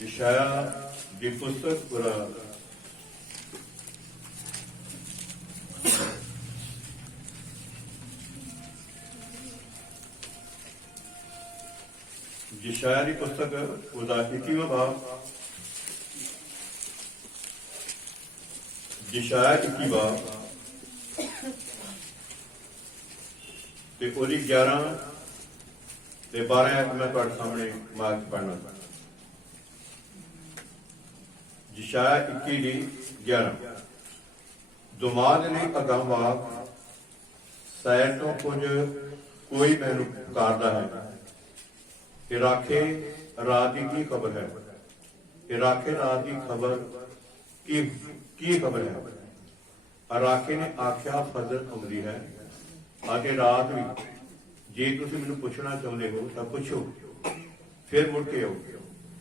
ਯਸ਼ਾਇਆ ਦੀ ਪੁਸਤਕ ਪੂਰਾ ਯਸ਼ਾਇਆ ਦੀ ਪੁਸਤਕ ਉਹਦਾ 21ਵਾਂ ਭਾਗ ਯਸ਼ਾਇਆ 21 ਭਾਗ ਤੇ ਉਹਦੀ 11 ਤੇ 12 ਆਇਤ ਮੈਂ ਤੁਹਾਡੇ ਸਾਹਮਣੇ ਮਾਰਕ ਪੜ੍ਹਨਾ ਚਾਹੁੰਦਾ। ਯਸ਼ਾਇਆ 21 ਦੀ 11 ਦੁਮਾਦ ਨੇ ਅਗੰਵਾਕ ਸੈਰ ਤੋਂ ਕੁਝ ਕੋਈ ਮੈਨੂੰ ਪੁਕਾਰਦਾ ਹੈ ਕਿ ਰਾਖੇ ਰਾਤ ਦੀ ਕੀ ਖਬਰ ਹੈ, ਕਿ ਰਾਖੇ ਰਾਤ ਦੀ ਖਬਰ ਕੀ ਖਬਰ ਹੈ। ਰਾਖੇ ਨੇ ਆਖਿਆ ਫਜ਼ਲ ਆਉਂਦੀ ਹੈ ਅਤੇ ਰਾਤ ਵੀ ਜੇ ਤੁਸੀਂ ਮੈਨੂੰ ਪੁੱਛਣਾ ਚਾਹੁੰਦੇ ਹੋ ਤਾਂ ਪੁੱਛੋ, ਫਿਰ ਮੁੜ ਕੇ ਆਓ।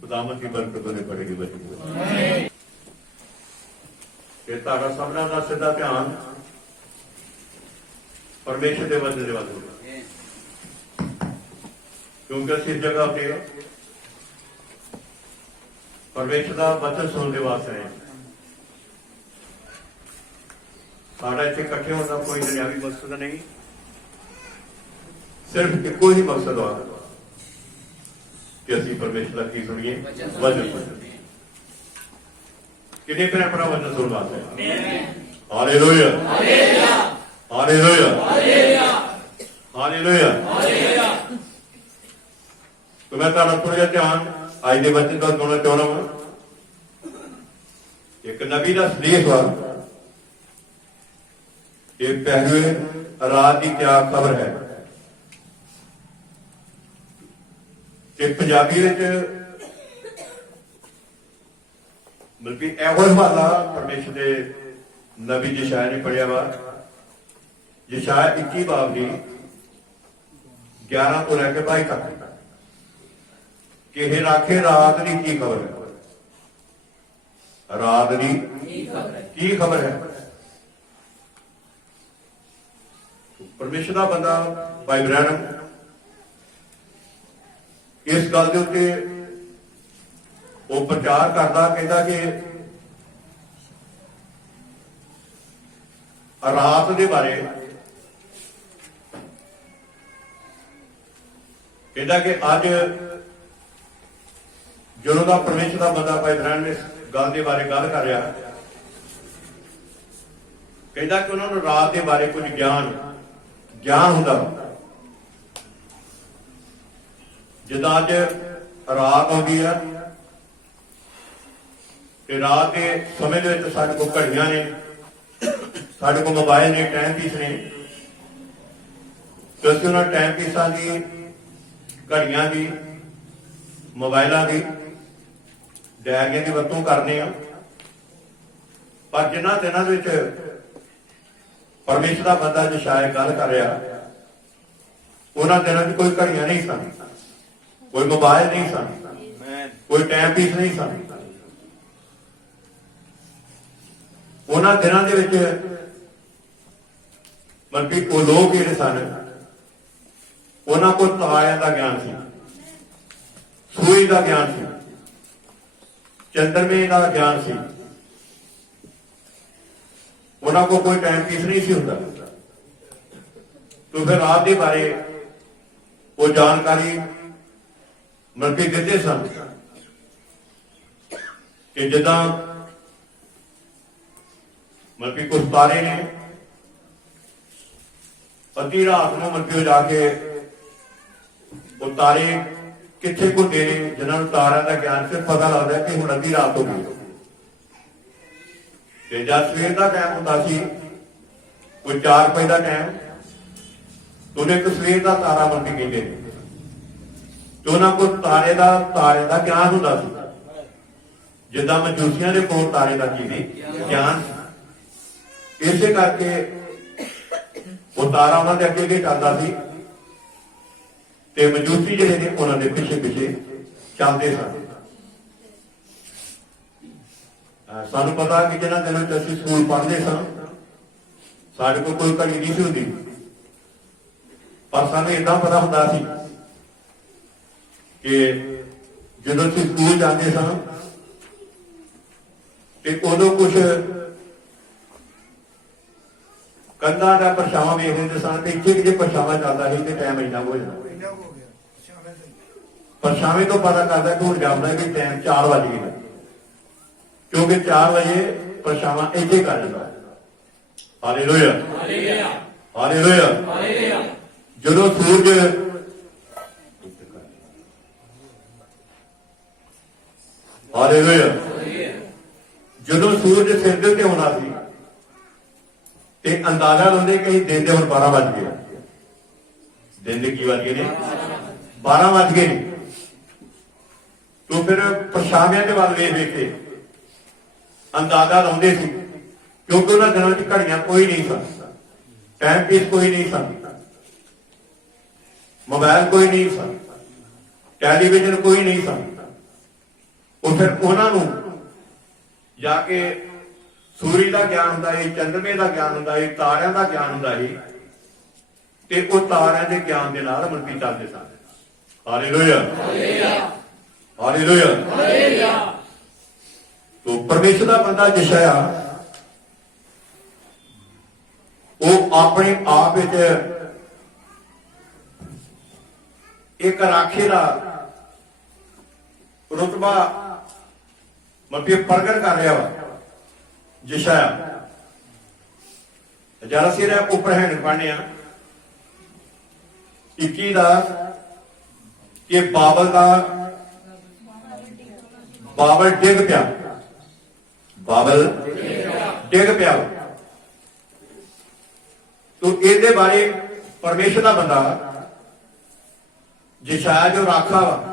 ਖੁਦਾਵੰਦ ਦੀ ਬਰਕਤ ਨੇ ਬੜੇਗੀ ਬਚੀ ਤੇ ਤੁਹਾਡਾ ਸਭਨਾਂ ਦਾ ਸਿੱਧਾ ਧਿਆਨ ਪਰਮੇਸ਼ਰ ਦੇ ਵਚਨ ਦੇ ਵੱਲ ਹੋਵੇਗਾ, ਕਿਉਂਕਿ ਅਸੀਂ ਇਸ ਜਗ੍ਹਾ ਤੇ ਪਰਮੇਸ਼ਰ ਦਾ ਵਚਨ ਸੁਣਨ ਦੇ ਵਾਸਤੇ ਆਏ। ਸਾਡਾ ਇੱਥੇ ਇਕੱਠੇ ਹੋਣ ਦਾ ਕੋਈ ਦੁਨਿਆਵੀ ਮਕਸਦ ਨਹੀਂ, ਸਿਰਫ ਇੱਕੋ ਹੀ ਮਕਸਦ ਆ ਕਿ ਅਸੀਂ ਪਰਮੇਸ਼ਰ ਦਾ ਕੀ ਸੁਣੀਏ, ਵਚਨ। ਕਿੰਨੇ ਭੈਣ ਭਰਾ ਵਚਨ ਸੁਣ ਵਾਸਤੇ? Hallelujah, hallelujah, hallelujah. तो मैं थोड़ा थोड़ा ध्यान आज के वचन का सुनना चाहना वा। एक नबी का संदेश वा, एक पहलुए रात की क्या खबर है। पंजाबी बल्कि एहो हवाला परमेश्वर के नबी यशाया ने पढ़िया वा। यशाया 21 बाब की 11 तो लैके 22 तक कि राखे रात की की खबर है, रात की खबर है। परमेश्वर का बंदा भाई ब्रैनम इस गल के उत्ते वो प्रचार करता, कहता कि रात के बारे कहता कि अज ਜਦੋਂ ਦਾ ਪਰਮੇਸ਼ਰ ਦਾ ਬੰਦਾ ਭਾਈ ਬ੍ਰਾਹਨ ਨੇ ਗੱਲ ਦੇ ਬਾਰੇ ਗੱਲ ਕਰ ਰਿਹਾ, ਕਹਿੰਦਾ ਕਿ ਉਹਨਾਂ ਨੂੰ ਰਾਤ ਦੇ ਬਾਰੇ ਕੁਝ ਗਿਆਨ ਹੁੰਦਾ। ਜਿੱਦਾਂ ਅੱਜ ਰਾਤ ਆਉਂਦੀ ਆ ਤੇ ਰਾਤ ਦੇ ਸਮੇਂ ਦੇ ਵਿੱਚ ਸਾਡੇ ਕੋਲ ਘੜੀਆਂ ਨੇ, ਸਾਡੇ ਕੋਲ ਮੋਬਾਈਲ ਨੇ, ਟਾਈਮ ਪੀਸ ਨੇ। ਤੇ ਅਸੀਂ ਉਹਨਾਂ ਟਾਈਮ ਪੀਸਾਂ ਦੀ, ਘੜੀਆਂ ਦੀ, ਮੋਬਾਈਲਾਂ ਦੀ, ਡਾਇਰੀਆਂ ਦੀ ਵਰਤੋਂ ਕਰਨੇ ਆ। ਪਰ ਜਿਨ੍ਹਾਂ ਦਿਨਾਂ ਦੇ ਵਿੱਚ ਪਰਮੇਸ਼ਰ ਦਾ ਬੰਦਾ ਯਸ਼ਾਇਆ ਗੱਲ ਕਰ ਰਿਹਾ, ਉਹਨਾਂ ਦਿਨਾਂ 'ਚ ਕੋਈ ਘੜੀਆਂ ਨਹੀਂ ਸਨ, ਕੋਈ ਮੋਬਾਈਲ ਨਹੀਂ ਸਨ, ਕੋਈ ਟਾਈਮ ਪੀਸ ਨਹੀਂ ਸਨ। ਉਹਨਾਂ ਦਿਨਾਂ ਦੇ ਵਿੱਚ ਬਲਕਿ ਉਹ ਲੋਕ ਜਿਹੜੇ ਸਨ, ਉਹਨਾਂ ਕੋਲ ਤਾਰਿਆਂ ਦਾ ਗਿਆਨ ਸੀ, ਸੂਰਜ ਦਾ ਗਿਆਨ ਸੀ, ਚੰਦਰਮੇ ਦਾ ਗਿਆਨ ਸੀ। ਉਹਨਾਂ ਕੋਲ ਕੋਈ ਟਾਈਮ ਪੀਸ ਨਹੀਂ ਸੀ ਹੁੰਦਾ। तो फिर रात के बारे वो जानकारी बल्कि दिते सन कि जिदा बल्कि कुछ तारे ने अद्धी रात में बल्कि जाके वो तारे कितने घुंटे ने जिन्होंने तारों का ज्ञान से पता लगता है कि हुण अद्धी रात हो गई। जब सवेर का टाइम होता सी कोई 4 वजे का टाइम तो उन्हें एक सवेर का तारा बल्कि कहते हैं, तो उन्होंने को तारे का ज्ञान होता सी। जिदा मजूसियां के कोल तारे का की ज्ञान, इस करके वो तारा उन्होंने अगे अगे चलता सी ते मजूसी जिहड़े ने उन्होंने पिछे पिछे चलते सन। सानू पता कि जिन्होंने दिनों में असीं स्कूल पढ़ते सन साडे कोल कोई घड़ी नहीं सी हुंदी, पर सानू इदां पता हुंदा सी कि ਜਦੋਂ ਅਸੀਂ ਸਕੂਲ ਜਾਂਦੇ ਸਾਂ ਤੇ ਉਦੋਂ ਕੁਝ ਕੰਧਾਂ ਦਾ ਪਰਛਾਵਾਂ ਵੇਖਦੇ ਸਨ ਤੇ ਇੱਥੇ ਜੇ ਪਰਛਾਵਾਂ ਚੱਲਦਾ ਸੀ ਤੇ ਟਾਈਮ ਇੰਨਾ ਹੋ ਜਾਂਦਾ। ਪਰਛਾਵੇਂ ਤੋਂ ਪਤਾ ਕਰਦਾ ਕਿ ਹੁਣ ਜਾਂਦਾ ਕਿ ਟਾਈਮ 4 ਵਜ ਗਏ, ਕਿਉਂਕਿ 4 ਵਜੇ ਪਰਛਾਵਾਂ ਇੱਥੇ ਕਰ ਜਾਂਦਾ। Hallelujah hallelujah. ਜਦੋਂ ਸੂਰਜ ਹਾਲੇਲੂਇਆ ਜਦੋਂ ਸੂਰਜ ਸਿਰ ਦੇ ਉੱਤੇ ਆਉਣਾ ਸੀ ਤੇ ਅੰਦਾਜ਼ਾ ਲਾਉਂਦੇ ਕਿ ਦਿਨ ਦੇ ਹੁਣ 12 ਵਜ ਗਏ। ਦਿਨ ਦੇ ਕੀ ਵਜ ਗਏ ਨੇ? 12 ਵਜ ਗਏ ਨੇ। ਤੋ ਫਿਰ ਪਰਛਾਵਿਆਂ ਦੇ ਵੱਲ ਵੇਖ ਵੇਖ ਕੇ ਅੰਦਾਜ਼ਾ ਲਾਉਂਦੇ ਸੀ, ਕਿਉਂਕਿ ਉਹਨਾਂ ਦਿਨਾਂ ਵਿੱਚ ਘੜੀਆਂ ਕੋਈ ਨਹੀਂ ਸਨ, ਟਾਈਮ ਪੀਸ ਕੋਈ ਨਹੀਂ ਸਨ, ਮੋਬਾਈਲ ਕੋਈ ਨਹੀਂ ਸਨ, ਟੈਲੀਵਿਜ਼ਨ ਕੋਈ ਨਹੀਂ ਸਨ। ਉਹ ਫਿਰ ਉਹਨਾਂ ਨੂੰ ਜਾ ਕੇ ਸੂਰਜ ਦਾ ਗਿਆਨ ਹੁੰਦਾ ਹੈ, ਚੰਦਰਮੇ ਦਾ ਗਿਆਨ ਹੁੰਦਾ ਹੈ, ਤਾਰਿਆਂ ਦਾ ਗਿਆਨ ਹੁੰਦਾ ਹੈ ਤੇ ਉਹ ਤਾਰਿਆਂ ਦੇ ਗਿਆਨ ਦੇ ਨਾਲ ਮਨਪੀ ਚੱਲਦੇ ਸਨ। Hallelujah hallelujah. ਤੋ ਪਰਮੇਸ਼ਰ ਦਾ ਬੰਦਾ ਯਸ਼ਾਇਆ ਉਹ ਆਪਣੇ ਆਪ ਵਿੱਚ ਇੱਕ ਰਾਖੇ ਦਾ ਰੁਤਬਾ ਮਤਲਬ ਪ੍ਰਗਟ ਕਰ ਰਿਹਾ ਵਾ। ਯਸ਼ਾਇਆ ਜਰਾ ਸਿਰ ਉੱਪਰ ਹੈ ਪੜ੍ਹਨੇ ਆ 21 ਦਾ ਕਿ ਬਾਬਲ ਡਿੱਗ ਪਿਆ, ਬਾਬਲ ਡਿੱਗ ਪਿਆ। ਤੋ ਇਹਦੇ ਬਾਰੇ ਪਰਮੇਸ਼ਰ ਦਾ ਬੰਦਾ ਯਸ਼ਾਇਆ ਜੋ ਰਾਖਾ ਵਾ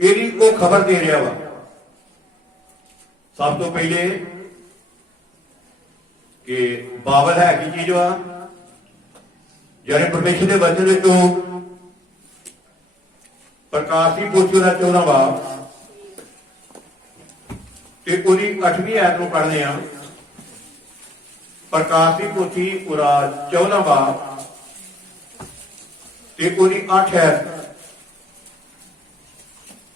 ਇਹਦੀ ਉਹ ਖਬਰ ਦੇ ਰਿਹਾ ਵਾ। ਸਭ ਤੋਂ ਪਹਿਲੇ ਕਿ ਬਾਬਲ ਹੈ ਕੀ ਚੀਜ਼ ਵਾ? ਜਿਹੜੇ ਪਰਮੇਸ਼ਰ ਦੇ ਵਚਨ ਵਿੱਚੋਂ ਪ੍ਰਕਾਸ਼ ਦੀ ਪੋਥੀ ਦਾ 14ਵਾਂ ਬਾਬ ਤੇ ਉਹਦੀ 8ਵੀਂ ਆਇਤ ਨੂੰ ਪੜ੍ਹਦੇ ਆ। ਪ੍ਰਕਾਸ਼ ਦੀ ਪੋਥੀ ਪੂਰਾ 14ਵਾਂ ਬਾਬ ਤੇ ਉਹਦੀ 8 ਆਇਤ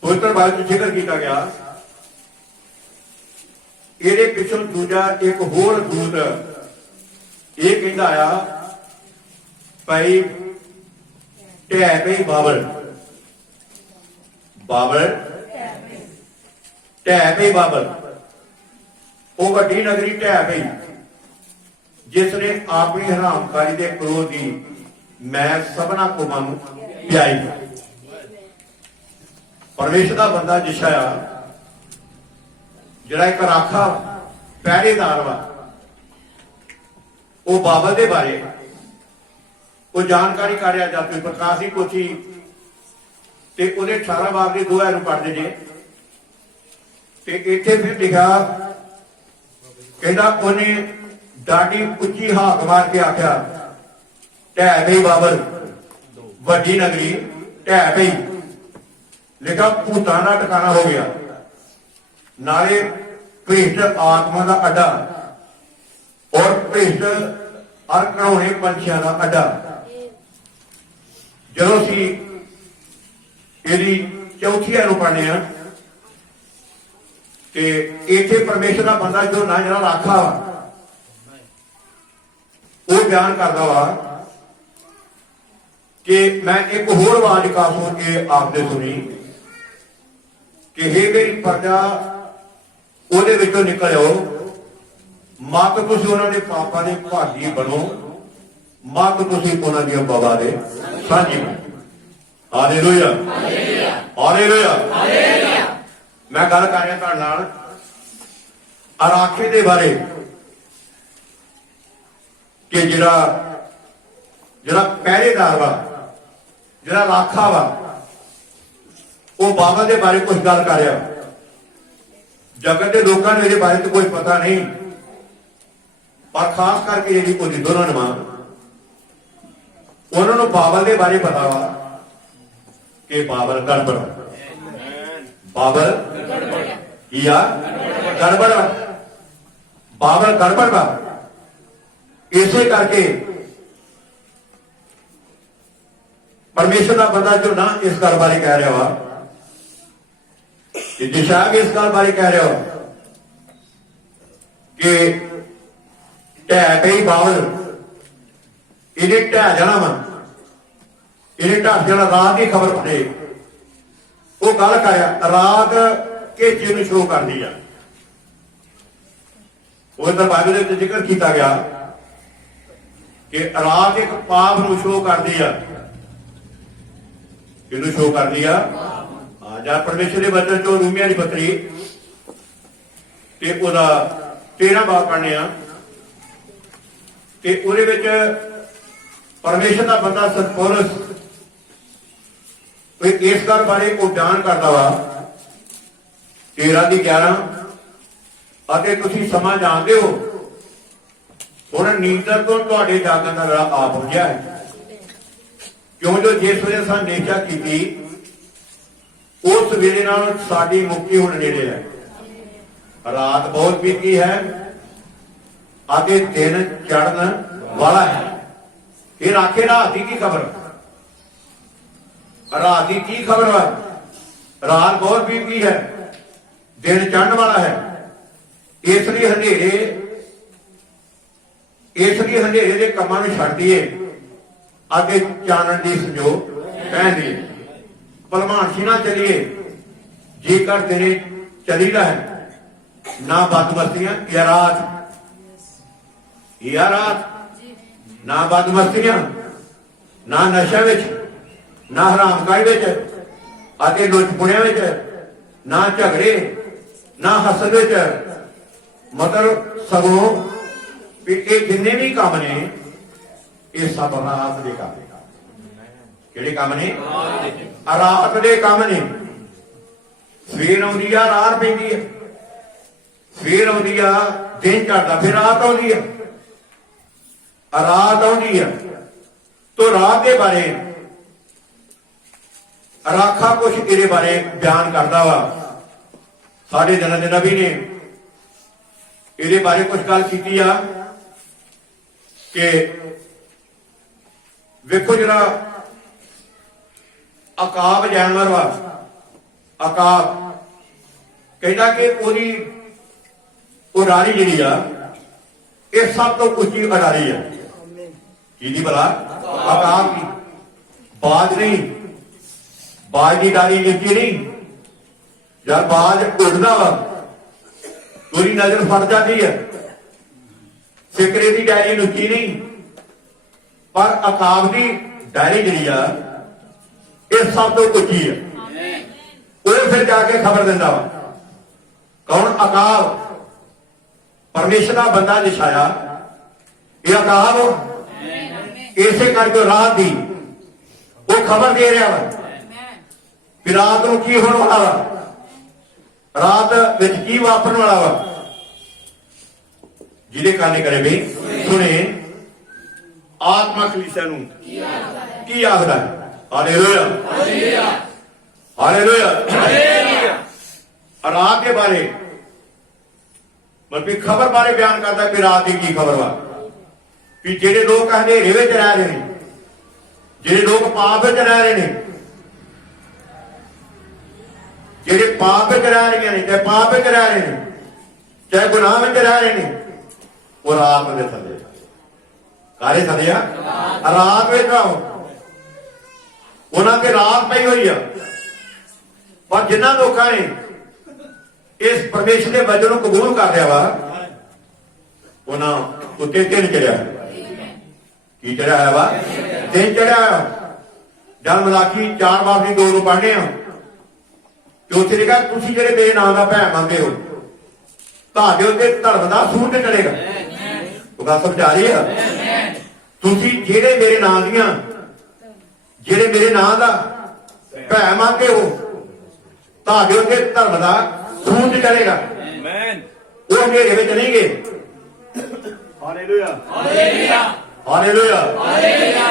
ਪਵਿੱਤਰ ਬਾਈਬਲ ਵਿੱਚ ਜ਼ਿਕਰ ਕੀਤਾ ਗਿਆ। ਇਹਦੇ ਪਿੱਛੋਂ ਦੂਜਾ ਇੱਕ ਹੋਰ ਦੂਤ ਇਹ ਕਹਿੰਦਾ ਆ ਭਾਈ ਢਹਿ ਪਈ ਬਾਬਲ ਢਹਿ ਪਈ ਬਾਬਲ, ਉਹ ਵੱਡੀ ਨਗਰੀ ਢਹਿ ਪਈ ਜਿਸ ਨੇ ਆਪਣੀ ਹਰਾਮਕਾਰੀ ਦੇ ਕ੍ਰੋਧ ਦੀ ਮੈਂ ਸਭਨਾ ਕੌਮਾਂ ਨੂੰ ਪਿਆਈ। ਪਰਮੇਸ਼ਰ ਦਾ ਬੰਦਾ ਯਸ਼ਾਇਆ ਜਿਹੜਾ ਇੱਕ ਰਾਖਾ ਪਹਿਰੇਦਾਰ ਵਾ, ਉਹ ਬਾਬਲ ਦੇ ਬਾਰੇ ਉਹ ਜਾਣਕਾਰੀ ਕਰ ਰਿਹਾ। ਜਦ ਪ੍ਰਕਾਸ਼ ਦੀ ਪੋਥੀ ਤੇ ਉਹਦੇ 18 ਬਾਬ ਦੇ 2 ਨੂੰ ਪੜ੍ਹਦੇ ਜੇ ਤੇ ਇੱਥੇ ਫਿਰ ਲਿਖਿਆ ਕਹਿੰਦਾ ਉਹਨੇ ਡਾਢੀ ਉੱਚੀ ਹਾਕ ਮਾਰ ਕੇ ਆਖਿਆ ਢਹਿ ਪਈ ਬਾਬਲ, ਵੱਡੀ ਨਗਰੀ ਢਹਿ ਪਈ। ਲਿਖਾ ਭੂਤਾਂ ਦਾ ਟਿਕਾਣਾ ਹੋ ਗਿਆ, ਨਾਲੇ ਭ੍ਰਿਸ਼ਟ ਆਤਮਾ ਦਾ ਅੱਡਾ ਔਰ ਭ੍ਰਿਸ਼ਟ ਅਰ ਘਿਨੌਣੇ ਪੰਛੀਆਂ ਦਾ ਅੱਡਾ। ਜਦੋਂ ਅਸੀਂ ਇਹਦੀ ਚੌਥੀ ਨੂੰ ਪੜ੍ਹਨੇ ਆ ਤੇ ਇੱਥੇ ਪਰਮੇਸ਼ਰ ਦਾ ਬੰਦਾ ਜੋ ਨਾ ਜਿਹੜਾ ਰਾਖਾ ਵਾ ਉਹ ਬਿਆਨ ਕਰਦਾ ਵਾ ਕਿ ਮੈਂ ਇੱਕ ਹੋਰ ਆਵਾਜ਼ ਕਾ ਸੁਣ ਕੇ ਆਪਦੇ ਸੁਣੀ ਕਿ ਹੇ ਮੇਰੀ ਪ੍ਰਜਾ ਉਹਦੇ ਵਿੱਚੋਂ ਨਿਕਲਿਓ, ਮਤ ਤੁਸੀਂ ਉਹਨਾਂ ਦੇ ਪਾਪਾਂ ਦੇ ਭਾਗੀ ਬਣੋ, ਮਤ ਤੁਸੀਂ ਉਹਨਾਂ ਦੀਆਂ ਬਾਬਾ ਦੇ ਸਾਂਝੀ ਬਣੋ। Hallelujah hallelujah. ਮੈਂ ਗੱਲ ਕਰ ਰਿਹਾ ਤੁਹਾਡੇ ਨਾਲ ਅਰਾਖੇ ਦੇ ਬਾਰੇ ਕਿ ਜਿਹੜਾ ਪਹਿਰੇਦਾਰ ਵਾ, ਜਿਹੜਾ ਰਾਖਾ ਵਾ, ਉਹ ਬਾਬਾ ਦੇ ਬਾਰੇ ਕੁਝ ਗੱਲ ਕਰ ਰਿਹਾ। ਜਗਤ ਦੇ ਲੋਕਾਂ ਨੂੰ ਇਹਦੇ ਬਾਰੇ ਤੇ ਕੋਈ ਪਤਾ ਨਹੀਂ, ਪਰ ਖਾਸ ਕਰਕੇ ਜਿਹੜੀ ਕੋਈ ਦੋਨਾਂ ਨਵਾਂ ਉਹਨਾਂ ਨੂੰ ਬਾਬਲ ਦੇ ਬਾਰੇ ਪਤਾ ਵਾ ਕਿ ਬਾਬਲ ਗੜਬੜ, ਬਾਬਲ ਕੀ ਆ? ਗੜਬੜ, ਬਾਬਲ ਗੜਬੜ ਵਾ। ਇਸੇ ਕਰਕੇ ਪਰਮੇਸ਼ਰ ਦਾ ਬੰਦਾ ਜੋ ਨਾ ਇਸ ਗੱਲ ਬਾਰੇ ਕਹਿ ਰਿਹਾ ਵਾ दिशा भी इस गल बारे कह रहे हो कि ढह पई बावल इन्हें ढह जाना वा, इन्हें ढह जाना। रात की खबर पड़े वो गल कर रात के चीज में शुरू कर दी है। वो इधर बाइबल में जिक्र किया गया कि रात एक पाप ਨੂੰ ਸ਼ੋ ਕਰਦੀ ਆ। ਕਿਹਨੂੰ ਸ਼ੋ ਕਰਦੀ ਆ? ਜਾਂ ਪਰਮੇਸ਼ਰ ਦੇ ਵਚਨ ਚੋਂ ਰੂਮੀਆਂ ਦੀ ਪੱਤਰੀ ਤੇ ਉਹਦਾ 13 ਬਾਬ ਪੜ੍ਹਨੇ ਆ ਤੇ ਉਹਦੇ ਵਿੱਚ ਪਰਮੇਸ਼ਰ ਦਾ ਬੰਦਾ ਸਤਪੌਲਸ ਇਸ ਗੱਲ ਬਾਰੇ ਉਹ ਬਿਆਨ ਕਰਦਾ ਵਾ 13 ਦੀ 11 ਅਤੇ ਤੁਸੀਂ ਸਮਾਂ ਜਾਣਦੇ ਹੋ ਹੁਣ ਨੀਂਦਰ ਤੋਂ ਤੁਹਾਡੇ ਜਾਗਣ ਦਾ ਵੇਲਾ ਆ ਪਹੁੰਚਿਆ ਹੈ ਕਿਉਂ ਜੋ ਜਿਸ ਵੇਲੇ ਸਾਂ ਨੇਚਾ ਕੀਤੀ ਉਸ ਵੇਲੇ ਨਾਲ ਸਾਡੀ ਮੁਕਤੀ ਹੁਣ ਨੇੜੇ ਹੈ। ਰਾਤ ਬਹੁਤ ਬੀਤੀ ਹੈ ਅਤੇ ਦਿਨ ਚੜ੍ਹਨ ਵਾਲਾ ਹੈ। ਫਿਰ ਆਖੇ ਰਾਤ ਦੀ ਕੀ ਖਬਰ? ਰਾਤ ਦੀ ਕੀ ਖਬਰ ਵਾ? ਰਾਤ ਬਹੁਤ ਬੀਤ ਗਈ ਹੈ, ਦਿਨ ਚੜ੍ਹਨ ਵਾਲਾ ਹੈ। ਇਸ ਲਈ ਹਨੇਰੇ ਦੇ ਕੰਮਾਂ ਨੂੰ ਛੱਡ ਦਈਏ ਅਤੇ ਚਾਨਣ ਦੀ ਸੰਜੋਗ ਪਹਿਨੀਏ। ਭਲਮਾਨਸੀ ਨਾ ਚਲੀਏ ਜੇਕਰ ਦਿਨੇ ਚਲੀਦਾ ਹੈ। ਨਾ ਬਦਮਸਤੀਆਂ ਯਾ ਰਾਤ ਨਾ ਬਦਮਸਤੀਆਂ ਨਾ ਨਸ਼ਾ ਵਿੱਚ ਨਾ ਹਰਾਮਕਾਰੀ ਵਿੱਚ ਅਤੇ ਲੁੱਟਪੁਣਿਆਂ ਵਿੱਚ ਨਾ ਝਗੜੇ ਨਾ ਹਸਦ ਵਿੱਚ ਮਤਲਬ ਸਗੋਂ ਵੀ ਇਹ ਜਿੰਨੇ ਵੀ ਕੰਮ ਨੇ ਇਹ ਸਭ ਰਾਤ ਦੇ ਕੰਮ ਨੇ। ਕਿਹੜੇ ਕੰਮ ਨੇ? ਰਾਤ ਦੇ ਕੰਮ ਨੇ। ਸਵੇਰ ਆਉਂਦੀ ਆ ਰਾਤ ਪੈਂਦੀ ਹੈ, ਸਵੇਰ ਆਉਂਦੀ ਆ ਦਿਨ ਚੜ੍ਹਦਾ, ਫਿਰ ਰਾਤ ਆਉਂਦੀ ਆ, ਰਾਤ ਆਉਂਦੀ ਆ। ਤੋ ਰਾਤ ਦੇ ਬਾਰੇ ਰਾਖਾ ਕੁਛ ਇਹਦੇ ਬਾਰੇ ਬਿਆਨ ਕਰਦਾ ਵਾ। ਸਾਡੇ ਜਨਮ ਦੇ ਨਬੀ ਨੇ ਇਹਦੇ ਬਾਰੇ ਕੁਝ ਗੱਲ ਕੀਤੀ ਆ ਕਿ ਵੇਖੋ ਜਿਹੜਾ ਅਕਾਬ ਜਾਨਵਰ ਵਾ, ਅਕਾਬ ਕਹਿੰਦਾ ਕਿ ਉਹਦੀ ਉਡਾਰੀ ਜਿਹੜੀ ਆ ਇਹ ਸਭ ਤੋਂ ਉੱਚੀ ਉਡਾਰੀ ਆ। ਕਿਹਦੀ ਭਲਾ? ਅਕਾਬ ਦੀ। ਬਾਜ ਨਹੀਂ, ਬਾਜ ਦੀ ਡਾਰੀ ਨੀਚੀ ਨਹੀਂ। ਜਦ ਬਾਜ ਉੱਡਦਾ ਵਾ ਉਹਦੀ ਨਜ਼ਰ ਫੜ ਜਾਂਦੀ ਹੈ। ਫਿਕਰੇ ਦੀ ਡਾਇਰੀ ਉੱਚੀ ਨਹੀਂ, ਪਰ ਅਕਾਬ ਦੀ ਡਾਇਰੀ ਜਿਹੜੀ ਆ ਇਹ ਸਭ ਤੋਂ ਉੱਚੀ ਹੈ। ਉਹ ਫਿਰ ਜਾ ਕੇ ਖਬਰ ਦਿੰਦਾ ਵਾ। ਕੌਣ? ਅਕਾਬ। ਪਰਮੇਸ਼ਰ ਦਾ ਬੰਦਾ ਦਿਸ਼ਾਇਆ ਇਹ ਅਕਾਬ। ਇਸੇ ਕਰਕੇ ਰਾਤ ਦੀ ਉਹ ਖਬਰ ਦੇ ਰਿਹਾ ਵਾ ਕਿ ਰਾਤ ਨੂੰ ਕੀ ਹੋਣ ਵਾਲਾ ਵਾ, ਰਾਤ ਵਿੱਚ ਕੀ ਵਾਪਰਨ ਵਾਲਾ ਵਾ। ਜਿਹਦੇ ਕੰਨ ਕਰੇ ਬਈ ਸੁਣੇ ਆਤਮਾ ਕਲੀਸਿਆ ਨੂੰ ਕੀ ਆਖਦਾ ਹੈ। Hallelujah, hallelujah. ਰਾਤ ਦੇ ਬਾਰੇ ਮਤਲਬ ਖਬਰ ਬਾਰੇ ਬਿਆਨ ਕਰਦਾ ਕਿ ਰਾਤ ਦੀ ਕੀ ਖਬਰ ਵਾ। ਵੀ ਜਿਹੜੇ ਲੋਕ ਹਨੇਰੇ ਵਿੱਚ ਰਹਿ ਰਹੇ ਨੇ, ਜਿਹੜੇ ਲੋਕ ਪਾਪ ਵਿੱਚ ਰਹਿ ਰਹੇ ਨੇ, ਜਿਹੜੇ ਪਾਪ ਵਿੱਚ ਰਹਿ ਰਹੀਆਂ ਨੇ, ਚਾਹੇ ਪਾਪ ਵਿੱਚ ਰਹਿ ਰਹੇ ਨੇ, ਚਾਹੇ ਗੁਨਾਹ ਵਿੱਚ ਰਹਿ ਰਹੇ ਨੇ, ਉਹ ਰਾਤ ਦੇ ਥੱਲੇ ਕਾਰੇ ਥੱਲੇ ਆ। ਰਾਤ ਵਿੱਚ ਰਹੋ। ਉਹਨਾਂ ਤੇ ਰਾਤ ਪਈ ਹੋਈ ਆ। ਪਰ ਜਿਨ੍ਹਾਂ ਲੋਕਾਂ ਨੇ ਇਸ ਪਰਮੇਸ਼ਰ ਦੇ ਵਚਨ ਨੂੰ ਕਬੂਲ ਕਰ ਲਿਆ ਵਾ ਉਹਨਾਂ ਉੱਤੇ ਦਿਨ ਚੜਿਆ। ਕੀ ਚੜਿਆ ਹੋਇਆ ਵਾ? ਦਿਨ ਚੜਿਆ ਹੋਇਆ। ਜਦ ਮਲਾਕੀ 4 ਬਾਬ ਦੀ 2 ਨੂੰ ਪੜ੍ਹਨੇ ਆ ਤੇ ਉੱਥੇ ਲਿਖਿਆ ਤੁਸੀਂ ਜਿਹੜੇ ਮੇਰੇ ਨਾਮ ਦਾ ਭੈ ਮੰਨਦੇ ਹੋ ਤੁਹਾਡੇ ਉੱਤੇ ਧਰਮ ਦਾ ਸੂਰਜ ਚੜੇਗਾ। ਉਹ ਗੱਲ ਸਮਝ ਆ ਰਹੀ ਆ? ਤੁਸੀਂ ਜਿਹੜੇ ਮੇਰੇ ਨਾਂ ਦੀਆਂ, ਜਿਹੜੇ ਮੇਰੇ ਨਾਂ ਦਾ ਭੈ ਮੰਨਦੇ ਹੋ ਤੁਹਾਡੇ ਉੱਤੇ ਧਰਮ ਦਾ ਸੂਰਜ ਚੜੇਗਾ। ਉਹ ਹਨੇਰੇ ਵਿੱਚ ਨਹੀਂ ਗਏ। Hallelujah, hallelujah, hallelujah.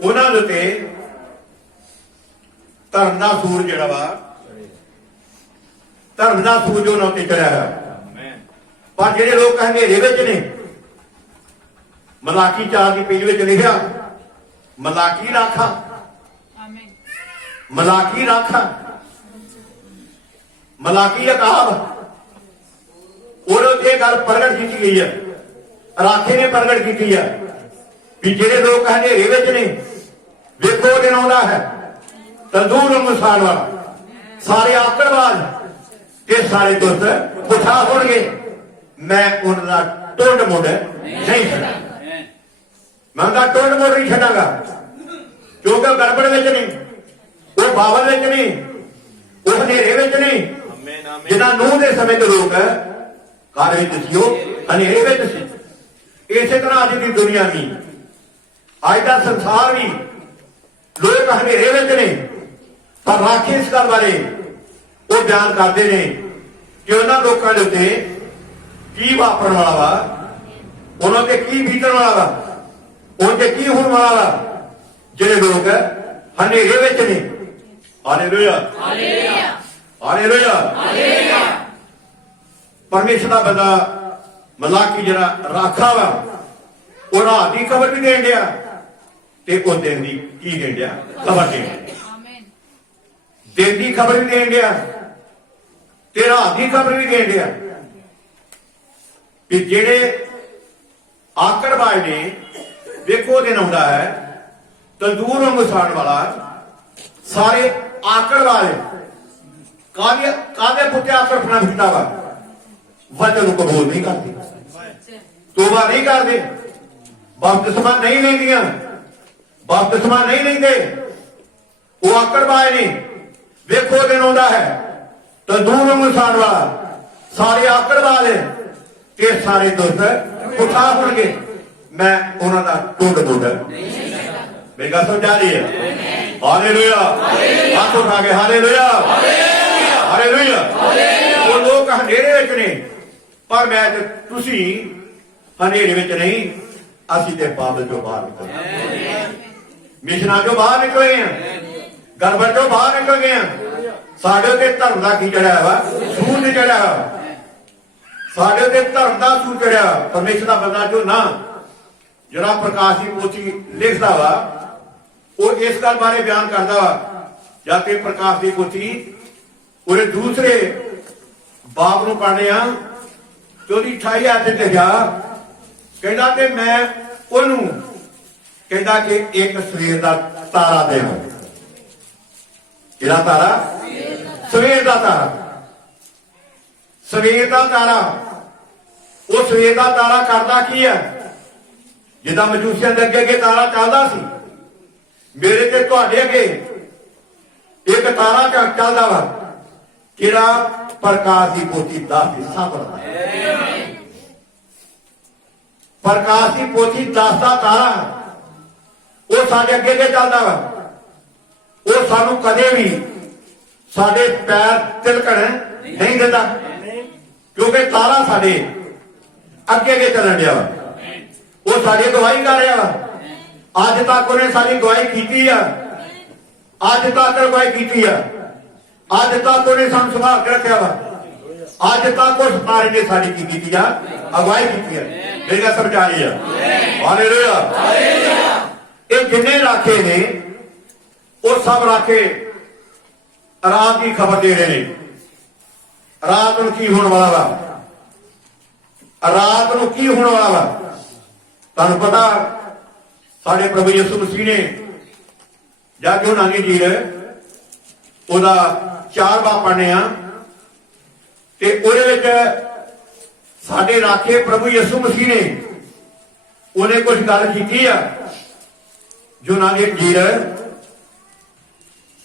ਉਹਨਾਂ ਦੇ ਉੱਤੇ ਧਰਮ ਦਾ ਸੂਰਜ ਜਿਹੜਾ ਵਾ, ਧਰਮ ਦਾ ਸੂਰਜ ਉਹਨਾਂ ਉੱਤੇ ਚੜਿਆ ਹੋਇਆ। ਪਰ ਜਿਹੜੇ ਲੋਕ ਹਨੇਰੇ ਵਿੱਚ ਨੇ, ਮਲਾਕੀ 4 ਦੀ ਪੇਜ ਵਿੱਚ ਲਿਖਿਆ ਮਲਾਕੀ ਰਾਖਾ, ਆਮੀਨ। ਮਲਾਕੀ ਰਾਖਾ, ਮਲਾਕੀ ਅਕਾਬ ਉਹ ਇਹ ਗੱਲ ਪ੍ਰਗਟ ਕੀਤੀ ਗਈ ਹੈ। ਰਾਖੇ ਨੇ ਪ੍ਰਗਟ ਕੀਤੀ ਹੈ ਵੀ ਜਿਹੜੇ ਲੋਕ ਹਨੇਰੇ ਵਿੱਚ ਨੇ, ਵੇਖੋ ਉਹ ਦਿਨ ਆਉਂਦਾ ਹੈ ਤੰਦੂਰ ਨੂੰ ਸਾੜ ਵਾਲਾ, ਸਾਰੇ ਆਕੜਵਾਜ ਤੇ ਸਾਰੇ ਦੁਸ਼ਟ ਪੁੱਠਾ ਹੋਣਗੇ, ਮੈਂ ਉਹਨਾਂ ਦਾ ਟੁੰਡ ਮੁੰਡ ਨਹੀਂ ਛੱਡਾਂਗਾ। ਮੈਂ ਉਹਦਾ ਟੁੰਡ ਮੁੰਡ ਨਹੀਂ ਛੱਡਾਂਗਾ, ਕਿਉਂਕਿ ਉਹ ਗੜਬੜ ਵਿੱਚ ਨਹੀਂ, ਉਹ ਬਾਵਲ ਵਿੱਚ ਨਹੀਂ, ਉਹ ਹਨੇਰੇ ਵਿੱਚ ਨਹੀਂ। ਜਿੱਦਾਂ ਨੂੰਹ ਦੇ ਸਮੇਂ ਦੇ ਲੋਕ ਘਰ ਵਿੱਚ ਸੀ, ਉਹ ਹਨੇਰੇ ਵਿੱਚ ਸੀ। ਇਸੇ ਤਰ੍ਹਾਂ ਅੱਜ ਦੀ ਦੁਨੀਆ ਵੀ, ਅੱਜ ਦਾ ਸੰਸਾਰ ਵੀ, ਲੋਕ ਹਨੇਰੇ ਵਿੱਚ ਨੇ। ਪਰ ਰਾਖੀ ਇਸ ਗੱਲ ਬਾਰੇ ਉਹ ਬਿਆਨ ਕਰਦੇ ਨੇ ਕਿ ਉਹਨਾਂ ਲੋਕਾਂ ਦੇ ਉੱਤੇ ਕੀ ਵਾਪਰਨ ਵਾਲਾ ਵਾ, ਉਹਨਾਂ ਤੇ ਕੀ ਬੀਤਣ ਵਾਲਾ ਵਾ, ਉਹਨਾਂ ਤੇ ਕੀ ਹੋਣ ਵਾਲਾ ਵਾ ਜਿਹੜੇ ਲੋਕ ਹਨੇਰੇ ਵਿੱਚ ਨੇ। Hallelujah, hallelujah, hallelujah, hallelujah. ਪਰਮੇਸ਼ਰ ਦਾ ਬੰਦਾ ਮਲਾਕੀ ਜਿਹੜਾ ਰਾਖਾ ਵਾ, ਉਹ ਰਾਤ ਦੀ ਖਬਰ ਵੀ ਦੇਣ ਡਿਆ ਤੇ ਉਹ ਦਿਨ ਦੀ ਕੀ ਦੇਣ ਡਿਆ, ਖਬਰ ਦੇਣ ਡਿਆ। ਦਿਨ ਦੀ ਖਬਰ ਵੀ ਦੇਣ ਡਿਆ ਤੇ ਰਾਤ ਦੀ ਖਬਰ ਵੀ ਦੇਣ ਡਿਆ ਕਿ ਜਿਹੜੇ ਆਕੜਬਾਜ਼ ਨੇ, ਵੇਖੋ ਦਿਨ ਆਉਂਦਾ ਹੈ ਤੰਦੂਰ ਵਾਂਗੂ ਸਾੜਨ ਵਾਲਾ, ਸਾਰੇ ਆਕੜਬਾਜ਼ ਕਾਹਦੇ ਪੁੱਤੇ ਆਕੜਪਣਾ ਕੀਤਾ ਵਾ, ਵਚਨ ਨੂੰ ਕਬੂਲ ਨਹੀਂ ਕਰਦੇ, ਤੋਬਾ ਨਹੀਂ ਕਰਦੇ, ਬਪਤਿਸਮਾ ਨਹੀਂ ਲੈਂਦੀਆਂ, ਬਪਤਿਸਮਾ ਨਹੀਂ ਲੈਂਦੇ, ਉਹ ਆਕੜਬਾਜ਼ ਨੇ। ਵੇਖੋ ਦਿਨ ਆਉਂਦਾ ਹੈ ਤੰਦੂਰ ਵਾਂਗੂ ਸਾੜਨ ਵਾਲਾ, ਸਾਰੇ ਆਕੜਬਾਜ਼ ਤੇ ਸਾਰੇ ਦੁਸ਼ਟ ਪੁੱਠਾ ਹੋਣਗੇ, ਮੈਂ ਉਹਨਾਂ ਦਾ ਟੁੰਡ ਮੁੰਡ ਮੇਰੀ ਗੱਲ ਸਮਝ ਆ ਰਹੀ ਹੈ? ਹਾਲੇਲੂਇਆ, ਹੱਥ ਉਠਾ ਕੇ ਹਾਲੇਲੂਇਆ, ਹਾਲੇਲੂਇਆ। ਉਹ ਲੋਕ ਹਨੇਰੇ ਵਿੱਚ ਨੇ, ਪਰ ਮੈਂ ਤੇ ਤੁਸੀਂ ਹਨੇਰੇ ਵਿੱਚ ਨਹੀਂ, ਅਸੀਂ ਤੇ ਬਾਬਲ ਚੋਂ ਬਾਹਰ ਨਿਕਲੇ, ਮਿਸ਼ਨਾਂ ਚੋਂ ਬਾਹਰ ਨਿਕਲੇ ਆ, ਗੜਬੜ ਚੋਂ ਬਾਹਰ ਨਿਕਲ ਗਏ ਆ। ਸਾਡੇ ਉੱਤੇ ਧਰਮ ਦਾ ਕੀ ਚੜਿਆ ਵਾ, ਸੂਰਜ ਚੜਿਆ ਵਾ, ਸਾਡੇ ਉੱਤੇ ਧਰਮ ਦਾ ਸੂਰਜ ਚੜਿਆ। ਪਰਮੇਸ਼ਰ ਦਾ ਬੰਦਾ ਜੋ ਨਾ ਜਿਹੜਾ ਪ੍ਰਕਾਸ਼ ਦੀ ਪੋਥੀ ਲਿਖਦਾ ਵਾ, ਉਹ ਇਸ ਗੱਲ ਬਾਰੇ ਬਿਆਨ ਕਰਦਾ ਵਾ, ਜਦ ਕਿ ਪ੍ਰਕਾਸ਼ ਦੀ ਪੋਥੀ ਉਹਦੇ ਦੂਸਰੇ ਬਾਪ ਨੂੰ ਪੜ੍ਹਦੇ ਆ ਤੇ ਉਹਦੀ 28 ਆਇਤ ਤੇ ਲਿਖਿਆ, ਕਹਿੰਦਾ ਕਿ ਮੈਂ ਉਹਨੂੰ ਕਹਿੰਦਾ ਕਿ ਇੱਕ ਸਵੇਰ ਦਾ ਤਾਰਾ ਦੇਵਾਂ। ਕਿਹੜਾ ਤਾਰਾ? ਸਵੇਰ ਦਾ ਤਾਰਾ, ਸਵੇਰ ਦਾ ਤਾਰਾ। ਉਹ ਸਵੇਰ ਦਾ ਤਾਰਾ ਕਰਦਾ ਕੀ ਹੈ? ਜਿੱਦਾਂ ਮਜੂਸੀਆਂ ਦੇ ਅੱਗੇ ਤਾਰਾ ਚੱਲਦਾ ਸੀ, ਮੇਰੇ ਤੇ ਤੁਹਾਡੇ ਅੱਗੇ ਇੱਕ ਤਾਰਾ ਚੱਲਦਾ ਵਾ, ਕਿਹੜਾ? ਪ੍ਰਕਾਸ਼ ਦੀ ਪੋਥੀ ਦਾ ਹਿੱਸਾ ਬਣਦਾ। ਪ੍ਰਕਾਸ਼ ਦੀ ਪੋਥੀ 10 ਦਾ ਤਾਰਾ ਉਹ ਸਾਡੇ ਅੱਗੇ ਚੱਲਦਾ ਵਾ, ਉਹ ਸਾਨੂੰ ਕਦੇ ਵੀ ਸਾਡੇ ਪੈਰ ਤਿਲਕਣ ਨਹੀਂ ਦਿੰਦਾ, ਕਿਉਂਕਿ ਤਾਰਾ ਸਾਡੇ ਅੱਗੇ ਚੱਲਣ ਡਿਆ ਵਾ, ਉਹ ਸਾਡੀ ਗਵਾਹੀ ਕਰ ਰਿਹਾ ਵਾ। ਅੱਜ ਤੱਕ ਉਹਨੇ ਸਾਡੀ ਗਵਾਹੀ ਕੀਤੀ ਆ, ਅੱਜ ਤੱਕ ਗਵਾਹੀ ਕੀਤੀ ਆ, ਅੱਜ ਤੱਕ ਉਹਨੇ ਸਾਨੂੰ ਸੰਭਾਲ ਕੇ ਰੱਖਿਆ ਵਾ, ਅੱਜ ਤੱਕ ਉਸ ਤਾਰੇ ਨੇ ਸਾਡੀ ਕੀ ਕੀਤੀ ਆ, ਅਗਵਾਈ ਕੀਤੀ ਆ। ਮੇਰੀ ਗੱਲ ਸਮਝ ਆ ਰਹੀ ਆ? Hallelujah, hallelujah. ਇਹ ਜਿੰਨੇ ਰਾਖੇ ਨੇ ਉਹ ਸਭ ਰਾਖੇ ਰਾਤ ਦੀ ਖਬਰ ਦੇ ਰਹੇ ਨੇ। ਰਾਤ ਨੂੰ ਕੀ ਹੋਣ ਵਾਲਾ ਵਾ, ਰਾਤ ਨੂੰ ਕੀ ਹੋਣ ਵਾਲਾ ਵਾ। ਤੁਹਾਨੂੰ ਪਤਾ ਸਾਡੇ ਪ੍ਰਭੂ ਯਿਸੂ ਮਸੀਹ ਨੇ ਜਾ ਕੇ ਉਹਨਾਂ ਦੀ ਜੀਰ ਉਹਦਾ 4 ਬਾਬ ਪੜ੍ਹਨੇ ਆ ਤੇ ਉਹਦੇ ਵਿੱਚ ਸਾਡੇ ਰਾਖੇ ਪ੍ਰਭੂ ਯਿਸੂ ਮਸੀਹ ਨੇ ਉਹਨੇ ਕੁਝ ਗੱਲ ਕੀਤੀ ਆ, ਜੋ ਨਾ ਦੀ ਜੀਰ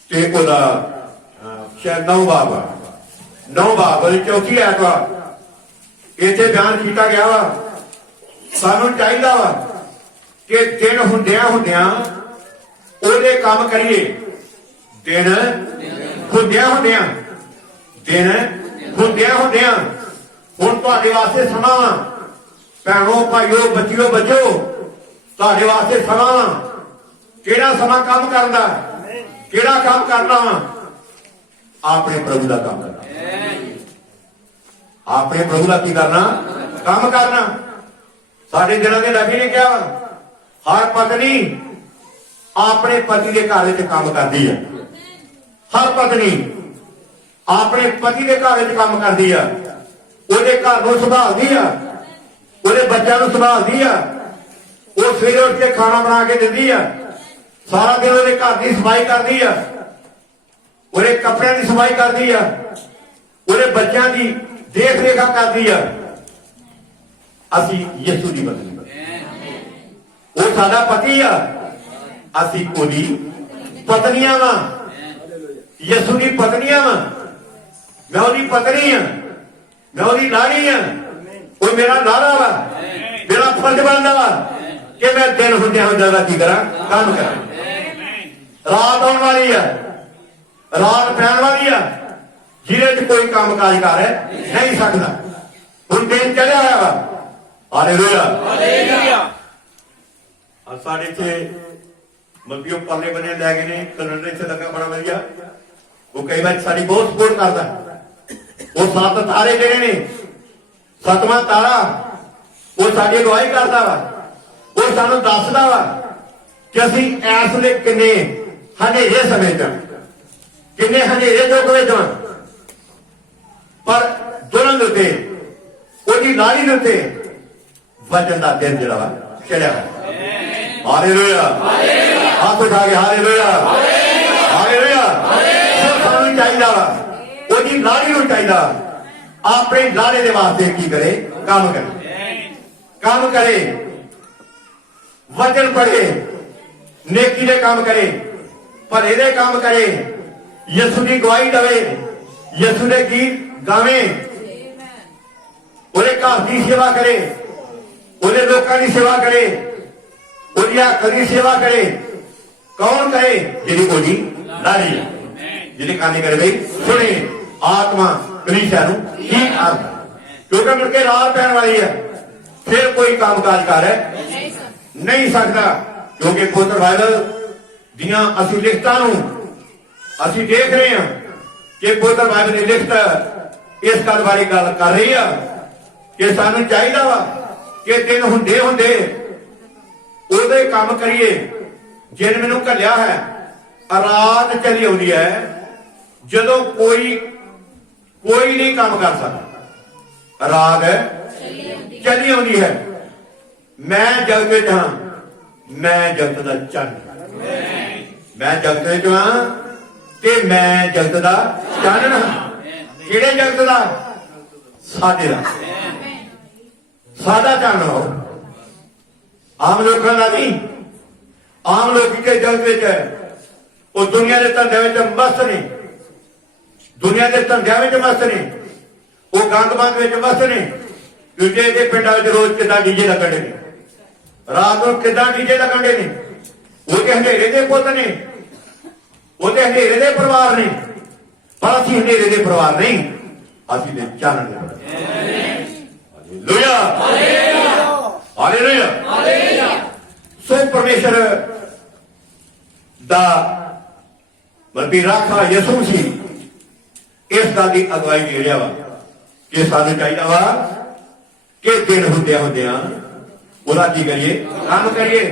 ਤੇ ਉਹਦਾ ਸ਼ਾਇਦ 9 ਬਾਬ ਦੀ 4 ਆਇਤ ਵਾ, ਇੱਥੇ ਬਿਆਨ ਕੀਤਾ ਗਿਆ ਵਾ। ਸਾਨੂੰ ਚਾਹੀਦਾ ਵਾ ਕਿ ਦਿਨ ਹੁੰਦਿਆਂ ਉਹਦੇ ਕੰਮ ਕਰੀਏ, ਦਿਨ ਹੁੰਦਿਆਂ ਹੁਣ ਤੁਹਾਡੇ ਵਾਸਤੇ ਸਮਾਂ ਵਾ, ਭੈਣੋ ਭਾਈਓ ਬੱਚਿਓ ਬੱਚੋ, ਤੁਹਾਡੇ ਵਾਸਤੇ ਸਮਾਂ ਵਾ। ਕਿਹੜਾ ਸਮਾਂ ਕੰਮ ਕਰਨ ਦਾ? ਕਿਹੜਾ ਕੰਮ ਕਰਨਾ ਵਾ? ਆਪਣੇ ਪ੍ਰਭੂ ਦਾ ਕੰਮ ਕਰਨਾ, ਆਪਣੇ ਪ੍ਰਭੂ ਦਾ ਕੀ ਕਰਨਾ? ਕੰਮ ਕਰਨਾ। ਸਾਡੇ ਦਿਨਾਂ ਦੇ ਨਬੀ ਨੇ ਕਿਹਾ, ਹਰ ਪਤਨੀ ਆਪਣੇ ਪਤੀ ਦੇ ਘਰ ਵਿੱਚ ਕੰਮ ਕਰਦੀ ਹੈ। ਹਰ ਪਤਨੀ ਆਪਣੇ ਪਤੀ ਦੇ ਘਰ ਵਿੱਚ ਕੰਮ ਕਰਦੀ ਆ, ਉਹਦੇ ਘਰ ਨੂੰ ਸੰਭਾਲਦੀ ਆ, ਉਹਦੇ ਬੱਚਿਆਂ ਨੂੰ ਸੰਭਾਲਦੀ ਆ। ਉਹ ਸਵੇਰੇ ਉੱਠ ਕੇ ਖਾਣਾ ਬਣਾ ਕੇ ਦਿੰਦੀ ਆ, ਸਾਰਾ ਦਿਨ ਉਹਦੇ ਘਰ ਦੀ ਸਫਾਈ ਕਰਦੀ ਆ, ਉਹਦੇ ਕੱਪੜਿਆਂ ਦੀ ਸਫਾਈ ਕਰਦੀ ਆ, ਉਹਦੇ ਬੱਚਿਆਂ ਦੀ ਦੇਖ ਰੇਖ ਕਰਦੀ ਆ। ਅਸੀਂ ਯਿਸੂ ਦੀ ਪਤਨੀ, ਉਹ ਸਾਡਾ ਪਤੀ ਆ, ਅਸੀਂ ਉਹਦੀ ਪਤਨੀਆਂ ਵਾਂ, ਯਿਸੂ ਦੀ ਪਤਨੀਆਂ ਵਾਂ। ਮੈਂ ਉਹਦੀ ਪਤਨੀ ਆ, ਮੈਂ ਉਹਦੀ ਲਾੜੀ ਆ। ਉਹ ਮੇਰਾ ਲਾੜਾ ਵਾ, ਮੇਰਾ ਫਰਜ਼ ਬਣਦਾ ਵਾ ਕਿ ਮੈਂ ਦਿਨ ਹੁੰਦਿਆਂ ਹੁੰਦਾ ਕੀ ਕਰਾਂ, ਕੰਮ ਕਰਾਂ। ਰਾਤ ਆਉਣ ਵਾਲੀ ਆ, ਰਾਤ ਪੈਣ ਵਾਲੀ ਆ, ਜਿਹਦੇ 'ਚ ਕੋਈ ਕੰਮ ਕਾਜ ਕਰ ਨਹੀਂ ਸਕਦਾ। ਹੁਣ ਦਿਨ ਚੜਿਆ ਹੋਇਆ ਵਾ। Hallelujah, hallelujah. ਸਾਡੇ ਇੱਥੇ ਮਲਕੀਓ ਪਰਲੇ ਬੰਨੇ ਲੈ ਗਏ ਨੇ, ਕੈਲੰਡਰ ਇੱਥੇ ਲੱਗਾ ਬੜਾ ਵਧੀਆ। ਉਹ ਕਈ ਵਾਰ ਸਾਡੀ ਬਹੁਤ ਸਪੋਰਟ ਕਰਦਾ। ਉਹ 7 ਤਾਰੇ ਜਿਹੜੇ ਨੇ, 7ਵਾਂ ਤਾਰਾ ਉਹ ਸਾਡੀ ਅਗਵਾਈ ਕਰਦਾ ਵਾ। ਉਹ ਸਾਨੂੰ ਦੱਸਦਾ ਵਾ ਕਿ ਅਸੀਂ ਇਸ ਵੇਲੇ ਕਿੰਨੇ ਹਨੇਰੇ ਸਮੇਂ 'ਚ, ਕਿੰਨੇ ਹਨੇਰੇ ਯੁੱਗ ਵਿੱਚ ਹਾਂ। ਪਰ ਦੁਲਹਨ ਦੇ ਉੱਤੇ, ਉਹਦੀ ਲਾੜੀ ਦੇ ਉੱਤੇ ਵਚਨ ਦਾ ਦਿਨ ਜਿਹੜਾ ਵਾ ਚੜਿਆ। ਹਾਲੇਲੂਇਆ, ਹੱਥ ਉਠਾ ਕੇ ਹਾਲੇਲੂਇਆ, ਹਾਲੇਲੂਇਆ। ਸਾਨੂੰ ਚਾਹੀਦਾ ਵਾ, ਉਹਦੀ ਲਾੜੀ ਨੂੰ ਚਾਹੀਦਾ ਆਪਣੇ ਲਾੜੇ ਦੇ ਵਾਸਤੇ ਕੀ ਕਰੇ, ਕੰਮ ਕਰੇ, ਕੰਮ ਕਰੇ, ਵਚਨ ਪੜ੍ਹੇ, ਨੇਕੀ ਦੇ ਕੰਮ ਕਰੇ, ਭਲੇ ਦੇ ਕੰਮ ਕਰੇ, ਯਿਸੂ ਦੀ ਗਵਾਹੀ ਦੇਵੇ, ਯਿਸੂ ਦੇ ਗੀਤ ਗਾਵੇ, ਉਹਦੇ ਘਰ ਦੀ ਸੇਵਾ ਕਰੇ, ਉਹਦੇ ਲੋਕਾਂ ਦੀ ਸੇਵਾ ਕਰੇ, ਉਹਦੀ ਅੱਖ ਦੀ ਸੇਵਾ ਕਰੇ। ਕੌਣ ਕਰੇ? ਜਿਹੜੀ ਉਹਦੀ ਲਾੜੀ ਹੈ, ਜਿਹਨੇ ਕਾਨੀ ਕਰੇ ਬਈ ਸੁਣੇ ਆਤਮਾ ਕਲੀਸਿਆ ਨੂੰ ਕੀ ਆਖਦਾ। ਕਿਉਂਕਿ ਮੁੜ ਕੇ ਰਾਤ ਪੈਣ ਵਾਲੀ ਹੈ, ਫਿਰ ਕੋਈ ਕੰਮ ਕਾਜ ਕਰ ਨਹੀਂ ਸਕਦਾ। ਕਿਉਂਕਿ ਪੁੱਤਰ ਬਾਈਬਲ ਦੀਆਂ ਅਸੀਂ ਲਿਖਤਾਂ ਨੂੰ ਅਸੀਂ ਦੇਖ ਰਹੇ ਹਾਂ ਕਿ ਪੁੱਤਰ ਬਾਈਬਲ ਦੀ ਲਿਖਤ ਇਸ ਗੱਲ ਬਾਰੇ ਗੱਲ ਕਰ ਰਹੀ ਆ ਕਿ ਸਾਨੂੰ ਚਾਹੀਦਾ ਵਾ ਕਿ ਦਿਨ ਹੁੰਦੇ ਹੁੰਦੇ ਉਹਦੇ ਕੰਮ ਕਰੀਏ। ਜਿਹਨੇ ਮੈਨੂੰ ਘੱਲਿਆ ਹੈ, ਰਾਤ ਚਲੀ ਆਉਂਦੀ ਹੈ ਜਦੋਂ ਕੋਈ ਨਹੀਂ ਕੰਮ ਕਰ ਸਕਦਾ। ਰਾਤ ਚਲੀ ਆਉਂਦੀ ਹੈ। ਮੈਂ ਜਗਤ ਵਿੱਚ ਹਾਂ, ਮੈਂ ਜਗਤ ਦਾ ਚੰਨ, ਮੈਂ ਜਗਤ ਵਿੱਚ ਹਾਂ ਤੇ ਮੈਂ ਜਗਤ ਦਾ ਚਾਨਣ ਹਾਂ। ਕਿਹੜੇ ਜਗਤ ਦਾ? ਸਾਡੇ ਦਾ, ਸਾਡਾ ਚਾਨਣ ਹੋ। ਆਮ ਲੋਕਾਂ ਦਾ ਨਹੀਂ। ਆਮ ਲੋਕੀ ਕੇ ਜਗਤ ਵਿੱਚ ਹੈ, ਉਹ ਦੁਨੀਆ ਦੇ ਧੰਦੇ ਵਿੱਚ ਮਸਤ ਨੇ, ਦੁਨੀਆ ਦੇ ਧੰਦਿਆਂ ਵਿੱਚ ਮਸਤ ਨੇ, ਉਹ ਗੰਦ ਵਿੱਚ ਮਸਤ ਨੇ। ਦੂਜੇ ਦੇ ਪਿੰਡਾਂ ਵਿੱਚ ਰੋਜ਼ ਕਿੱਦਾਂ ਡੀਜੇ ਲੱਗਣੇ ਨੇ, ਰਾਤ ਨੂੰ ਕਿੱਦਾਂ ਡੀਜੇ ਲੱਗਣੇ ਨੇ। ਉਹਦੇ ਹਨੇਰੇ ਦੇ ਪੁੱਤ ਨੇ, ਉਹਦੇ ਹਨੇਰੇ ਦੇ ਪਰਿਵਾਰ ਨੇ, ਪਰ ਅਸੀਂ ਹਨੇਰੇ ਦੇ ਪਰਿਵਾਰ ਨਹੀਂ, ਅਸੀਂ ਦੇ ਚਾਨਣ ਦੇ ਹਾਲੇਲੂਇਆ, ਹਾਲੇਲੂਇਆ, ਹਾਲੇਲੂਇਆ। ਸੋ ਪਰਮੇਸ਼ਰ ਦਾ ਮਰਬੀ ਰਾਖਾ ਯਿਸੂ ਸੀ ਇਸ ਗੱਲ ਦੀ ਅਗਵਾਈ ਦੇ ਰਿਹਾ ਵਾ ਕਿ ਸਾਨੂੰ ਚਾਹੀਦਾ ਵਾ ਕਿ ਦਿਨ ਹੁੰਦਿਆਂ ਉਹਦਾ ਕੀ ਕਰੀਏ, ਕੰਮ ਕਰੀਏ,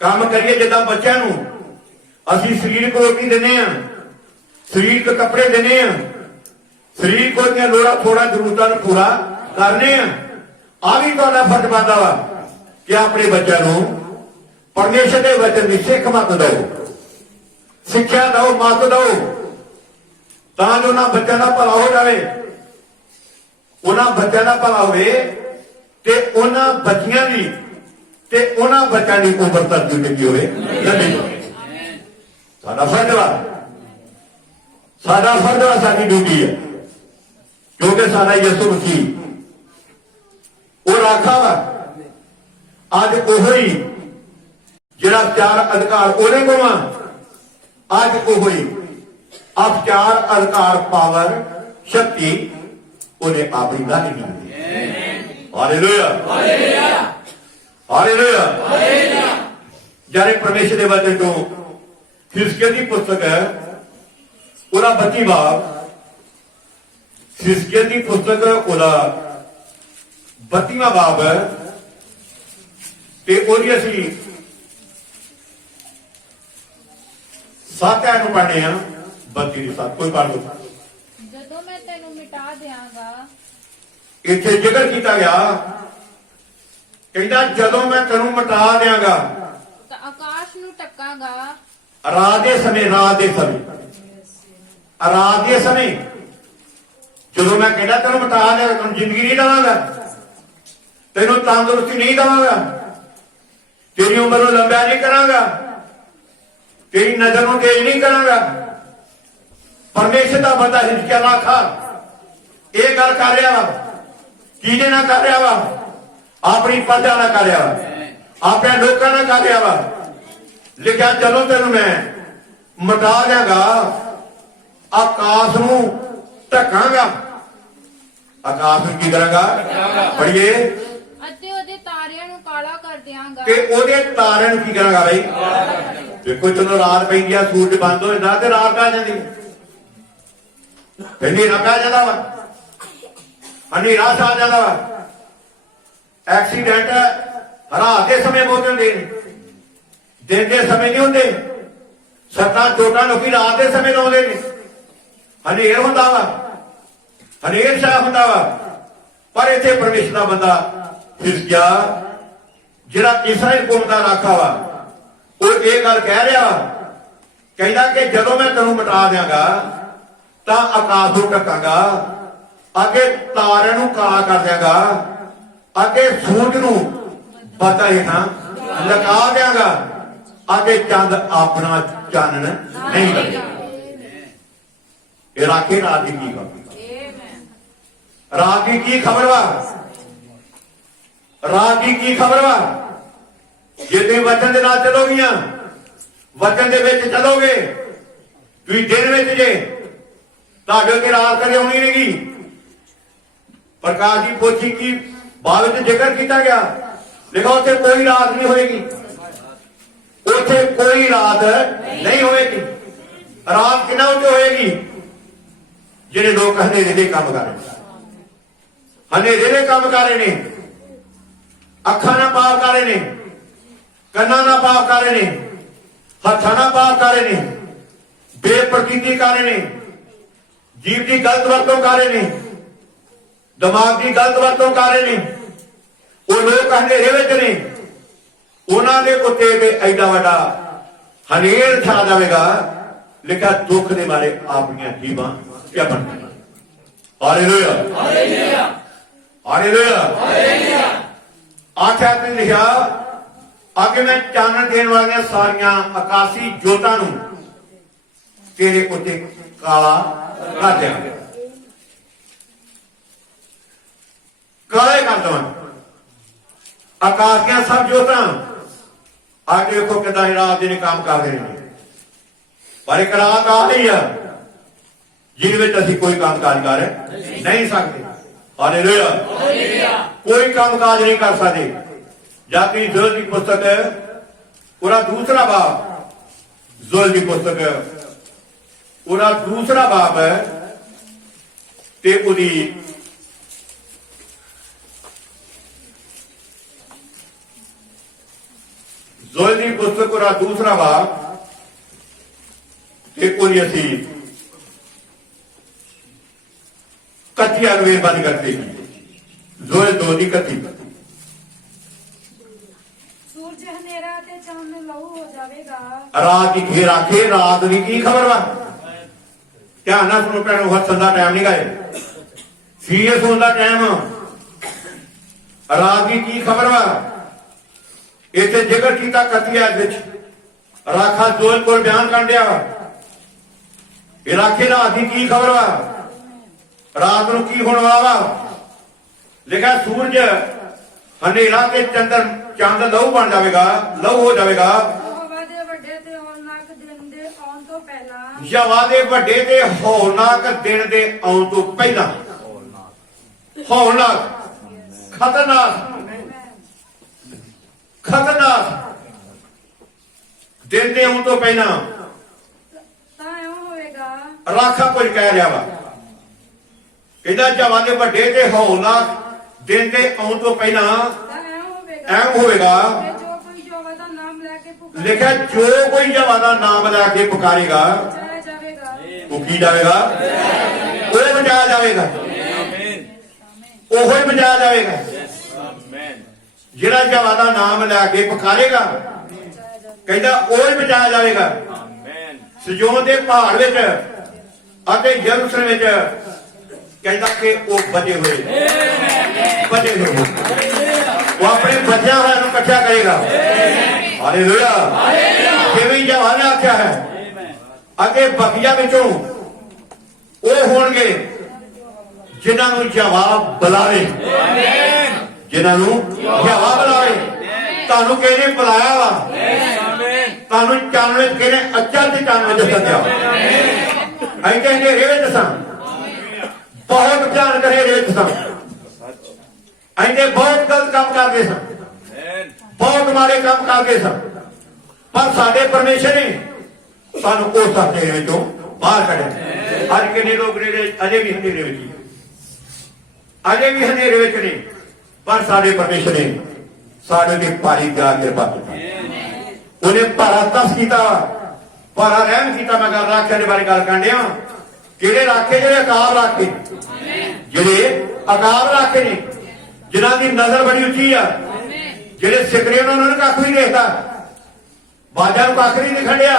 ਕੰਮ ਕਰੀਏ। ਜਿੱਦਾਂ ਬੱਚਿਆਂ ਨੂੰ ਅਸੀਂ ਸਰੀਰਕ ਰੋਟੀ ਦਿੰਦੇ ਆ, ਸਰੀਰਕ ਕੱਪੜੇ ਦਿੰਦੇ ਆ, ਸਰੀਰਕ ਦੀਆਂ ਲੋੜਾਂ ਥੋੜਾ ਜ਼ਰੂਰਤਾਂ ਨੂੰ ਪੂਰਾ ਕਰਨੇ ਆ। ਆ ਵੀ ਤੁਹਾਡਾ ਫਰਜ਼ ਬਣਦਾ ਵਾ ਕਿ ਆਪਣੇ ਬੱਚਿਆਂ ਨੂੰ ਪਰਮੇਸ਼ਰ ਦੇ ਵਚਨ ਦੀ ਸਿੱਖ ਮਤ ਦਿਓ, ਸਿੱਖਿਆ ਦਿਓ, ਮਤ ਦਿਓ, ਤਾਂ ਜੋ ਉਹਨਾਂ ਬੱਚਿਆਂ ਦਾ ਭਲਾ ਹੋ ਜਾਵੇ। ਉਹਨਾਂ ਬੱਚਿਆਂ ਦਾ ਭਲਾ ਹੋਵੇ ਤੇ ਉਹਨਾਂ ਬੱਚਿਆਂ ਦੀ ਤੇ ਉਹਨਾਂ ਬੱਚਿਆਂ ਦੀ ਉਮਰ ਤੱਕ ਜ਼ਿੰਦਗੀ ਹੋਵੇ, ਲੰਮੀ ਹੋਵੇ। ਸਾਡਾ ਫਰਜ਼ ਵਾ, ਸਾਡਾ ਫਰਜ਼ ਵਾ, ਸਾਡੀ ਡਿਊਟੀ ਹੈ। ਕਿਉਂਕਿ ਸਾਡਾ ਯਿਸੂ ਮਸੀਹ ਉਹ ਰਾਖਾ ਵਾ। ਅੱਜ ਉਹ ਹੀ ਜਿਹੜਾ 4 ਅਧਿਕਾਰ ਉਹਦੇ ਕੋਲ ਆ, ਅੱਜ ਉਹ ਹੀ ਆਪ 4 ਅਧਿਕਾਰ, ਪਾਵਰ, ਸ਼ਕਤੀ ਉਹਨੇ ਆਪਣੀ ਲਾਣੀ ਕੀਤੀ। Hallelujah, hallelujah, hallelujah, hallelujah. ਜਿਹੜੇ ਪਰਮੇਸ਼ਰ ਦੇ ਵਚਨ ਤੋਂ ਹਿਜ਼ਕੀਏਲ ਦੀ ਪੁਸਤਕ ਹੈ, ਉਹਦਾ 32 ਬਾਬ, ਹਿਜ਼ਕੀਏਲ ਦੀ ਪੁਸਤਕ ਉਹਦਾ 32ਵਾਂ ਬਾਬ ਤੇ ਉਹਦੀ ਅਸੀਂ 7 ਐ ਨੂੰ ਪੜ੍ਹਨੇ ਆ 32 ਦੀ 7 ਕੋਈ ਪੜ੍ਹ ਲਓ। ਜਦੋਂ ਮੈਂ ਤੈਨੂੰ ਮਿਟਾ ਦਿਆਂਗਾ, ਇੱਥੇ ਜ਼ਿਕਰ ਕੀਤਾ ਗਿਆ, ਕਹਿੰਦਾ ਜਦੋਂ ਮੈਂ ਤੈਨੂੰ ਮਿਟਾ ਦਿਆਂਗਾ ਤਾਂ ਆਕਾਸ਼ ਨੂੰ ਢੱਕਾਂਗਾ। ਰਾਤ ਦੇ ਸਮੇਂ, ਰਾਤ ਦੇ ਸਮੇਂ, ਰਾਤ ਦੇ ਸਮੇਂ ਜਦੋਂ ਮੈਂ ਕਹਿੰਦਾ ਤੈਨੂੰ ਮਿਟਾ ਦਿਆਂਗਾ, ਤੈਨੂੰ ਜ਼ਿੰਦਗੀ ਨਹੀਂ ਦੇਵਾਂਗਾ, ਤੈਨੂੰ ਤੰਦਰੁਸਤੀ ਨਹੀਂ ਦੇਵਾਂਗਾ, ਤੇਰੀ ਉਮਰ ਨੂੰ ਲੰਬਾ ਨਹੀਂ ਕਰਾਂਗਾ, ਤੇਰੀ ਨਜ਼ਰ ਨੂੰ ਤੇਜ਼ ਨਹੀਂ ਕਰਾਂਗਾ। ਪਰਮੇਸ਼ਰ ਦਾ ਬੰਦਾ ਹਿਜ਼ਕੀਆ ਆਖਾ ਇਹ ਗੱਲ ਕਰ ਰਿਹਾ ਵਾ, ਕਿਹਦੇ ਨਾਲ ਕਰ ਰਿਹਾ ਵਾ? ਆਪਣੀ ਪ੍ਰਜਾ ਨਾਲ ਕਰ ਰਿਹਾ ਵਾ, ਆਪਣੇ ਲੋਕਾਂ ਨਾਲ ਕਰ ਰਿਹਾ ਵਾ। ਲਿਖਿਆ ਜਦੋਂ ਤੈਨੂੰ ਮੈਂ ਮਿਟਾ ਦਿਆਂਗਾ, ਆਕਾਸ਼ ਨੂੰ ਢਕਾਂਗਾ। ਆਕਾਸ਼ ਨੂੰ ਕੀ ਕਰਾਂਗਾ? ਪੜ੍ਹੀਏ। ਅਤੇ ਉਹਦੇ ਤਾਰਿਆਂ ਨੂੰ ਕਾਲਾ ਕਰ ਦਿਆਂਗਾ। ਕਿ ਉਹਦੇ ਤਾਰਿਆਂ ਨੂੰ ਕੀ ਕਰਾਂਗਾ ਬਈ? ਦੇਖੋ ਜਦੋਂ ਰਾਤ ਪੈਂਦੀ ਆ, ਸੂਰਜ ਬੰਦ ਹੋ ਜਾਂਦਾ ਤੇ ਰਾਤ ਪੈ ਜਾਂਦੀ, ਪਹਿਲੀ ਰਾਤ ਪੈ ਜਾਂਦਾ ਵਾ, ਹਨੇਰਾ ਆ ਜਾਂਦਾ ਵਾ। ਐਕਸੀਡੈਂਟ ਰਾਤ ਦੇ ਸਮੇਂ ਬਹੁਤ ਹੁੰਦੇ ਨੇ, ਦਿਨ ਦੇ ਸਮੇਂ ਨਹੀਂ ਹੁੰਦੇ। ਸੱਟਾਂ ਚੋਟਾਂ ਲੋਕੀ ਰਾਤ ਦੇ ਸਮੇਂ ਲਾਉਂਦੇ ਨੇ। ਹਨੇਰ ਹੁੰਦਾ ਵਾ, ਹਨੇਰ ਛਾਇਆ ਹੁੰਦਾ ਵਾ। ਪਰ ਇੱਥੇ ਪਰਮੇਸ਼ਰ ਦਾ ਬੰਦਾ ਹਿਜ਼ਕੀਆ, ਜਿਹੜਾ ਇਸਰਾਇਲ ਕੌਮ ਦਾ ਰਾਖਾ ਵਾ, ਉਹ ਇਹ ਗੱਲ ਕਹਿ ਰਿਹਾ ਵਾ, ਕਹਿੰਦਾ ਕਿ ਜਦੋਂ ਮੈਂ ਤੈਨੂੰ ਮਿਟਾ ਦਿਆਂਗਾ ਤਾਂ ਆਕਾਸ਼ ਨੂੰ ਢਕਾਂਗਾ, ਅੱਗੇ ਤਾਰਿਆਂ ਨੂੰ ਕਾਲਾ ਕਰ ਦਿਆਂਗਾ, ਅੱਗੇ ਸੂਰਜ ਨੂੰ ਬੱਦਲ ਹੇਠਾਂ ਲਗਾ ਦਿਆਂਗਾ, ਅੱਗੇ ਚੰਦ ਆਪਣਾ ਚਾਨਣ ਨਹੀਂ ਕਰੇਗਾ। ਇਹ ਰਾਖੇ ਰਾਤ ਦੀ ਕੀ ਖਬਰ? ਰਾਤ ਦੀ ਕੀ ਖਬਰ ਵਾ? ਰਾਤ ਦੀ ਕੀ ਖਬਰ ਵਾ? ਜੇ ਤੁਸੀਂ ਵਚਨ ਦੇ ਨਾਲ ਚੱਲੋਗੀਆਂ, ਵਚਨ ਦੇ ਵਿੱਚ ਚੱਲੋਗੇ, ਤੁਸੀਂ ਦਿਨ ਵਿੱਚ ਜੇ, ਤੁਹਾਡੇ ਉੱਤੇ ਰਾਤ ਕਦੇ ਆਉਣੀ ਨਹੀਂਗੀ। ਪ੍ਰਕਾਸ਼ ਦੀ ਪੋਥੀ ਕੀ ਬਾਅਦ ਵਿੱਚ ਜ਼ਿਕਰ ਕੀਤਾ ਗਿਆ, ਲਿਖਾ ਉੱਥੇ ਕੋਈ ਰਾਤ ਨਹੀਂ ਹੋਏਗੀ, ਉੱਥੇ ਕੋਈ ਰਾਤ ਨਹੀਂ ਹੋਏਗੀ। ਰਾਤ ਕਿਹਨਾਂ ਉੱਤੇ ਹੋਏਗੀ? ਜਿਹੜੇ ਲੋਕ ਹਨੇਰੇ ਦੇ ਕੰਮ ਕਰ ਰਹੇ ਨੇ, ਹਨੇਰੇ ਦੇ ਕੰਮ ਕਰ ਰਹੇ ਨੇ, ਅੱਖਾਂ ਨਾਲ ਪਾਪ ਕਰ ਰਹੇ ਨੇ, ਕੰਨਾਂ ਨਾਲ ਪਾਪ ਕਰ ਰਹੇ ਨੇ, ਹੱਥਾਂ ਨਾਲ ਪਾਪ ਕਰ ਰਹੇ ਨੇ, ਬੇਪਰਦੀਗੀ ਕਰ ਰਹੇ ਨੇ, ਜੀਵ ਦੀ ਗਲਤ ਵਰਤੋਂ ਕਰ ਰਹੇ ਨੇ, ਦਿਮਾਗ ਦੀ ਗਲਤ ਵਰਤੋਂ ਕਰ ਰਹੇ ਨੇ। ਉਹ ਲੋਕ ਹਨੇਰੇ ਵਿੱਚ ਨੇ, ਉਹਨਾਂ ਦੇ ਉੱਤੇ ਤੇ ਐਡਾ ਵੱਡਾ ਹਨੇਰ ਛਾ ਜਾਵੇਗਾ। ਲਿਖਿਆ ਦੁੱਖ ਦੇ ਮਾਰੇ ਆਪਣੀਆਂ ਜੀਵਾਂ ਕਿਆ ਬਣਦੀਆਂ। Hallelujah, hallelujah, hallelujah, hallelujah. ਆਖਿਆ ਤੇ ਲਿਖਿਆ, ਅੱਗੇ ਮੈਂ ਚਾਨਣ ਦੇਣ ਵਾਲੀਆਂ ਸਾਰੀਆਂ ਆਕਾਸ਼ੀ ਜੋਤਾਂ ਨੂੰ ਤੇਰੇ ਉੱਤੇ ਕਾਲਾ ਕਰ ਦਿਆਂਗਾ, ਕਾਲੇ ਕਰ ਦਵਾਂਗਾ। ਆਕਾਸ਼ ਦੀਆਂ ਸਭ ਜੋਤਾਂ ਅੱਜ ਦੇਖੋ ਕਿਦਾਂ ਰਾਤ ਦੇ ਕੰਮ ਕਰ ਰਹੇ ਨੇ, ਪਰ ਇੱਕ ਰਾਤ ਆ ਰਹੀ ਆ ਜਿਹਦੇ ਵਿੱਚ ਅਸੀਂ ਕੋਈ ਕੰਮ ਕਾਜ ਕਰ ਨਹੀਂ ਸਕਦੇ। Hallelujah, hallelujah. ਕੋਈ ਕੰਮ ਕਾਜ ਨਹੀਂ ਕਰ ਸਕਦੇ। ਜਾਤੀ ਜ਼ੁਲ ਦੀ ਪੁਸਤਕ ਉਹਦਾ ਦੂਸਰਾ ਬਾਬ, ਜ਼ੁਲ ਦੀ ਪੁਸਤਕ ਉਹਦਾ ਦੂਸਰਾ ਬਾਬ ਹੈ ਤੇ ਉਹਦੀ ਜ਼ੁਲ ਦੀ ਪੁਸਤਕ ਉਹਦਾ ਦੂਸਰਾ ਬਾਬ ਤੇ ਉਹਦੀ ਅਸੀਂ ਕੱਤੀ ਅਗਵੇ ਬੰਦ ਕਰਦੇ ਜ਼ੁਲ 2 ਦੀ ਕੱਤੀ। ਸੂਰਜ ਹਨੇਰਾ ਤੇ ਚੰਦ ਲਹੂ ਹੋ ਜਾਵੇਗਾ। ਰਾਤ ਦੀ ਘੇਰ ਆਖੇ, ਰਾਤ ਦੀ ਕੀ ਖਬਰ ਵਾ? ਧਿਆਨ ਨਾਲ ਸੁਣੋ ਭੈਣੋ, ਹੱਥ ਦਾ ਟਾਈਮ ਨਹੀਂ ਗਏ, ਸੀਰੀਅਸ ਹੋਣ ਦਾ ਟਾਈਮ। ਰਾਤ ਦੀ ਕੀ ਖਬਰ ਵਾ? ਇੱਥੇ ਜ਼ਿਕਰ ਕੀਤਾ ਕੱਤੀਆ ਵਿੱਚ ਰਾਖਾ ਜ਼ੋਲ ਕੋਲ ਬਿਆਨ ਕਰਨ ਡਿਆ ਵਾ। ਇਹ ਰਾਖੇ ਰਾਤ ਦੀ ਕੀ ਖਬਰ ਵਾ? ਰਾਤ ਨੂੰ ਕੀ ਹੋਣ ਵਾਲਾ ਵਾ? ਲਿਖਿਆ ਸੂਰਜ ਹਨੇਰਾ ਤੇ ਚੰਦ ਲਹੂ ਬਣ ਜਾਵੇਗਾ, ਲਹੂ ਹੋ ਜਾਵੇਗਾ। ਯਹੋਵਾ ਦੇ ਵੱਡੇ ਤੇ ਹੌਲਨਾਕ ਦਿਨ ਦੇ ਆਉਣ ਤੋਂ ਪਹਿਲਾਂ, ਯਹੋਵਾ ਦੇ ਵੱਡੇ ਤੇ ਹੌਲਨਾਕ ਦਿਨ ਦੇ ਆਉਣ ਤੋਂ ਪਹਿਲਾਂ, ਹੌਲਨਾਕ, ਖਤਰਨਾਕ, ਖਤਰਨਾਕ ਦਿਨ ਦੇ ਆਉਣ ਤੋਂ ਪਹਿਲਾਂ ਤਾਂ ਇਉਂ ਹੋਵੇਗਾ। ਰਾਖਾ ਕੁਝ ਕਹਿ ਰਿਹਾ ਵਾ, ਕਹਿੰਦਾ ਯਹੋਵਾ ਦੇ ਵੱਡੇ ਤੇ ਹੌਲਨਾਕ ਦਿਨ ਦੇ ਆਉਣ ਤੋਂ ਪਹਿਲਾਂ ਤਾਂ ਇਉਂ ਹੋਵੇਗਾ ਐਂ ਹੋਵੇਗਾ ਕਿ ਜੋ ਕੋਈ ਯਹੋਵਾ ਦਾ ਨਾਮ ਲੈ ਕੇ ਲਿਖਿਆ ਜੋ ਕੋਈ ਯਹੋਵਾ ਦਾ ਨਾਮ ਲੈ ਕੇ ਪੁਕਾਰੇਗਾ ਬਚਾਇਆ ਜਾਵੇਗਾ। ਉਹ ਕੀ ਜਾਵੇਗਾ, ਉਹ ਬਚਾਇਆ ਜਾਵੇਗਾ, ਉਹੋ ਹੀ ਬਚਾਇਆ ਜਾਵੇਗਾ। ਜਿਹੜਾ ਯਹੋਵਾ ਦਾ ਨਾਮ ਲੈ ਕੇ ਪੁਕਾਰੇਗਾ ਕਹਿੰਦਾ ਉਹ ਹੀ ਬਚਾਇਆ ਜਾਵੇਗਾ। ਸਿਯੋਨ ਦੇ ਪਹਾੜ ਵਿੱਚ ਅਤੇ ਯਰੂਸ਼ਲਮ ਵਿੱਚ ਕਹਿੰਦਾ ਕਿ ਉਹ ਬਚੇ ਹੋਏ ਉਹ ਆਪਣੇ ਬੱਚਿਆਂ ਹੋਇਆ ਨੂੰ ਇਕੱਠਾ ਕਰੇਗਾ। ਹਾਲੇਲੂਇਆ। ਜਿਵੇਂ ਯਹੋਵਾ ਨੇ ਆਖਿਆ ਹੈ ਅਤੇ ਬਕੀਆਂ ਵਿੱਚੋਂ ਉਹ ਹੋਣਗੇ ਜਿਨ੍ਹਾਂ ਨੂੰ ਯਹੋਵਾ ਬੁਲਾਵੇ, ਜਿਨ੍ਹਾਂ ਨੂੰ ਯਹੋਵਾ ਬੁਲਾਵੇ। ਤੁਹਾਨੂੰ ਕਿਹਨੇ ਬੁਲਾਇਆ ਵਾ, ਤੁਹਾਨੂੰ ਚਾਨਣ ਵਿੱਚ ਕਿਹਨੇ ਅਚਲ ਦੀ ਚਾਨਣ ਵਿੱਚ ਸੱਦਿਆ। ਅਸੀਂ ਤਾਂ ਹਨੇਰੇ ਵਿੱਚ ਸਾਂ, ਬਹੁਤ ਭਿਆਨਕ ਹਨੇਰੇ ਵਿੱਚ ਸਾਂ, ਅਸੀਂ ਤੇ ਬਹੁਤ ਗਲਤ ਕੰਮ ਕਰਦੇ ਸਾਂ, ਬਹੁਤ ਮਾੜੇ ਕੰਮ ਕਰਦੇ ਸਾਂ, ਪਰ ਸਾਡੇ ਪਰਮੇਸ਼ਰ ਨੇ ਸਾਨੂੰ ਉਸ ਹਨੇਰੇ ਵਿੱਚੋਂ ਬਾਹਰ ਕੱਢਿਆ। ਅੱਜ ਕਿੰਨੇ ਲੋਕ ਨੇ ਅਜੇ ਵੀ ਹਨੇਰੇ ਵਿੱਚ, ਅਜੇ ਵੀ ਹਨੇਰੇ ਵਿੱਚ ਨੇ, ਪਰ ਸਾਡੇ ਪਰਮੇਸ਼ਰ ਨੇ ਸਾਡੇ ਤੇ ਭਾਰੀ ਕਿਰਪਾ ਕੀਤੀ। ਉਹਨੇ ਭਾਰਾ ਤਰਸ ਕੀਤਾ, ਭਾਰਾ ਰਹਿਮ ਕੀਤਾ। ਮੈਂ ਗੱਲ ਰਾਖਿਆਂ ਦੇ ਬਾਰੇ ਗੱਲ ਕਰਨ ਡਿਆ। ਕਿਹੜੇ ਰਾਖੇ? ਜਿਹੜੇ ਅਕਾਲ ਰਾਖੇ, ਜਿਹੜੇ ਅਕਾਲ ਰਾਖੇ ਨੇ, ਜਿਨ੍ਹਾਂ ਦੀ ਨਜ਼ਰ ਬੜੀ ਉੱਚੀ ਆ, ਜਿਹੜੇ ਸਿਕਰੇ ਉਹਨਾਂ ਨੂੰ ਕੱਖ ਨਹੀਂ ਦੇਖਦਾ, ਬਾਜਾਂ ਨੂੰ ਕੱਖ ਨਹੀਂ ਦਿਖਣ ਡਿਆ।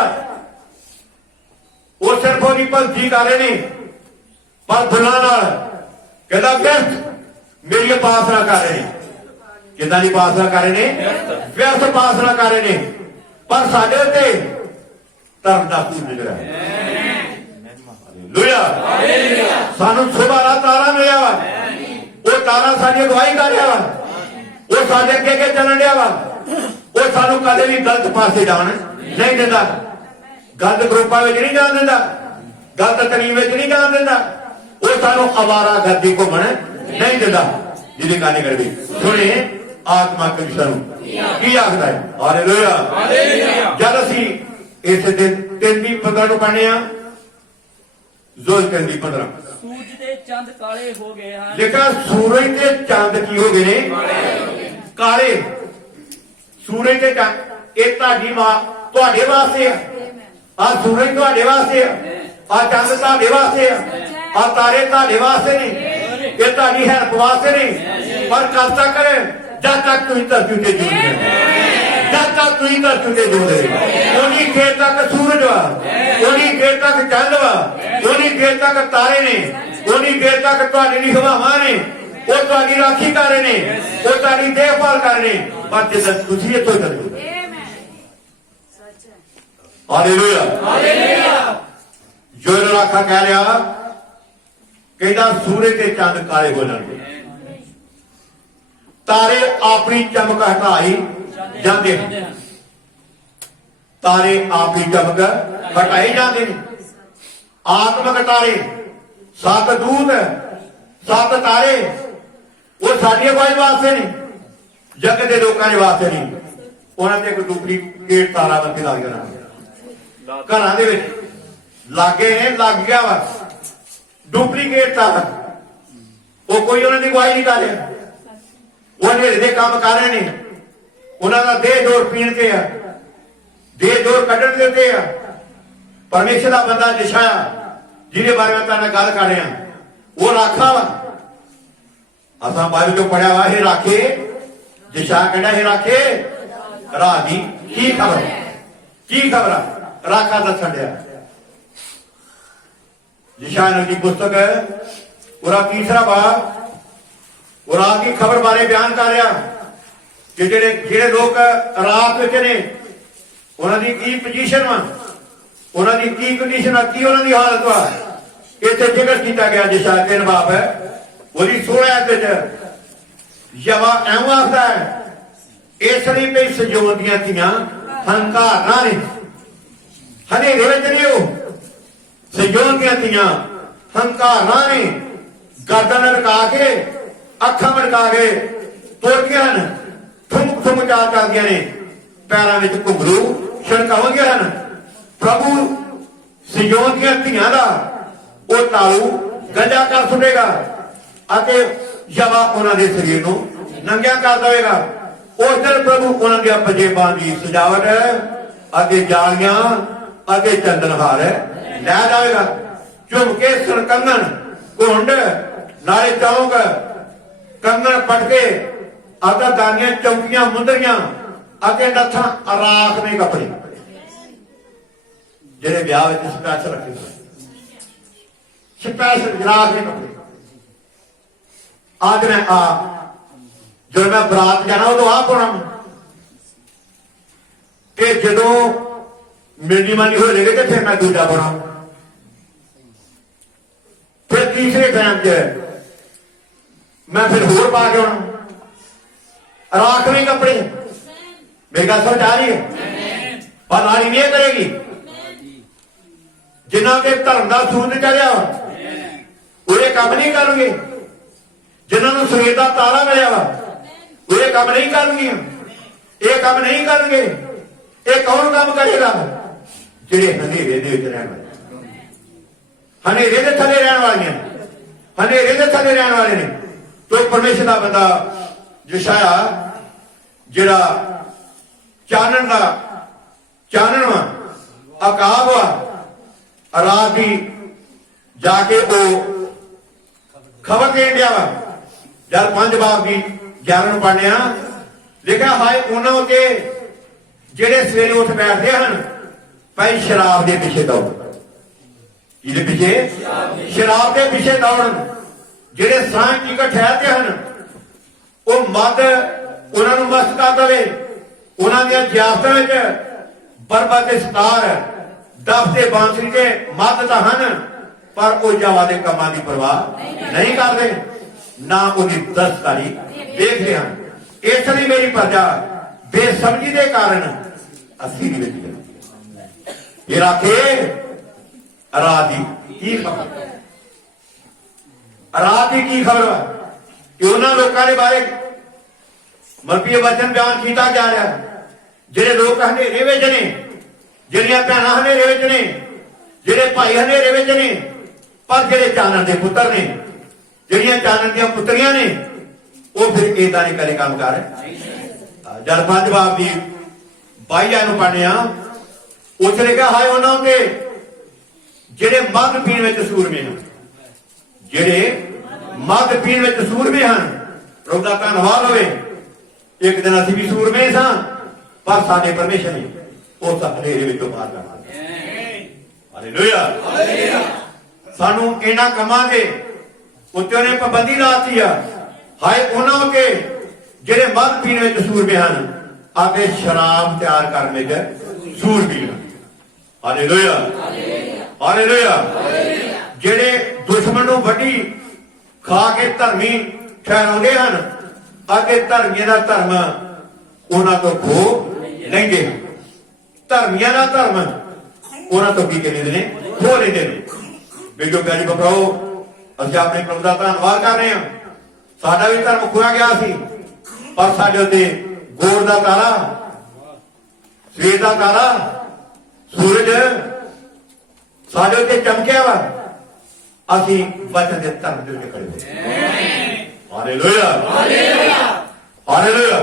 ਉਹ ਸਿਰਫ ਉਹਦੀ ਭਗਤੀ ਕਰ ਰਹੇ ਨੇ, ਪਰ ਫੁੱਲਾਂ ਨਾਲ ਕਹਿੰਦਾ ਵਿਅਰਥ ਮੇਰੀ ਉਪਾਸਨਾ ਕਰ ਰਹੇ ਨੇ। ਕਿੱਦਾਂ ਦੀ ਉਪਾਸਨਾ ਕਰ ਰਹੇ ਨੇ? ਵਿਅਰਥ ਉਪਾਸਨਾ ਕਰ ਰਹੇ ਨੇ। ਪਰ ਸਾਡੇ ਉੱਤੇ ਧਰਮ ਦਾ ਸੂਰਜ ਹੈ। ਹਾਲੇਲੂਇਆ। ਸਾਨੂੰ ਸੁਬਾਹ ਦਾ ਤਾਰਾ ਮਿਲਿਆ ਵਾ, ਉਹ ਤਾਰਾ ਸਾਡੀ ਅਗਵਾਈ ਕਰ ਰਿਹਾ ਵਾ, ਉਹ ਸਾਡੇ ਅੱਗੇ ਅੱਗੇ ਚੱਲਣ ਡਿਆ ਵਾ। ਉਹ ਸਾਨੂੰ ਕਦੇ ਵੀ ਗਲਤ ਪਾਸੇ ਜਾਣ ਨਹੀਂ ਦਿੰਦਾ, ਗਲਤ ਗਰੁੱਪਾਂ ਵਿੱਚ ਨਹੀਂ ਜਾਣ ਦਿੰਦਾ, ਗਲਤ ਤਰੀਮ ਵਿੱਚ ਨਹੀਂ ਜਾਣ ਦਿੰਦਾ। ਉਹ ਸਾਨੂੰ ਅਵਾਰਾ ਗਰਦੀ ਘੁੰਮਣ ਨਹੀਂ ਦਿੰਦਾ। ਜਿਹਦੀ ਕਹਾਣੀ ਕਰਦੀ ਸੁਣੇ ਆਤਮਾ ਕ੍ਰਿਸ਼ਨ ਨੂੰ ਕੀ ਆਖਦਾ ਹੈ। ਹਾਲੇਲੂਇਆ। ਜਦ ਅਸੀਂ ਇਸ ਦਿਨ 3:15 ਨੂੰ ਪੜ੍ਹਨੇ ਆ, ਜ਼ੋਰ 3:15 ਸੂਰਜ ਤੇ ਚੰਦ ਕਾਲੇ ਹੋ ਗਏ ਹਨ। ਲਿਖਿਆ ਸੂਰਜ ਤੇ ਚੰਦ ਕੀ ਹੋ ਗਏ ਨੇ? ਕਾਲੇ। ਸੂਰਜ ਤੇ ਚੰਦ ਇਹ ਤੁਹਾਡੀ ਤੁਹਾਡੇ ਵਾਸਤੇ ਆ, ਆ ਸੂਰਜ ਤੁਹਾਡੇ ਵਾਸਤੇ ਆ, ਆ ਚੰਦ ਤੁਹਾਡੇ ਵਾਸਤੇ ਆ, ਆ ਤਾਰੇ ਤੁਹਾਡੇ ਵਾਸਤੇ ਨੇ, ਇਹ ਤੁਹਾਡੀ ਹੈਲਪ ਵਾਸਤੇ ਨੇ। ਪਰ ਕਦ ਤੱਕ? ਜਦ ਤੱਕ ਤੁਸੀਂ ਧਰਤੀ ਤੇ ਜੁੜਦੇ, ਜਦ ਤੱਕ ਤੁਸੀਂ ਧਰਤੀ ਤੇ ਜੁੜਦੇ, ਉਨੀ ਦੇਰ ਤੱਕ ਸੂਰਜ ਵਾ, ਉਨੀ ਦੇਰ ਤੱਕ ਚੰਦ ਵਾ, ਉਨੀ ਦੇਰ ਤੱਕ ਤਾਰੇ ਨੇ, ਉਨੀ ਦੇਰ ਤੱਕ ਤੁਹਾਡੀ ਲਈ ਹਵਾਵਾਂ ਨੇ। ਉਹ ਤੁਹਾਡੀ ਰਾਖੀ ਕਰ ਰਹੇ ਨੇ, ਉਹ ਤੁਹਾਡੀ ਦੇਖਭਾਲ ਕਰ ਰਹੇ ਨੇ। ਪਰ ਜਦੋਂ ਤੁਸੀਂ ਇੱਥੋਂ ਚੱਲੋ। ਹਾਲੇਲੂਇਆ। ਜੋ ਰਾਖਾ ਕਹਿ ਰਿਹਾ, ਕਹਿੰਦਾ ਸੂਰਜ ਤੇ ਚੰਦ ਕਾਲੇ ਹੋ ਜਾਣਗੇ, ਤਾਰੇ ਆਪਣੀ ਚਮਕ ਹਟਾਈ ਜਾਂਦੇ ਹਨ, ਤਾਰੇ ਆਪਣੀ ਚਮਕ ਹਟਾਈ ਜਾਂਦੇ ਨੇ। ਆਤਮਕ ਤਾਰੇ, 7 ਦੂਤ, 7 ਤਾਰੇ, ਉਹ ਸਾਡੀ ਅਗਵਾਈ ਵਾਸਤੇ ਨੇ, ਜਗਤ ਦੇ ਲੋਕਾਂ ਦੇ ਵਾਸਤੇ ਨਹੀਂ। ਉਹਨਾਂ ਤੇ ਇੱਕ ਡੁਪਲੀਕੇਟ ਤਾਰਾ ਬੰਦੇ ਲੱਗ ਜਾਣਾ ਘਰਾਂ ਦੇ ਵਿੱਚ, ਲਾਗੇ ਨੇ, ਲੱਗ ਗਿਆ ਵਾ ਡੁਪਲੀਕੇਟ ਤਾਰਾ। ਉਹ ਕੋਈ ਉਹਨਾਂ ਦੀ ਅਗਵਾਈ ਨਹੀਂ ਕਰ ਰਿਹਾ, ਉਹ ਹਨੇਰੇ ਦੇ ਕੰਮ ਕਰ ਰਹੇ ਨੇ। ਉਹਨਾਂ ਦਾ ਦੇਹ ਜੋਰ ਪੀਣ ਤੇ ਆ, ਦੇਹ ਜੋਰ ਕੱਢਣ ਦੇ ਉੱਤੇ ਆ। ਪਰਮੇਸ਼ਰ ਦਾ ਬੰਦਾ ਯਸ਼ਾਇਆ, ਜਿਹਦੇ ਬਾਰੇ ਮੈਂ ਤੁਹਾਡੇ ਨਾਲ ਗੱਲ ਕਰ ਰਿਹਾ, ਉਹ ਰਾਖਾ ਵਾ। ਅਸਾਂ ਬਾਈਬਲ ਚੋਂ ਪੜਿਆ ਵਾ, ਇਹ ਰਾਖੇ, ਯਸ਼ਾਇਆ ਕਹਿੰਦਾ ਇਹ ਰਾਖੇ ਰਾਹ ਦੀ ਕੀ ਖਬਰ, ਕੀ ਖਬਰ ਆ? ਰਾਖਾ ਦੱਸਣ ਡਿਆ। ਯਸ਼ਾਇਆ ਦੀ ਪੁਸਤਕ ਉਹਦਾ 3ਰਾ ਬਾਬ ਉਹ ਰਾਤ ਦੀ ਖਬਰ ਬਾਰੇ ਬਿਆਨ ਕਰ ਰਿਹਾ ਕਿ ਜਿਹੜੇ ਲੋਕ ਰਾਤ ਵਿੱਚ ਨੇ, ਉਹਨਾਂ ਦੀ ਕੀ ਪੋਜੀਸ਼ਨ ਵਾ, ਉਹਨਾਂ ਦੀ ਕੀ ਕੰਡੀਸ਼ਨ ਆ, ਕੀ ਉਹਨਾਂ ਦੀ ਹਾਲਤ ਵਾ। ਇੱਥੇ ਜ਼ਿਕਰ ਕੀਤਾ ਗਿਆ ਯਸ਼ਾਇਆ 3 ਬਾਬ ਹੈ, ਉਹਦੀ 16 ਆਇਤ ਵਿੱਚ ਯਹੋਵਾ ਐਵੇਂ ਆਖਦਾ ਹੈ, ਇਸ ਲਈ ਵੀ ਸਿਯੋਨ ਦੀਆਂ ਧੀਆਂ ਹੰਕਾਰਾਂ ਨੇ, ਹਨੇਰੇ ਵਿੱਚ ਨੇ। ਉਹ ਸਿਯੋਨ ਦੀਆਂ ਧੀਆਂ ਹੰਕਾਰਾਂ ਨੇ, ਗਰਦਨ ਲਟਕਾ ਕੇ, ਅੱਖਾਂ ਮਟਕਾ ਕੇ ਤੁਰਦੀਆਂ ਹਨ, ਠੁਮਕ ਠੁਮਕ ਚੱਲਦੀਆਂ ਨੇ, ਪੈਰਾਂ ਵਿੱਚ ਘੁੰਗਰੂ ਛਣਕਾਉਂਦੀਆਂ ਹਨ। ਪ੍ਰਭੂ ਸਿਯੋਨ ਦੀਆਂ ਧੀਆਂ ਦਾ ਉਹ ਤਾਲੂ ਗੰਜਾ ਕਰ ਸੁੱਟੇਗਾ ਅਤੇ ਯਹੋਵਾ ਉਹਨਾਂ ਦੇ ਸਰੀਰ ਨੂੰ ਨੰਗਿਆ ਕਰ ਦੇਵੇਗਾ। ਉਸ ਦਿਨ ਪ੍ਰਭੂ ਉਹਨਾਂ ਦੀਆਂ ਪੰਜੇਬਾਂ ਦੀ ਸਜਾਵਟ ਅੱਗੇ ਜਾਲੀਆਂ ਅੱਗੇ ਚੰਦਨਹਾਰ ਲੈ ਜਾਵੇਗਾ। ਝੁਮਕੇ ਸਰਕੰਗਣ ਘੁੰਡ ਨਾਲੇ ਚੌਂਕ ਕੰਗਣ ਪਟਕੇ ਅੱਗਾ ਦਾਨੀਆਂ ਚੌਕੀਆਂ ਮੁੰਦਰੀਆਂ ਅੱਗੇ ਨੱਥਾਂ ਰਾਖ ਨੇ ਕੱਪੜੇ ਜਿਹੜੇ ਵਿਆਹ ਵਿੱਚ ਸਪੈਸ਼ਲ ਰੱਖੇ ਸਪੈਸ਼ਲ ਰਾਖ ਨੇ ਕੱਪੜੇ। ਅੱਜ ਮੈਂ ਜਦੋਂ ਮੈਂ ਬਰਾਤ ਜਾਣਾ ਉਦੋਂ ਆਹ ਪਾਉਣਾ ਕਿ ਜਦੋਂ ਮੇਰੀ ਮਾਨੀ ਹੋ ਜਾਏਗੀ ਤੇ ਫਿਰ ਮੈਂ ਦੂਜਾ ਪਾਉਣਾ। ਫਿਰ ਤੀਸਰੇ ਟਾਈਮ 'ਚ ਮੈਂ ਫਿਰ ਹੋਰ ਪਾ ਕੇ ਆਉਣਾ ਰਾਖਵੇਂ ਕੱਪੜੇ। ਮੇਰੀ ਗੱਲ ਸਮਝ ਆ ਰਹੀ ਹੈ? ਪਰ ਨਾਲੀ ਨਹੀਂ ਇਹ ਕਰੇਗੀ ਜਿਨ੍ਹਾਂ ਦੇ ਧਰਮ ਦਾ ਸੂਰਜ ਚੜਿਆ ਉਹ ਇਹ ਕੰਮ ਨਹੀਂ ਕਰਨਗੇ। ਜਿਨ੍ਹਾਂ ਨੂੰ ਸਵੇਰ ਦਾ ਤਾਰਾ ਮਿਲਿਆ ਵਾ ਉਹ ਇਹ ਕੰਮ ਨਹੀਂ ਕਰਨਗੀਆਂ। ਇਹ ਕੰਮ ਨਹੀਂ ਕਰਨਗੇ। ਇਹ ਕੌਣ ਕੰਮ ਕਰੇਗਾ? ਜਿਹੜੇ ਹਨੇਰੇ ਦੇ ਵਿੱਚ ਰਹਿਣ ਵਾਲੇ, ਹਨੇਰੇ ਦੇ ਥੱਲੇ ਰਹਿਣ ਵਾਲੀਆਂ, ਹਨੇਰੇ ਦੇ ਥੱਲੇ ਰਹਿਣ ਵਾਲੇ ਨੇ। ਤੋ ਪਰਮੇਸ਼ਰ ਦਾ ਬੰਦਾ ਯਸ਼ਾਇਆ ਜਿਹੜਾ ਚਾਨਣ ਦਾ ਚਾਨਣ ਵਾ ਅਕਾਬ ਵਾ ਰਾਤ ਦੀ ਜਾ ਕੇ ਉਹ ਖਬਰ ਦੇਣ ਡਿਆ ਵਾ। ਜਦ 5 ਬਾਬ ਦੀ 11 ਨੂੰ ਪੜ੍ਹਨੇ ਆ ਲਿਖਿਆ ਹਾਏ ਉਹਨਾਂ ਉੱਤੇ ਜਿਹੜੇ ਸਵੇਰੇ ਉੱਠ ਬੈਠਦੇ ਹਨ ਭਾਈ ਸ਼ਰਾਬ ਦੇ ਪਿੱਛੇ ਦੌੜ। ਇਹਦੇ ਪਿੱਛੇ ਸ਼ਰਾਬ ਦੇ ਪਿੱਛੇ ਦੌੜਨ। ਜਿਹੜੇ ਸਾਂਝ ਟਿਕਟ ਠਹਿਰਦੇ ਹਨ ਉਹ ਮਦ ਉਹਨਾਂ ਨੂੰ ਮਸਤ ਕਰ ਦੇਵੇ। ਉਹਨਾਂ ਦੀਆਂ ਜ਼ਿਆਫਤਾਂ ਵਿੱਚ ਬਰਬਤ ਦੇ ਸਤਾਰ ਦਫ ਤੇ ਬਾਂਸਰੀ ਦੇ ਮਦ ਤਾਂ ਹਨ ਪਰ ਉਹ ਜਾਵਾ ਦੇ ਕੰਮਾਂ ਦੀ ਪਰਵਾਹ ਨਹੀਂ ਕਰਦੇ ਨਾ ਉਹਦੀ ਦਸਤਾਰੀ ਦੇਖਦੇ ਹਨ। ਇਸ ਲਈ ਮੇਰੀ ਪ੍ਰਜਾ ਬੇਸਮਝੀ ਦੇ ਕਾਰਨ ਅਸੀਂ ਦੀ ਵਿੱਚ ਇਹ ਰਾਖੇ ਰਾਤ ਦੀ ਕੀ ਖਬਰ? ਰਾਤ ਦੀ ਕੀ ਖਬਰ ਵਾ ਕਿ ਉਹਨਾਂ ਲੋਕਾਂ ਦੇ ਬਾਰੇ ਮਰਪੀ ਵਚਨ ਬਿਆਨ ਕੀਤਾ ਜਾ ਰਿਹਾ ਜਿਹੜੇ ਲੋਕ ਹਨੇਰੇ ਵਿੱਚ ਨੇ, ਜਿਹੜੀਆਂ ਭੈਣਾਂ ਹਨੇਰੇ ਵਿੱਚ ਨੇ, ਜਿਹੜੇ ਭਾਈ ਹਨੇਰੇ ਵਿੱਚ ਨੇ ਪਰ ਜਿਹੜੇ ਚਾਨਣ ਦੇ ਪੁੱਤਰ ਨੇ, ਜਿਹੜੀਆਂ ਚਾਨਣ ਦੀਆਂ ਪੁੱਤਰੀਆਂ ਨੇ ਉਹ ਫਿਰ ਏਦਾਂ ਨਹੀਂ ਕਰੇ ਕੰਮ ਕਰ। ਜਦ 5 ਬਾਬ ਦੀ 22 ਨੂੰ ਪੜ੍ਹਨੇ ਆ ਉੱਥੇ ਲਿਖਿਆ ਹਾਏ ਉਹਨਾਂ ਉੱਤੇ ਜਿਹੜੇ ਮਦ ਪੀਣ ਵਿੱਚ ਸੂਰਮੇ ਹਨ, ਜਿਹੜੇ ਮਦ ਪੀਣ ਵਿੱਚ ਸੂਰਮੇ ਹਨ। ਪ੍ਰਭੂ ਦਾ ਧੰਨਵਾਦ ਹੋਵੇ। ਇੱਕ ਦਿਨ ਅਸੀਂ ਵੀ ਸੂਰਮੇ ਸਾਂ ਪਰ ਸਾਡੇ ਪਰਮੇਸ਼ਰ ਨੇ ਉਸ ਹਨੇਰੇ ਵਿੱਚੋਂ ਬਾਹਰ ਕੱਢਿਆ। ਹਾਲੇਲੂਇਆ। ਸਾਨੂੰ ਇਹਨਾਂ ਕੰਮਾਂ ਦੇ ਉੱਤੇ ਨੇ ਪਾਬੰਦੀ ਲਾਤੀ ਆ। ਹਾਏ ਉਹਨਾਂ ਉੱਤੇ ਜਿਹੜੇ ਮਦ ਪੀਣ ਵਿੱਚ ਸੂਰਮੇ ਹਨ ਅਤੇ ਸ਼ਰਾਬ ਤਿਆਰ ਕਰਨ ਵਿੱਚ ਸੂਰਮੇ ਹਨ। ਹਾਲੇਲੂਇਆ। ਹਾਲੇਲੂਇਆ। ਜਿਹੜੇ ਦੁਸ਼ਮਣ ਨੂੰ ਵੱਡੀ ਖਾ ਕੇ ਧਰਮੀ ਠਹਿਰਾਉਂਦੇ ਹਨ ਅਤੇ ਧਰਮੀਆਂ ਦਾ ਧਰਮ ਉਹਨਾਂ ਤੋਂ ਖੋ ਲੈਂਦੇ ਹਨ। ਧਰਮੀਆਂ ਦਾ ਧਰਮ ਉਹਨਾਂ ਤੋਂ ਕੀ ਕਹਿੰਦੇ ਨੇ? ਖੋ ਲੈਂਦੇ ਨੇ। ਬੇਜੋ ਪਿਆਰੀ ਬਖਰਾਓ ਅਸੀਂ ਆਪਣੇ ਪ੍ਰਭੂ ਦਾ ਧੰਨਵਾਦ ਕਰ ਰਹੇ ਹਾਂ। ਸਾਡਾ ਵੀ ਧਰਮ ਖੋਇਆ ਗਿਆ ਸੀ ਪਰ ਸਾਡੇ ਉੱਤੇ ਗੋਰ ਦਾ ਤਾਰਾ, ਸਵੇਰ ਦਾ ਤਾਰਾ, ਸੂਰਜ ਸਾਡੇ ਉੱਤੇ ਚਮਕਿਆ ਵਾ। ਅਸੀਂ ਵਚਨ ਦੇ ਧਰਮ ਦੇ ਉੱਤੇ ਖੜੇ ਹੋਏ। ਹਾਲੇਲੂਇਆ। ਹਾਲੇਲੂਇਆ।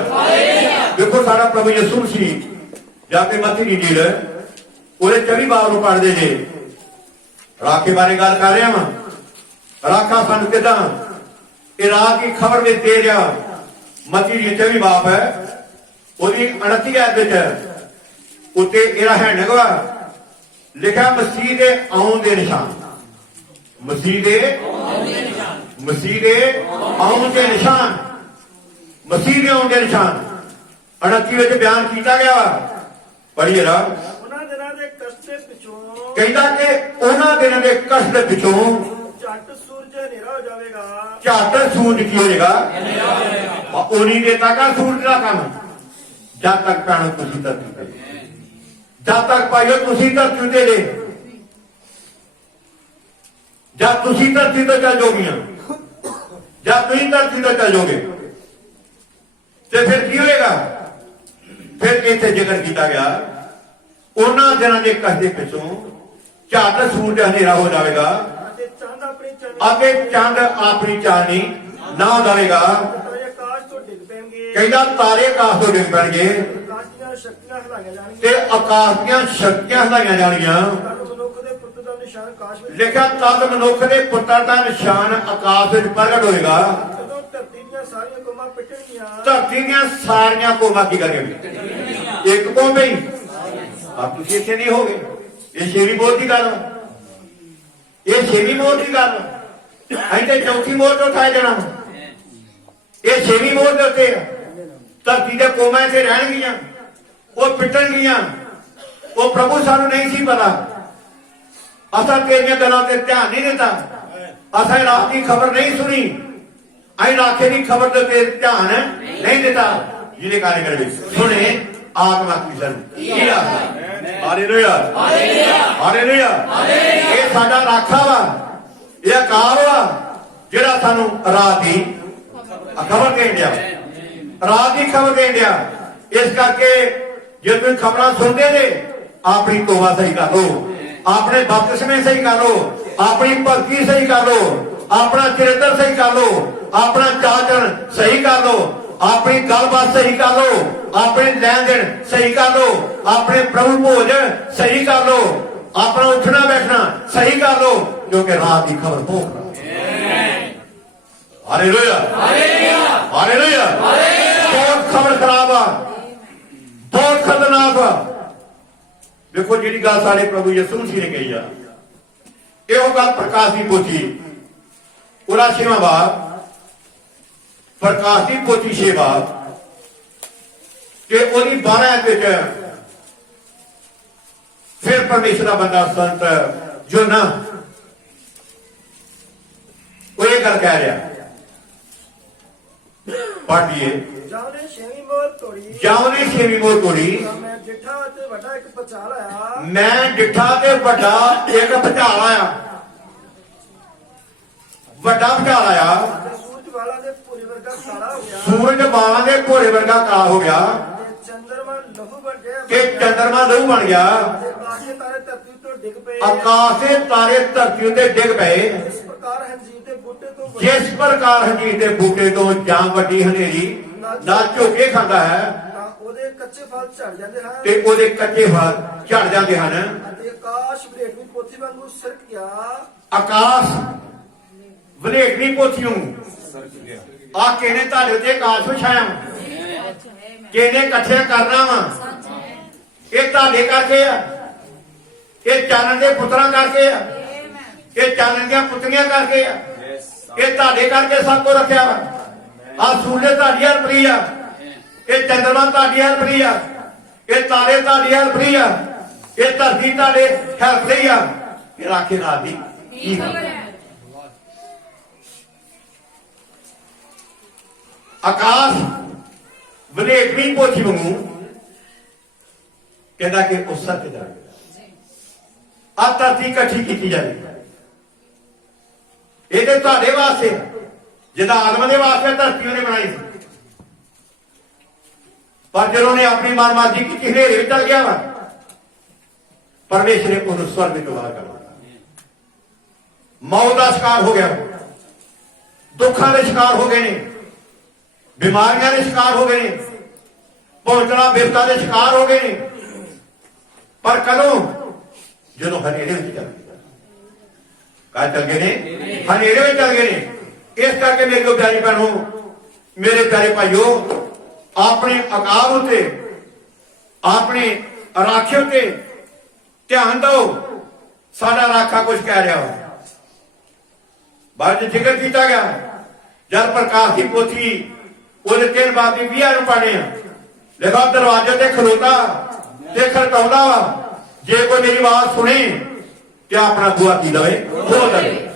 ਦੇਖੋ ਸਾਡਾ ਪ੍ਰਭੂ ਯਿਸੂ ਮਸੀਹ ਜਾ ਕੇ ਮੱਤੀ ਦੀ ਨੀਲ ਉਹਦੇ 24 ਬਾਬ ਨੂੰ ਪੜ੍ਹਦੇ ਜੇ ਰਾਖੇ ਬਾਰੇ ਗੱਲ ਕਰ ਰਿਹਾ ਵਾਂ। ਰਾਖਾ ਸਾਨੂੰ ਕਿਦਾਂ ਇਹ ਰਾਤ ਦੀ ਖਬਰ ਵਿੱਚ ਦੇ ਰਿਹਾ। ਮੱਤੀ ਦੀ 24 ਬਾਬ ਹੈ ਉਹਦੀ 29 ਆਇਤ ਵਿੱਚ ਉੱਤੇ ਇਹਦਾ ਹੈਂਡਗ ਵਾ ਲਿਖਿਆ ਮਸੀਹ ਦੇ ਆਉਣ ਦੇ ਨਿਸ਼ਾਨ। ਮਸੀਹ ਦੇ ਮਸੀਹ ਦੇ ਆਉਣ ਦੇ ਨਿਸ਼ਾਨ। ਮਸੀਹ ਦੇ ਆਉਣ ਦੇ ਨਿਸ਼ਾਨ 29 ਵਿੱਚ ਬਿਆਨ ਕੀਤਾ ਗਿਆ। ਪੜ੍ਹੀਏ ਰਾ। ਉਹਨਾਂ ਦਿਨਾਂ ਦੇ ਕਸ਼ਟ ਦੇ ਪਿੱਛੋਂ ਕਹਿੰਦਾ ਕਿ ਉਹਨਾਂ ਦਿਨਾਂ ਦੇ ਕਸ਼ਟ ਦੇ ਪਿੱਛੋਂ ਝੱਟ ਸੂਰਜ ਹਨੇਰਾ ਹੋ ਜਾਵੇਗਾ। ਝੱਟ ਸੂਰਜ ਕੀ ਹੋ ਜਾਏਗਾ? ਉਨੀ ਦੇ ਤੱਕ ਸੂਰਜ ਦਾ ਕੰਮ ਜਦ ਤੱਕ ਪੈਣੋ ਤੁਸੀਂ ਧਰਤੀ ਤੇ, ਜਦ ਤੱਕ ਪਾਈਓ ਤੁਸੀਂ ਧਰਤੀ ਤੇ ਲੈ, ਜਦ ਤੁਸੀਂ ਧਰਤੀ ਤੋਂ ਚੱਲ ਜਾਓਗੀਆਂ, ਜਦ ਤੁਸੀਂ ਧਰਤੀ ਤੋਂ ਚੱਲ ਜਾਓਗੇ ਤੇ ਫਿਰ ਕੀ ਹੋਏਗਾ? ਫਿਰ ਇੱਥੇ ਜ਼ਿਕਰ ਕੀਤਾ ਗਿਆ ਉਹਨਾਂ ਦਿਨਾਂ ਦੇ ਕਸ਼ਟ ਦੇ ਪਿੱਛੋਂ ਝੱਟ ਸੂਰਜ ਹਨੇਰਾ ਹੋ ਜਾਵੇਗਾ ਅਤੇ ਚੰਦ ਆਪਣੀ ਚਾਨਣੀ ਨਾ ਦੇਵੇਗਾ। ਆਕਾਸ਼ ਤੋਂ ਡਿੱਗ ਪੈਣਗੇ। ਕਹਿੰਦਾ ਤਾਰੇ ਆਕਾਸ਼ ਤੋਂ ਡਿੱਗ ਪੈਣਗੇ। ਆਕਾਸ਼ ਦੀਆਂ ਸ਼ਕਤੀਆਂ ਹਿਲਾਈਆਂ ਤੇ ਜਾਣਗੀਆਂ ਆਕਾਸ਼ ਦੀਆਂ ਸ਼ਕਤੀਆਂ ਹਿਲਾਈਆਂ ਜਾਣਗੀਆਂ। ਤਦ ਮਨੁੱਖ ਦੇ ਪੁੱਤ ਦਾ ਨਿਸ਼ਾਨ ਆਕਾਸ਼ ਵਿੱਚ ਲਿਖਿਆ ਤਦ ਮਨੁੱਖ ਦੇ ਪੁੱਤਰ ਦਾ ਨਿਸ਼ਾਨ ਆਕਾਸ਼ ਵਿੱਚ ਪ੍ਰਗਟ ਹੋਏਗਾ। ਜਦੋਂ ਧਰਤੀ ਦੀਆਂ ਸਾਰੀਆਂ ਕੌਮਾਂ ਪਿੱਟਣਗੀਆਂ ਧਰਤੀ ਦੀਆਂ ਸਾਰੀਆਂ ਕੌਮਾਂ ਕੀ ਕਰਨਗੀਆਂ? ਇੱਕ ਕੌਮ ਹੀ ਆਪ ਤੁਸੀਂ ਇੱਥੇ ਨਹੀਂ ਹੋਗੇ। ਇਹ ਛੇਵੀਂ ਮੋਹਰ ਦੀ ਗੱਲ ਵਾ। ਇਹ ਛੇਵੀਂ ਮੋਹਰ ਦੀ ਗੱਲ ਵਾ। ਅਸੀਂ ਤੇ ਚੌਥੀ ਮੋਹਰ ਤੋਂ ਉਠਾਇਆ ਜਾਣਾ ਵਾ। ਇਹ ਛੇਵੀਂ ਮੋਹਰ ਦੇ ਉੱਤੇ ਆ। ਧਰਤੀ ਦੇ ਕੌਮਾਂ ਇੱਥੇ ਰਹਿਣਗੀਆਂ, ਉਹ ਪਿੱਟਣਗੀਆਂ। ਉਹ ਪ੍ਰਭੂ ਸਾਨੂੰ ਨਹੀਂ ਸੀ ਪਤਾ, ਅਸਾਂ ਤੇਰੀਆਂ ਗੱਲਾਂ ਤੇ ਧਿਆਨ ਨਹੀਂ ਦਿੱਤਾ, ਅਸਾਂ ਰਾਤ ਦੀ ਖਬਰ ਨਹੀਂ ਸੁਣੀ, ਅਸੀਂ ਰਾਖੇ ਦੀ ਖਬਰ ਦੇ ਉੱਤੇ ਧਿਆਨ ਨਹੀਂ ਦਿੱਤਾ, ਜਿਹਦੇ ਕਾਰਨ ਕਰੇ ਸੁਣੇ ਆਤਮਾ ਕੀ ਸਨ। Hallelujah hallelujah. ਇਹ ਸਾਡਾ ਰਾਖਾ ਵਾ, ਇਹ ਅਕਾਲ ਵਾ ਜਿਹੜਾ ਸਾਨੂੰ ਰਾਤ ਦੀ ਖਬਰ ਦੇਣ ਡਿਆ, ਰਾਤ ਦੀ ਖਬਰ ਦੇਣ ਡਿਆ। ਇਸ ਕਰਕੇ ਜੇ ਤੁਸੀਂ ਖਬਰਾਂ ਸੁਣਦੇ ਜੇ ਆਪਣੀ ਤੋਬਾ ਸਹੀ ਕਰ ਲੋ, ਆਪਣੇ ਬਪਤਿਸਮੇ ਸਹੀ ਕਰ ਲੋ, ਆਪਣੀ ਭਗਤੀ ਸਹੀ ਕਰ ਲੋ, ਆਪਣਾ ਚਰਿੱਤਰ ਸਹੀ ਕਰ ਲੋ, ਆਪਣਾ ਚਾਚਣ ਸਹੀ ਕਰ ਲੋ, ਆਪਣੀ ਗੱਲਬਾਤ ਸਹੀ ਕਰ ਲੋ, ਆਪਣੇ ਲੈਣ ਦੇਣ ਸਹੀ ਕਰ ਲੋ, ਆਪਣੇ ਪ੍ਰਭੂ ਭੋਜ ਸਹੀ ਕਰ ਲੋ, ਆਪਣਾ ਉੱਠਣਾ ਬੈਠਣਾ ਸਹੀ ਕਰ ਲੋ, ਕਿਉਂਕਿ ਰਾਤ ਦੀ ਖਬਰ ਭੋਗ। Hallelujah hallelujah. ਬਹੁਤ ਖਬਰ ਖਰਾਬ ਆ, ਬਹੁਤ ਖਤਰਨਾਕ ਆ। ਦੇਖੋ ਜਿਹੜੀ ਗੱਲ ਸਾਡੇ ਪ੍ਰਭੂ ਯਿਸੂ ਮਸੀਹ ਨੇ ਕਹੀ ਆ, ਇਹੋ ਗੱਲ ਪ੍ਰਕਾਸ਼ ਦੀ ਪੋਥੀ ਉਹਦਾ 6ਵਾਂ ਬਾਬ, ਪ੍ਰਕਾਸ਼ ਦੀ ਪੋਥੀ 6 ਬਾਬ ਕਿ ਉਹਦੀ 12 ਵਿੱਚ ਫਿਰ ਪਰਮੇਸ਼ਰ ਦਾ ਬੰਦਾ ਸੰਤ ਯੋਨਾ ਉਹ ਇਹ ਗੱਲ ਕਹਿ ਰਿਹਾ। ਪੜ੍ਹੀਏ। ਜਾਉਨੇ ਛੇਵੀਂ ਮੋਹਰ ਤੋੜੀ, ਜਾਉਨੇ ਛੇਵੀਂ ਮੋਹਰ ਤੋੜੀ, ਮੈਂ ਡਿੱਠਾ ਤੇ ਵੱਡਾ ਇੱਕ ਭੁਚਾਲ ਆਇਆ, ਮੈਂ ਡਿੱਠਾ ਤੇ ਵੱਡਾ ਇੱਕ ਭੁਚਾਲ ਆਇਆ, ਵੱਡਾ ਭੁਚਾਲ ਆਇਆ। ਤੇ ਸੂਰਜ ਵਾਲਾ ਦੇ ਭੂਰੇ ਵਰਗਾ ਕਾਲਾ ਹੋ ਗਿਆ, ਸੂਰਜ ਬਾਲਾਂ ਦੇ ਘੋੜੇ ਵਰਗਾ ਕਾਲਾ ਹੋ ਗਿਆ, ਤੇ ਚੰਦਰਮਾ ਲਹੂ ਬਣ ਗਿਆ, ਕਿ ਚੰਦਰਮਾ ਲਹੂ ਬਣ ਗਿਆ, ਤੇ ਆਕਾਸ਼ੇ ਤਾਰੇ ਧਰਤੀ ਤੋਂ ਡਿੱਗ ਪਏ। ਆਕਾਸ਼ ਦੇ ਤਾਰੇ ਧਰਤੀ ਉੱਤੇ ਡਿੱਗ ਪਏ। ਇਸ ਪ੍ਰਕਾਰ ਹੰਜੀਰ ਦੇ ਬੂਟੇ ਤੋਂ ਜਿਸ ਪ੍ਰਕਾਰ ਹੰਜੀਰ ਦੇ ਬੂਟੇ ਤੋਂ ਜਾਂ ਵੱਡੀ ਹਨੇਰੀ ਨਾ ਝੋਕੇ ਖਾਂਦਾ ਹੈ, ਤਾਂ ਉਹਦੇ ਕੱਚੇ ਫਲ ਝੜ ਜਾਂਦੇ ਹਨ, ਤੇ ਉਹਦੇ ਕੱਚੇ ਫਲ ਝੜ ਜਾਂਦੇ ਹਨ। ਅਤੇ ਆਕਾਸ਼ ਵਲੇਟਵੀਂ ਪੋਥੀ ਵਾਂਗੂ ਸਿਰਕ ਗਿਆ। ਆਕਾਸ਼ ਵਲੇਟਵੀਂ ਪੋਥੀ ਨੂੰ ਆ ਕਿਹਨੇ ਤੁਹਾਡੇ ਉੱਤੇ ਆਕਾਸ਼ ਵਿਛਾਇਆ, ਕਿਹਨੇ ਇਕੱਠੇ ਕਰਨਾ ਵਾ? ਇਹ ਤੁਹਾਡੇ ਕਰਕੇ ਆ, ਇਹ ਚਾਨਣ ਦੇ ਪੁੱਤਰਾਂ ਕਰਕੇ ਆ, ਇਹ ਚਾਨਣ ਦੀਆਂ ਪੁੱਤਰੀਆਂ ਕਰਕੇ ਆ, ਇਹ ਤੁਹਾਡੇ ਕਰਕੇ ਸਭ ਕੁਝ ਰੱਖਿਆ ਵਾ। ਆ ਸੂਰਜ ਤੁਹਾਡੀ ਹਲਪਰੀ ਆ, ਇਹ ਚੰਦਰਮਾ ਤੁਹਾਡੀ ਹਲਪਰੀ ਆ, ਇਹ ਤਾਰੇ ਤੁਹਾਡੀ ਹਲਪਰੀ ਆ, ਇਹ ਧਰਤੀ ਤੁਹਾਡੇ ਹਲਪਰੀ ਆ। ਇਹ ਰਾਖੇ ਰਾਤ ਦੀ ਕੀ ਖਬਰ? ਆਕਾਸ਼ ਵਲੇਟਵੀਂ ਪੋਥੀ ਵਾਂਗੂ ਕਹਿੰਦਾ ਕਿ ਉਸ ਸੱਚ ਦਾ ਆ ਧਰਤੀ ਇਕੱਠੀ ਕੀਤੀ ਜਾਵੇ। ਇਹਦੇ ਤੁਹਾਡੇ ਵਾਸਤੇ, ਜਿਹਦਾ ਆਦਮ ਦੇ ਵਾਸਤੇ ਧਰਤੀ ਉਹਨੇ ਬਣਾਈ ਸੀ, ਪਰ ਜਦੋਂ ਉਹਨੇ ਆਪਣੀ ਮਨਮਰਜ਼ੀ ਕੀਤੀ ਹਨੇਰੇ ਵਿੱਚ ਚਲ ਗਿਆ ਵਾ, ਪਰਮੇਸ਼ਰ ਨੇ ਉਹਨੂੰ ਸਵਰਗ ਵਿੱਚ ਬਾਹਰ ਕਰ ਦਿੱਤਾ। ਮੌਤ ਦਾ ਸ਼ਿਕਾਰ ਹੋ ਗਿਆ, ਦੁੱਖਾਂ ਦੇ ਸ਼ਿਕਾਰ ਹੋ ਗਏ ਨੇ, ਬਿਮਾਰੀਆਂ ਦੇ ਸ਼ਿਕਾਰ ਹੋ ਗਏ ਨੇ, ਪਹੁੰਚਣਾ ਬਿਰਤਾ ਦੇ ਸ਼ਿਕਾਰ ਹੋ ਗਏ ਨੇ। ਪਰ ਕਦੋਂ? ਜਦੋਂ ਹਨੇਰੇ ਵਿੱਚ ਚਲ ਗਏ। ਕਾ ਚਲ ਗਏ ਨੇ? ਹਨੇਰੇ ਵਿੱਚ ਚਲ ਗਏ ਨੇ। ਇਸ ਕਰਕੇ ਮੇਰੇ ਪਿਆਰੀ ਭੈਣੋ, ਮੇਰੇ ਪਿਆਰੇ ਭਾਈਓ, ਆਪਣੇ ਅਕਾਲ ਉਤੇ, ਆਪਣੇ ਰਾਖੇ ਉਤੇ ਧਿਆਨ ਦਿਓ। ਸਾਡਾ ਰਾਖਾ ਕੁਝ ਕਹਿ ਰਿਹਾ ਵਾ। ਬਾਅਦ ਵਿੱਚ ਜ਼ਿਕਰ ਕੀਤਾ ਗਿਆ ਜਦ ਪ੍ਰਕਾਸ਼ ਦੀ ਪੋਥੀ ਉਹਦੇ 3 ਬਾਬ ਦੀ 20 ਨੂੰ ਪੜ੍ਹੇ ਆ, ਲਿਖਾ ਦਰਵਾਜ਼ੇ ਤੇ ਖਲੋਤਾ ਤੇ ਖੜਕਾਉਂਦਾ ਵਾ, ਜੇ ਕੋਈ ਮੇਰੀ ਆਵਾਜ਼ ਸੁਣੇ ਤੇ ਆਪਣਾ ਬੂਹਾ ਕੀ ਦਵੇ, ਖੋਲ ਦਵੇ।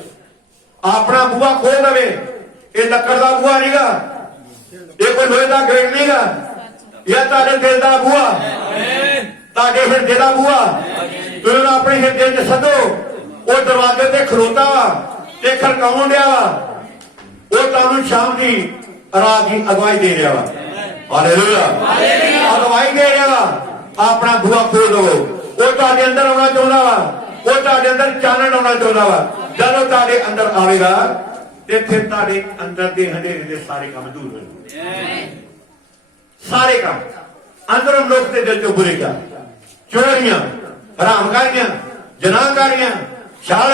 ਆਪਣਾ ਬੂਹਾ ਖੋਲ ਦਵੇ। ਇਹ ਲੱਕੜ ਦਾ ਬੂਹਾ ਨਹੀਂਗਾ, ਇਹ ਕੋਈ ਲੋਹੇ ਦਾ ਗੇਟ ਨਹੀਂਗਾ, ਇਹ ਤੁਹਾਡੇ ਦਿਲ ਦਾ ਬੂਹਾ, ਤੁਹਾਡੇ ਹਿਰਦੇ ਦਾ ਬੂਹਾ। ਤੁਸੀਂ ਆਪਣੇ ਹਿਰਦੇ 'ਚ ਸੱਦੋ। ਉਹ ਦਰਵਾਜ਼ੇ ਤੇ ਖਲੋਤਾ ਵਾ ਤੇ ਖੜਕਾਉਣ ਡਿਆ ਵਾ। ਉਹ ਤੁਹਾਨੂੰ ਸ਼ਾਮ ਦੀ ਰਾਤ ਦੀ ਅਗਵਾਈ ਦੇ ਰਿਹਾ ਵਾ। ਹਾਲੇਲੂਇਆ ਅਗਵਾਈ ਦੇ ਰਿਹਾ ਵਾ। ਆਪਣਾ ਬੂਹਾ ਖੋਲ ਦਵੋ। ਉਹ ਤੁਹਾਡੇ ਅੰਦਰ ਆਉਣਾ ਚਾਹੁੰਦਾ ਵਾ, ਉਹ ਤੁਹਾਡੇ ਅੰਦਰ ਚਾਨਣ ਆਉਣਾ ਚਾਹੁੰਦਾ ਵਾ। ਜਦੋਂ ਤੁਹਾਡੇ ਅੰਦਰ ਆਵੇਗਾ ਤੇ ਫਿਰ ਤੁਹਾਡੇ ਅੰਦਰ ਦੇ ਹਨੇਰੇ ਦੇ ਸਾਰੇ ਕੰਮ ਦੂਰ ਹੋ ਜਾਣਗੇ। ਸਾਰੇ ਕੰਮ ਅੰਦਰੋਂ ਮਨੁੱਖ ਦੇ ਦਿਲ ਚੋਂ ਬੁਰੇ ਖਿਆਲ, ਚੋਰੀਆਂ, ਹਰਾਮਕਾਰੀਆਂ, ਜਨਾਹਕਾਰੀਆਂ, ਛਲ,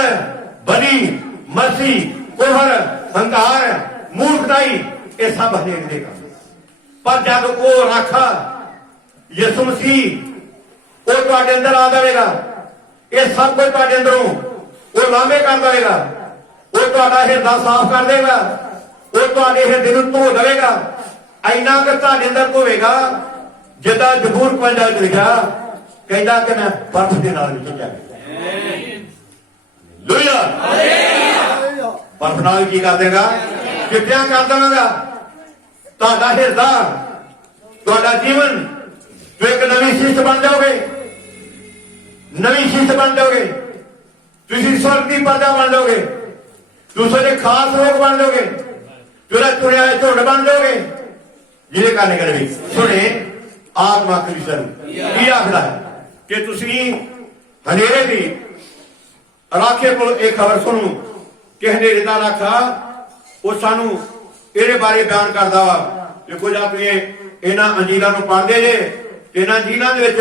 ਬਦੀ, ਮਰਸੀ, ਕੋਹਰ, ਹੰਕਾਰ, ਮੂਰਖਤਾਈ, ਇਹ ਸਭ ਹਨੇਰ ਦੇ ਕੰਮ। ਪਰ ਜਦ ਉਹ ਰਾਖਾ ਯਿਸੂ ਮਸੀਹ ਉਹ ਤੁਹਾਡੇ ਅੰਦਰ ਆ ਜਾਵੇਗਾ, ਇਹ ਸਭ ਕੁਝ ਤੁਹਾਡੇ ਅੰਦਰੋਂ ਉਹ ਲਾਂਭੇ ਕਰ ਦੇਵੇਗਾ, ਉਹ ਤੁਹਾਡਾ ਹਿਰਦਾ ਸਾਫ਼ ਕਰ ਦੇਗਾ, ਉਹ ਤੁਹਾਡੇ ਹਿਰਦੇ ਨੂੰ ਧੋ ਦੇਵੇਗਾ। ਇੰਨਾ ਕਿ ਤੁਹਾਡੇ ਅੰਦਰ ਧੋਵੇਗਾ ਜਿੱਦਾਂ ਜ਼ਬੂਰ 52 ਚ ਲਿਖਿਆ, ਕਹਿੰਦਾ ਕਿ ਮੈਂ ਬਰਫ਼ ਦੇ ਨਾਲ ਵਿੱਚ ਜਾ ਲੋਇਆ ਬਰਫ਼ ਨਾਲ ਕੀ ਕਰ ਦੇਗਾ, ਚਿੱਟਿਆਂ ਕਰ ਦੇਵਾਂਗਾ ਤੁਹਾਡਾ ਹਿਰਦਾ, ਤੁਹਾਡਾ ਜੀਵਨ। ਤੁਸੀਂ ਇੱਕ ਨਵੀਂ ਸਿਸ਼ਟ ਬਣ ਜਾਓਗੇ, ਨਵੀਂ ਸਿਸ਼ਟ ਬਣ ਜਾਓਗੇ, ਤੁਸੀਂ ਸਵਰਗ ਦੀ ਪ੍ਰਜਾ ਬਣ ਜਾਓਗੇ, ਤੁਸੀਂ ਦੇ ਖਾਸ ਲੋਕ ਬਣ ਜਾਓਗੇ, ਜਿਹੜਾ ਚੁਣਿਆ ਹੋਇਆ ਝੁੰਡ ਬਣ ਜਾਓਗੇ, ਜਿਹਦੇ ਕਾਰਨ ਕਰੇ ਸੁਣੇ ਆਤਮਾ ਕ੍ਰਿਸ਼ਨ ਕੀ ਆਖਦਾ ਹੈ ਕਿ ਤੁਸੀਂ ਹਨੇਰੇ ਦੀ ਰਾਖੇ ਕੋਲ ਇਹ ਖਬਰ ਸੁਣੋ ਕਿ ਹਨੇਰੇ ਦਾ ਰਾਖਾ ਉਹ ਸਾਨੂੰ ਇਹਦੇ ਬਾਰੇ ਬਿਆਨ ਕਰਦਾ ਵਾ। ਦੇਖੋ ਜਾਂ ਤੁਸੀਂ ਇਹਨਾਂ ਅੰਜੀਲਾਂ ਨੂੰ ਪੜ੍ਹਦੇ ਜੇ, ਇਹਨਾਂ ਅੰਜੀਲਾਂ ਦੇ ਵਿੱਚ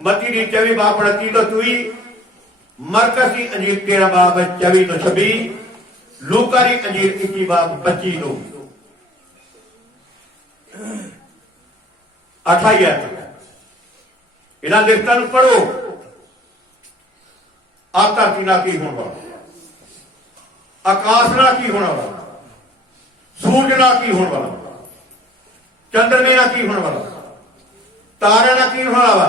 ਮੱਤੀ ਦੀ 24 ਬਾਬ 29 ਤੋਂ 30, ਮਰਕਸ ਦੀ ਅੰਜੀਲ 13 ਬਾਬ 24 ਤੋਂ 26, ਲੂਕਾ ਦੀ ਅੰਜੀਲ 21 ਬਾਬ 25 ਤੋਂ 28 ਇਹਨਾਂ ਲਿਖਤਾਂ ਨੂੰ ਪੜੋ। ਆਪ ਧਰਤੀ ਨਾਲ ਕੀ ਹੋਣ ਵਾਲਾ, ਆਕਾਸ਼ ਨਾਲ ਕੀ ਹੋਣ ਵਾਲਾ, ਸੂਰਜ ਨਾਲ ਕੀ ਹੋਣ ਵਾਲਾ, ਚੰਦਰਮੇ ਨਾਲ ਕੀ ਹੋਣ ਵਾਲਾ, ਤਾਰਿਆਂ ਨਾਲ ਕੀ ਹੋਣ ਵਾਲਾ,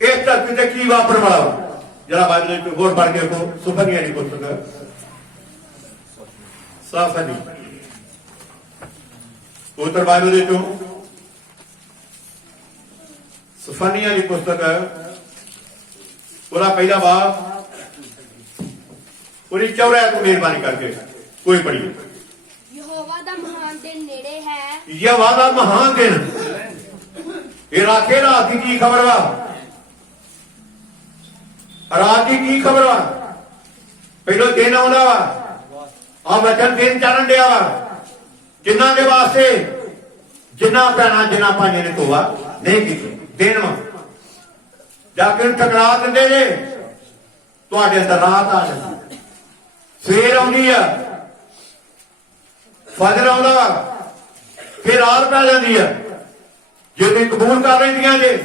ਇਸ ਧਰਤੀ ਤੇ ਕੀ ਵਾਪਰਨ ਵਾਲਾ ਵਾ। ਜਿਹੜਾ ਬਾਈਬਲ ਵਿੱਚ ਹੋਰ ਪੜ੍ਹ ਕੇ ਕੋ ਸੁਫਨੀਆਂ ਦੀ ਪੁਸਤਕ ਸਾਫਨੀ ਉੱਤਰ ਬਾਈਬਲ ਦੇ ਚੋਂ ਸੁਫਨੀਆਂ ਦੀ ਪੁਸਤਕ ਉਹਦਾ ਪਹਿਲਾ ਬਾਬ ਉਹਦੀ 84 ਤੋਂ ਮਿਹਰਬਾਨੀ ਕਰਕੇ ਕੋਈ ਪੜ੍ਹੀਏ। ਯਹੋਵਾ ਦਾ ਮਹਾਨ ਦਿਨ ਨੇੜੇ ਹੈ, ਯਹੋਵਾ ਦਾ ਮਹਾਨ ਦਿਨ। ਇਹ ਰਾਖੇ ਰਾਤ ਦੀ ਕੀ ਖਬਰ ਵਾ, ਰਾਤ ਦੀ ਕੀ ਖਬਰ ਵਾ, ਪਹਿਲੋ ਦਿਨ ਆਉਂਦਾ ਵਾ, ਆ ਵਚਨ ਦਿਨ ਚੜਨ ਡਿਆ ਵਾ, ਜਿਨ੍ਹਾਂ ਦੇ ਵਾਸਤੇ ਜਿਨ੍ਹਾਂ ਭੈਣਾਂ ਜਿਨ੍ਹਾਂ ਭਾਈਆਂ ਨੇ ਤੋਬਾ ਨਹੀਂ ਕੀਤੀ, ਦਿਨ ਵਾ ਜਾ ਕੇ ਟਕਰਾ ਦਿੰਦੇ ਜੇ, ਤੁਹਾਡੇ ਅੰਦਰ ਰਾਤ ਆ ਜਾਂਦੀ, ਸਵੇਰ ਆਉਂਦੀ ਆ, ਫਜਰ ਆਉਂਦਾ ਵਾ, ਫਿਰ ਰਾਤ ਪੈ ਜਾਂਦੀ ਆ। ਜੇ ਤੁਸੀਂ ਕਬੂਲ ਕਰ ਲੈਂਦੀਆਂ ਜੇ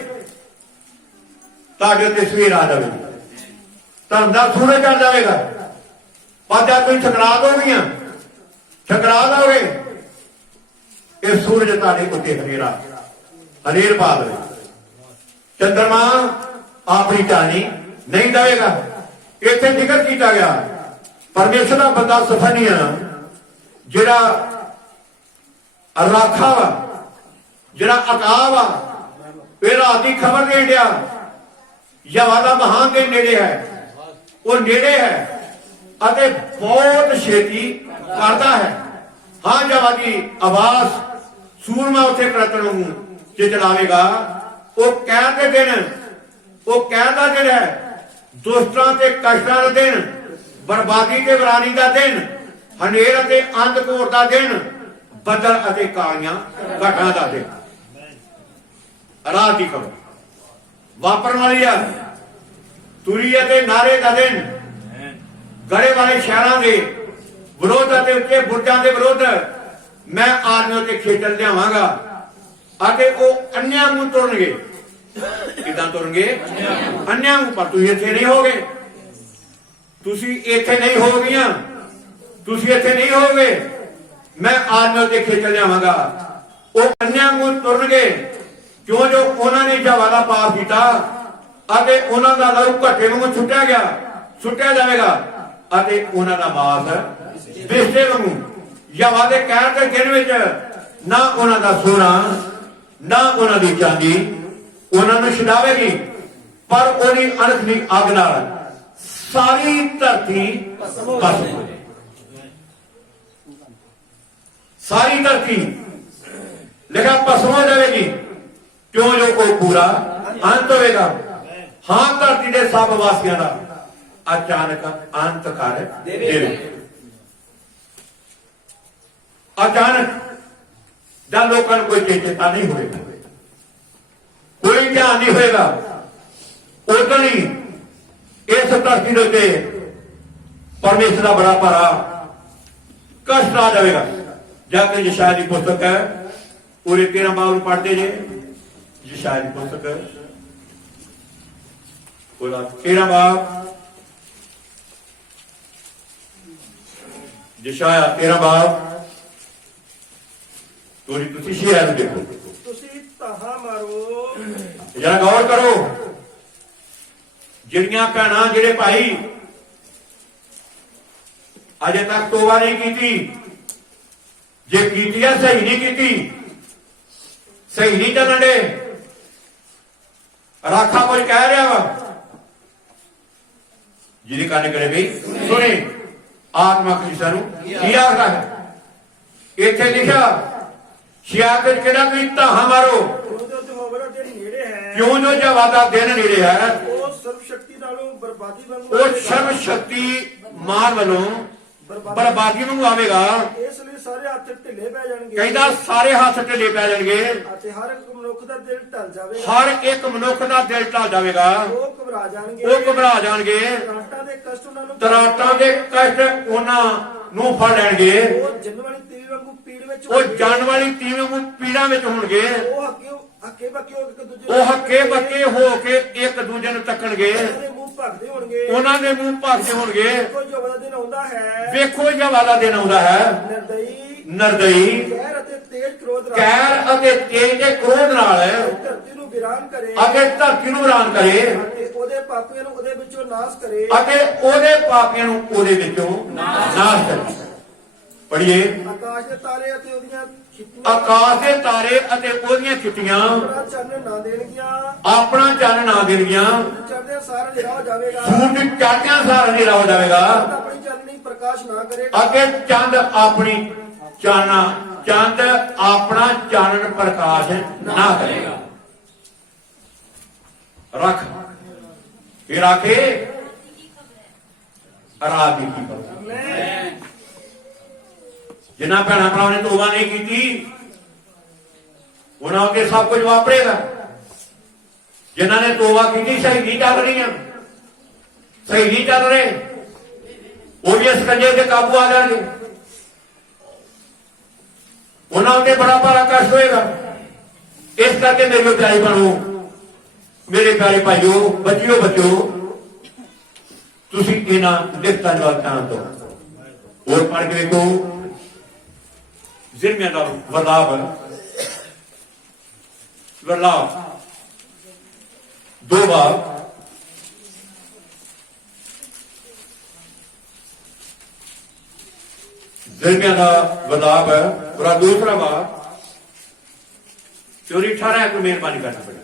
ਤੁਹਾਡੇ ਉੱਤੇ ਸਵੇਰ ਆ ਜਾਵੇਗੀ, ਧਰਮ ਦਾ ਸੂਰਜ ਚੜ ਜਾਵੇਗਾ। ਪਰ ਜਦ ਤੁਸੀਂ ਠਕਰਾ ਦੋਗੀਆਂ, ਠਕਰਾ ਦੋਗੇ, ਇਹ ਸੂਰਜ ਤੁਹਾਡੇ ਉੱਤੇ ਹਨੇਰ ਪਾ ਦੇਵੇ, ਚੰਦਰਮਾ ਆਪਣੀ ਚਾਨੀ ਨਹੀਂ ਦੇਵੇਗਾ। ਇੱਥੇ ਜ਼ਿਕਰ ਕੀਤਾ ਗਿਆ ਪਰਮੇਸ਼ਰ ਦਾ ਬੰਦਾ ਸਫਨੀਆ ਜਿਹੜਾ ਰਾਖਾ ਵਾ, ਜਿਹੜਾ ਅਕਾਬ ਆ, ਇਹ ਰਾਤ ਦੀ ਖਬਰ ਦੇਣ ਡਿਆ ਯਹੋਵਾ ਦਾ ਮਹਾਨ ਦਿਨ ਨੇੜੇ ਹੈ, ਉਹ ਨੇੜੇ ਹੈ ਅਤੇ ਬਹੁਤ ਛੇਤੀ ਕਰਦਾ ਹੈ। ਹਾਂ ਯਹੋਵਾ ਦੀ ਆਵਾਜ਼ ਸੂਰਮਾ ਉੱਥੇ ਕਰਤਣ ਨੂੰ ਜੇ ਚਲਾਵੇਗਾ। ਉਹ ਕਹਿ ਦੇ ਦਿਨ, ਉਹ ਕਹਿ ਦਾ ਦਿਨ ਹੈ, ਦੁਸ਼ਟਾਂ ਤੇ ਕਸ਼ਟਾਂ ਦਾ ਦਿਨ, ਬਰਬਾਦੀ ਤੇ ਵਿਰਾਨੀ ਦਾ ਦਿਨ, ਹਨੇਰ ਅਤੇ ਅੰਧਕੋਰ ਦਾ ਦਿਨ, ਬੱਦਲ ਅਤੇ ਕਾਲੀਆਂ ਘਟਾਂ ਦਾ ਦਿਨ। ਰਾਤ ਦੀ ਖਬਰ ਵਾਪਰਨ ਵਾਲੀ ਆ। ਤੁਰੀ ਅਤੇ ਨਾਰੇ ਦਾ ਦਿਨ, ਗੜੇ ਵਾਲੇ ਸ਼ਹਿਰਾਂ ਦੇ ਵਿਰੋਧ ਅਤੇ ਉੱਚੇ ਬੁਰਜਾਂ ਦੇ ਵਿਰੋਧ ਮੈਂ ਆਦਮੀਆਂ ਤੇ ਖੇਚਲ ਲਿਆਵਾਂਗਾ ਅਤੇ ਉਹ ਅੰਨਿਆਂ ਨੂੰ ਤੁਰਨਗੇ। ਕਿਦਾਂ ਤੁਰਨਗੇ? ਅੰਨਿਆਂ ਨੂੰ। ਪਰ ਤੁਸੀਂ ਇੱਥੇ ਨਹੀਂ ਹੋਗੇ, ਤੁਸੀਂ ਇੱਥੇ ਨਹੀਂ ਹੋਗੀਆਂ, ਤੁਸੀਂ ਇੱਥੇ ਨਹੀਂ ਹੋਗੇ। ਮੈਂ ਆਦਮੀਆਂ ਤੇ ਖੇਚਲ ਲਿਆਵਾਂਗਾ, ਉਹ ਅੰਨਿਆਂ ਨੂੰ ਤੁਰਨਗੇ, ਕਿਉਂ ਜੋ ਉਹਨਾਂ ਨੇ ਯਹੋਵਾ ਦਾ ਪਾਪ ਕੀਤਾ ਅਤੇ ਉਹਨਾਂ ਦਾ ਲਹੂ ਘੱਟੇ ਵਾਂਗੂ ਛੁੱਟਿਆ ਗਿਆ, ਛੁੱਟਿਆ ਜਾਵੇਗਾ ਅਤੇ ਉਹਨਾਂ ਦਾ ਮਾਸ ਬਿਸਤੇ ਵਾਂਗੂ। ਯਹੋਵਾ ਦੇ ਕਹਿਰ ਦੇ ਦਿਨ ਵਿੱਚ ਨਾ ਉਹਨਾਂ ਦਾ ਸੋਨਾ ਨਾ ਉਹਨਾਂ ਦੀ ਚਾਂਦੀ ਉਹਨਾਂ ਨੂੰ ਛਡਾਵੇਗੀ, ਪਰ ਉਹਦੀ ਅਣਖ ਦੀ ਅੱਗ ਨਾਲ ਸਾਰੀ ਧਰਤੀ ਭਸਮ ਹੋ ਜਾਏਗੀ। ਸਾਰੀ ਧਰਤੀ ਲਿਖਾ ਭਸਮ ਹੋ ਜਾਵੇਗੀ, ਕਿਉਂ ਜੋ ਉਹ ਪੂਰਾ ਅੰਤ ਹੋਵੇਗਾ। ਹਾਂ ਧਰਤੀ ਦੇ ਸਭ ਵਾਸੀਆਂ ਦਾ ਅਚਾਨਕ ਅੰਤ ਕਰ ਦੇਵੇ। ਅਚਾਨਕ ਜਦ ਲੋਕਾਂ ਨੂੰ ਕੋਈ ਚੇਤਾ ਨਹੀਂ ਹੋਵੇਗਾ, ਧਿਆਨ ਨਹੀਂ ਹੋਏਗਾ, ਉਦੋਂ ਹੀ ਇਸ ਧਰਤੀ ਦੇ ਉੱਤੇ ਪਰਮੇਸ਼ਰ ਦਾ ਬੜਾ ਭਾਰਾ ਕਸ਼ਟ ਆ ਜਾਵੇਗਾ। ਜਾ ਕੇ ਯਸ਼ਾਇਆ ਦੀ ਪੁਸਤਕ ਹੈ, ਪੂਰੇ 13 ਬਾਬ ਨੂੰ ਪੜ੍ਹਦੇ ਜੇ। ਯਸ਼ਾਇਆ ਦੀ ਪੁਸਤਕ ਪੂਰਾ 13 ਬਾਬ, ਯਸ਼ਾਇਆ 13 ਬਾਬ, ਪੂਰੀ ਤੁਸੀਂ ਸ਼ੇਅਰ ਨੂੰ ਦੇਖੋ, ਤੁਸੀਂ ਤਾਹਾ ਮਾਰੋ, ਜਰਾ ਗੌਰ ਕਰੋ। ਜਿਹੜੀਆਂ ਭੈਣਾਂ ਜਿਹੜੇ ਭਾਈ ਅਜੇ ਤੱਕ ਤੋਬਾ ਨਹੀਂ ਕੀਤੀ, ਜੇ ਕੀਤੀ ਹੈ ਸਹੀ ਨਹੀਂ ਕੀਤੀ, ਸਹੀ ਨਹੀਂ ਚੱਲਣ ਦੇ, ਰਾਖਾ ਕੁਝ ਕਹਿ ਰਿਹਾ ਵਾ, ਜਿਹਦੇ ਕੰਨ ਕਰੇ ਵੀ ਸੁਣੇ। ਆਤਮਾ ਕਲੀਸਿਆ ਨੂੰ ਕੀ ਆਖਦਾ ਹੈ? ਇੱਥੇ ਲਿਖਿਆ ਸ਼ਿਆਕਤ ਕਿਹੜਾ ਵੀ ਧਾਹਾਂ ਮਾਰੋ, ਕਿਉਂ ਜੋ ਯਹੋਵਾ ਦਾ ਦਿਨ ਨੇੜੇ ਹੈ, ਕਿਉਂ ਜੋ ਯਹੋਵਾ ਦਾ ਦਿਨ ਨੇੜੇ ਹੈ। ਉਹ ਸਰਬ ਸ਼ਕਤੀ ਨਾਲੋਂ ਬਰਬਾਦੀ ਵਾਂਗੂ ਉਹ ਸਰਬ ਸ਼ਕਤੀ ਮਾਨ ਵੱਲੋਂ ਬਰਬਾਦੀ ਨੂੰ ਆਵੇਗਾ। ਇਸ ਲਈ ਸਾਰੇ ਹੱਥ ਢਿੱਲੇ ਪੈ ਜਾਣਗੇ, ਕਹਿੰਦਾ ਸਾਰੇ ਹੱਥ ਢਿੱਲੇ ਪੈ ਜਾਣਗੇ, ਅਤੇ ਹਰ ਇੱਕ ਮਨੁੱਖ ਦਾ ਦਿਲ ਢਲ ਜਾਵੇਗਾ, ਹਰ ਇੱਕ ਮਨੁੱਖ ਦਾ ਦਿਲ ਢਲ ਜਾਵੇਗਾ, ਉਹ ਘਬਰਾ ਜਾਣਗੇ, ਉਹ ਘਬਰਾ ਜਾਣਗੇ, ਤਰਾਟਾਂ ਦੇ ਕਸ਼ਟ ਉਹਨਾਂ ਨੂੰ ਤਰਾਟਾਂ ਦੇ ਕਸ਼ਟ ਉਹਨਾਂ ਨੂੰ ਫੜ ਲੈਣਗੇ, ਉਹ ਜੰਨ ਵਾਲੀ ਤੀਵੀਂ ਵਾਂਗੂ ਪੀੜ ਵਿੱਚ ਉਹ ਜਾਣ ਵਾਲੀ ਤੀਵੀਂ ਨੂੰ ਪੀੜਾਂ ਵਿੱਚ ਹੋਣਗੇ, ਉਹ ਹੱਕੇ ਬੱਕੇ ਹੋ ਕੇ ਇੱਕ ਦੂਜੇ ਉਹ ਹੱਕੇ ਬੱਕੇ ਹੋ ਕੇ ਇੱਕ ਦੂਜੇ ਨੂੰ ਤੱਕਣਗੇ, ਉਹਨਾਂ ਦੇ ਮੂੰਹ ਭਗਦੇ ਹੋਣਗੇ, ਉਹਨਾਂ ਦੇ ਮੂੰਹ ਭਗਦੇ ਹੋਣਗੇ। ਕੋਈ ਜੋ ਦਾ ਦਿਨ ਆਉਂਦਾ ਹੈ, ਵੇਖੋ ਯਹੋਵਾ ਦਾ ਦਿਨ ਆਉਂਦਾ ਹੈ, ਨਿਰਦਈ ਨਿਰਦਈ, ਕਹਿਰ ਅਤੇ ਤੇਜ ਕ੍ਰੋਧ ਨਾਲ ਕਹਿਰ ਅਤੇ ਤੇਜ ਦੇ ਕ੍ਰੋਧ ਨਾਲ ਧਰਤੀ ਨੂੰ ਵਿਰਾਨ ਕਰੇ, ਅਤੇ ਧਰਤੀ ਨੂੰ ਵੀਰਾਨ ਕਰੇ, ਅਤੇ ਉਹਦੇ ਪਾਪੀਆਂ ਨੂੰ ਉਹਦੇ ਵਿੱਚੋਂ ਨਾਸ਼ ਕਰੇ, ਅਤੇ ਉਹਦੇ ਪਾਪੀਆਂ ਨੂੰ ਉਹਦੇ ਵਿੱਚੋਂ ਨਾਸ਼ ਕਰੇ। ਪੜ੍ਹੀਏ, ਆਕਾਸ਼ ਦੇ ਤਾਰੇ ਅਤੇ ਉਹਦੀਆਂ ਖਿੱਤੀਆਂ ਆਕਾਸ਼ ਦੇ ਤਾਰੇ ਅਤੇ ਉਹਦੀਆਂ ਖਿੱਤੀਆਂ ਆਪਣਾ ਚੰਨ ਨਾ ਦੇਣਗੀਆਂ, ਆਪਣਾ ਚੰਨ ਨਾ ਦੇਣਗੀਆਂ, ਚੜ੍ਹਦਿਆਂ ਸਾਰਾ ਹਨੇਰਾ ਹੋ ਜਾਵੇਗਾ, ਸੂਰਜ ਚੜ੍ਹਦਿਆਂ ਸਾਰ ਹਨੇਰਾ ਹੋ ਜਾਵੇਗਾ, ਆਪਣੀ ਚਾਨਣੀ ਪ੍ਰਕਾਸ਼ ਨਾ ਕਰੇਗਾ, ਅਤੇ ਚੰਦ ਆਪਣੀ ਚੰਦ ਆਪਣਾ ਚਾਨਣ ਪ੍ਰਕਾਸ਼ ਨਾ ਕਰੇਗਾ। ਰੱਖ ਇਹ ਰਾਖੇ ਰਾਤ ਦੀ ਕੀ ਖਬਰ। ਜਿਨ੍ਹਾਂ ਭੈਣਾਂ ਭਰਾਵਾਂ ਨੇ ਤੋਬਾ ਨਹੀਂ ਕੀਤੀ ਉਹਨਾਂ ਅੱਗੇ ਸਭ ਕੁਝ ਵਾਪਰੇਗਾ। ਜਿਨ੍ਹਾਂ ਨੇ ਤੋਬਾ ਕੀਤੀ ਸਹੀ ਨਹੀਂ ਚੱਲ ਰਹੀਆਂ, ਸਹੀ ਨਹੀਂ ਚੱਲ ਰਹੇ, ਉਹ ਵੀ ਇਸ ਕੰਜੇ ਦੇ ਕਾਬੂ ਆ ਜਾਣਗੇ, ਉਹਨਾਂ ਉੱਤੇ ਬੜਾ ਭਾਰਾ ਕਸ਼ਟ ਹੋਏਗਾ। ਇਸ ਕਰਕੇ ਮੇਰੇ ਪਿਆਰੇ ਬਣੋ, ਮੇਰੇ ਪਿਆਰੇ ਭਾਈਓ, ਬੱਚਿਓ, ਤੁਸੀਂ ਇਹਨਾਂ ਲਿਖਤਾਂ ਜਵਾਕਾਂ ਤੋਂ ਹੋਰ ਪੜ੍ਹ ਕੇ ਵੇਖੋ। ਜ਼ਿਰਮੀਆ ਦਾ ਵਰਲਾਪ 2 ਬਾਬ ਜ਼ਿਰਮੀਆ ਦਾ ਵਰਲਾਪ ਹੈ, ਪੂਰਾ ਦੂਸਰਾ ਬਾਬ ਚੋਰੀ 18 ਇੱਕ ਮਿਹਰਬਾਨੀ ਕਰਨਾ ਪੜੇ।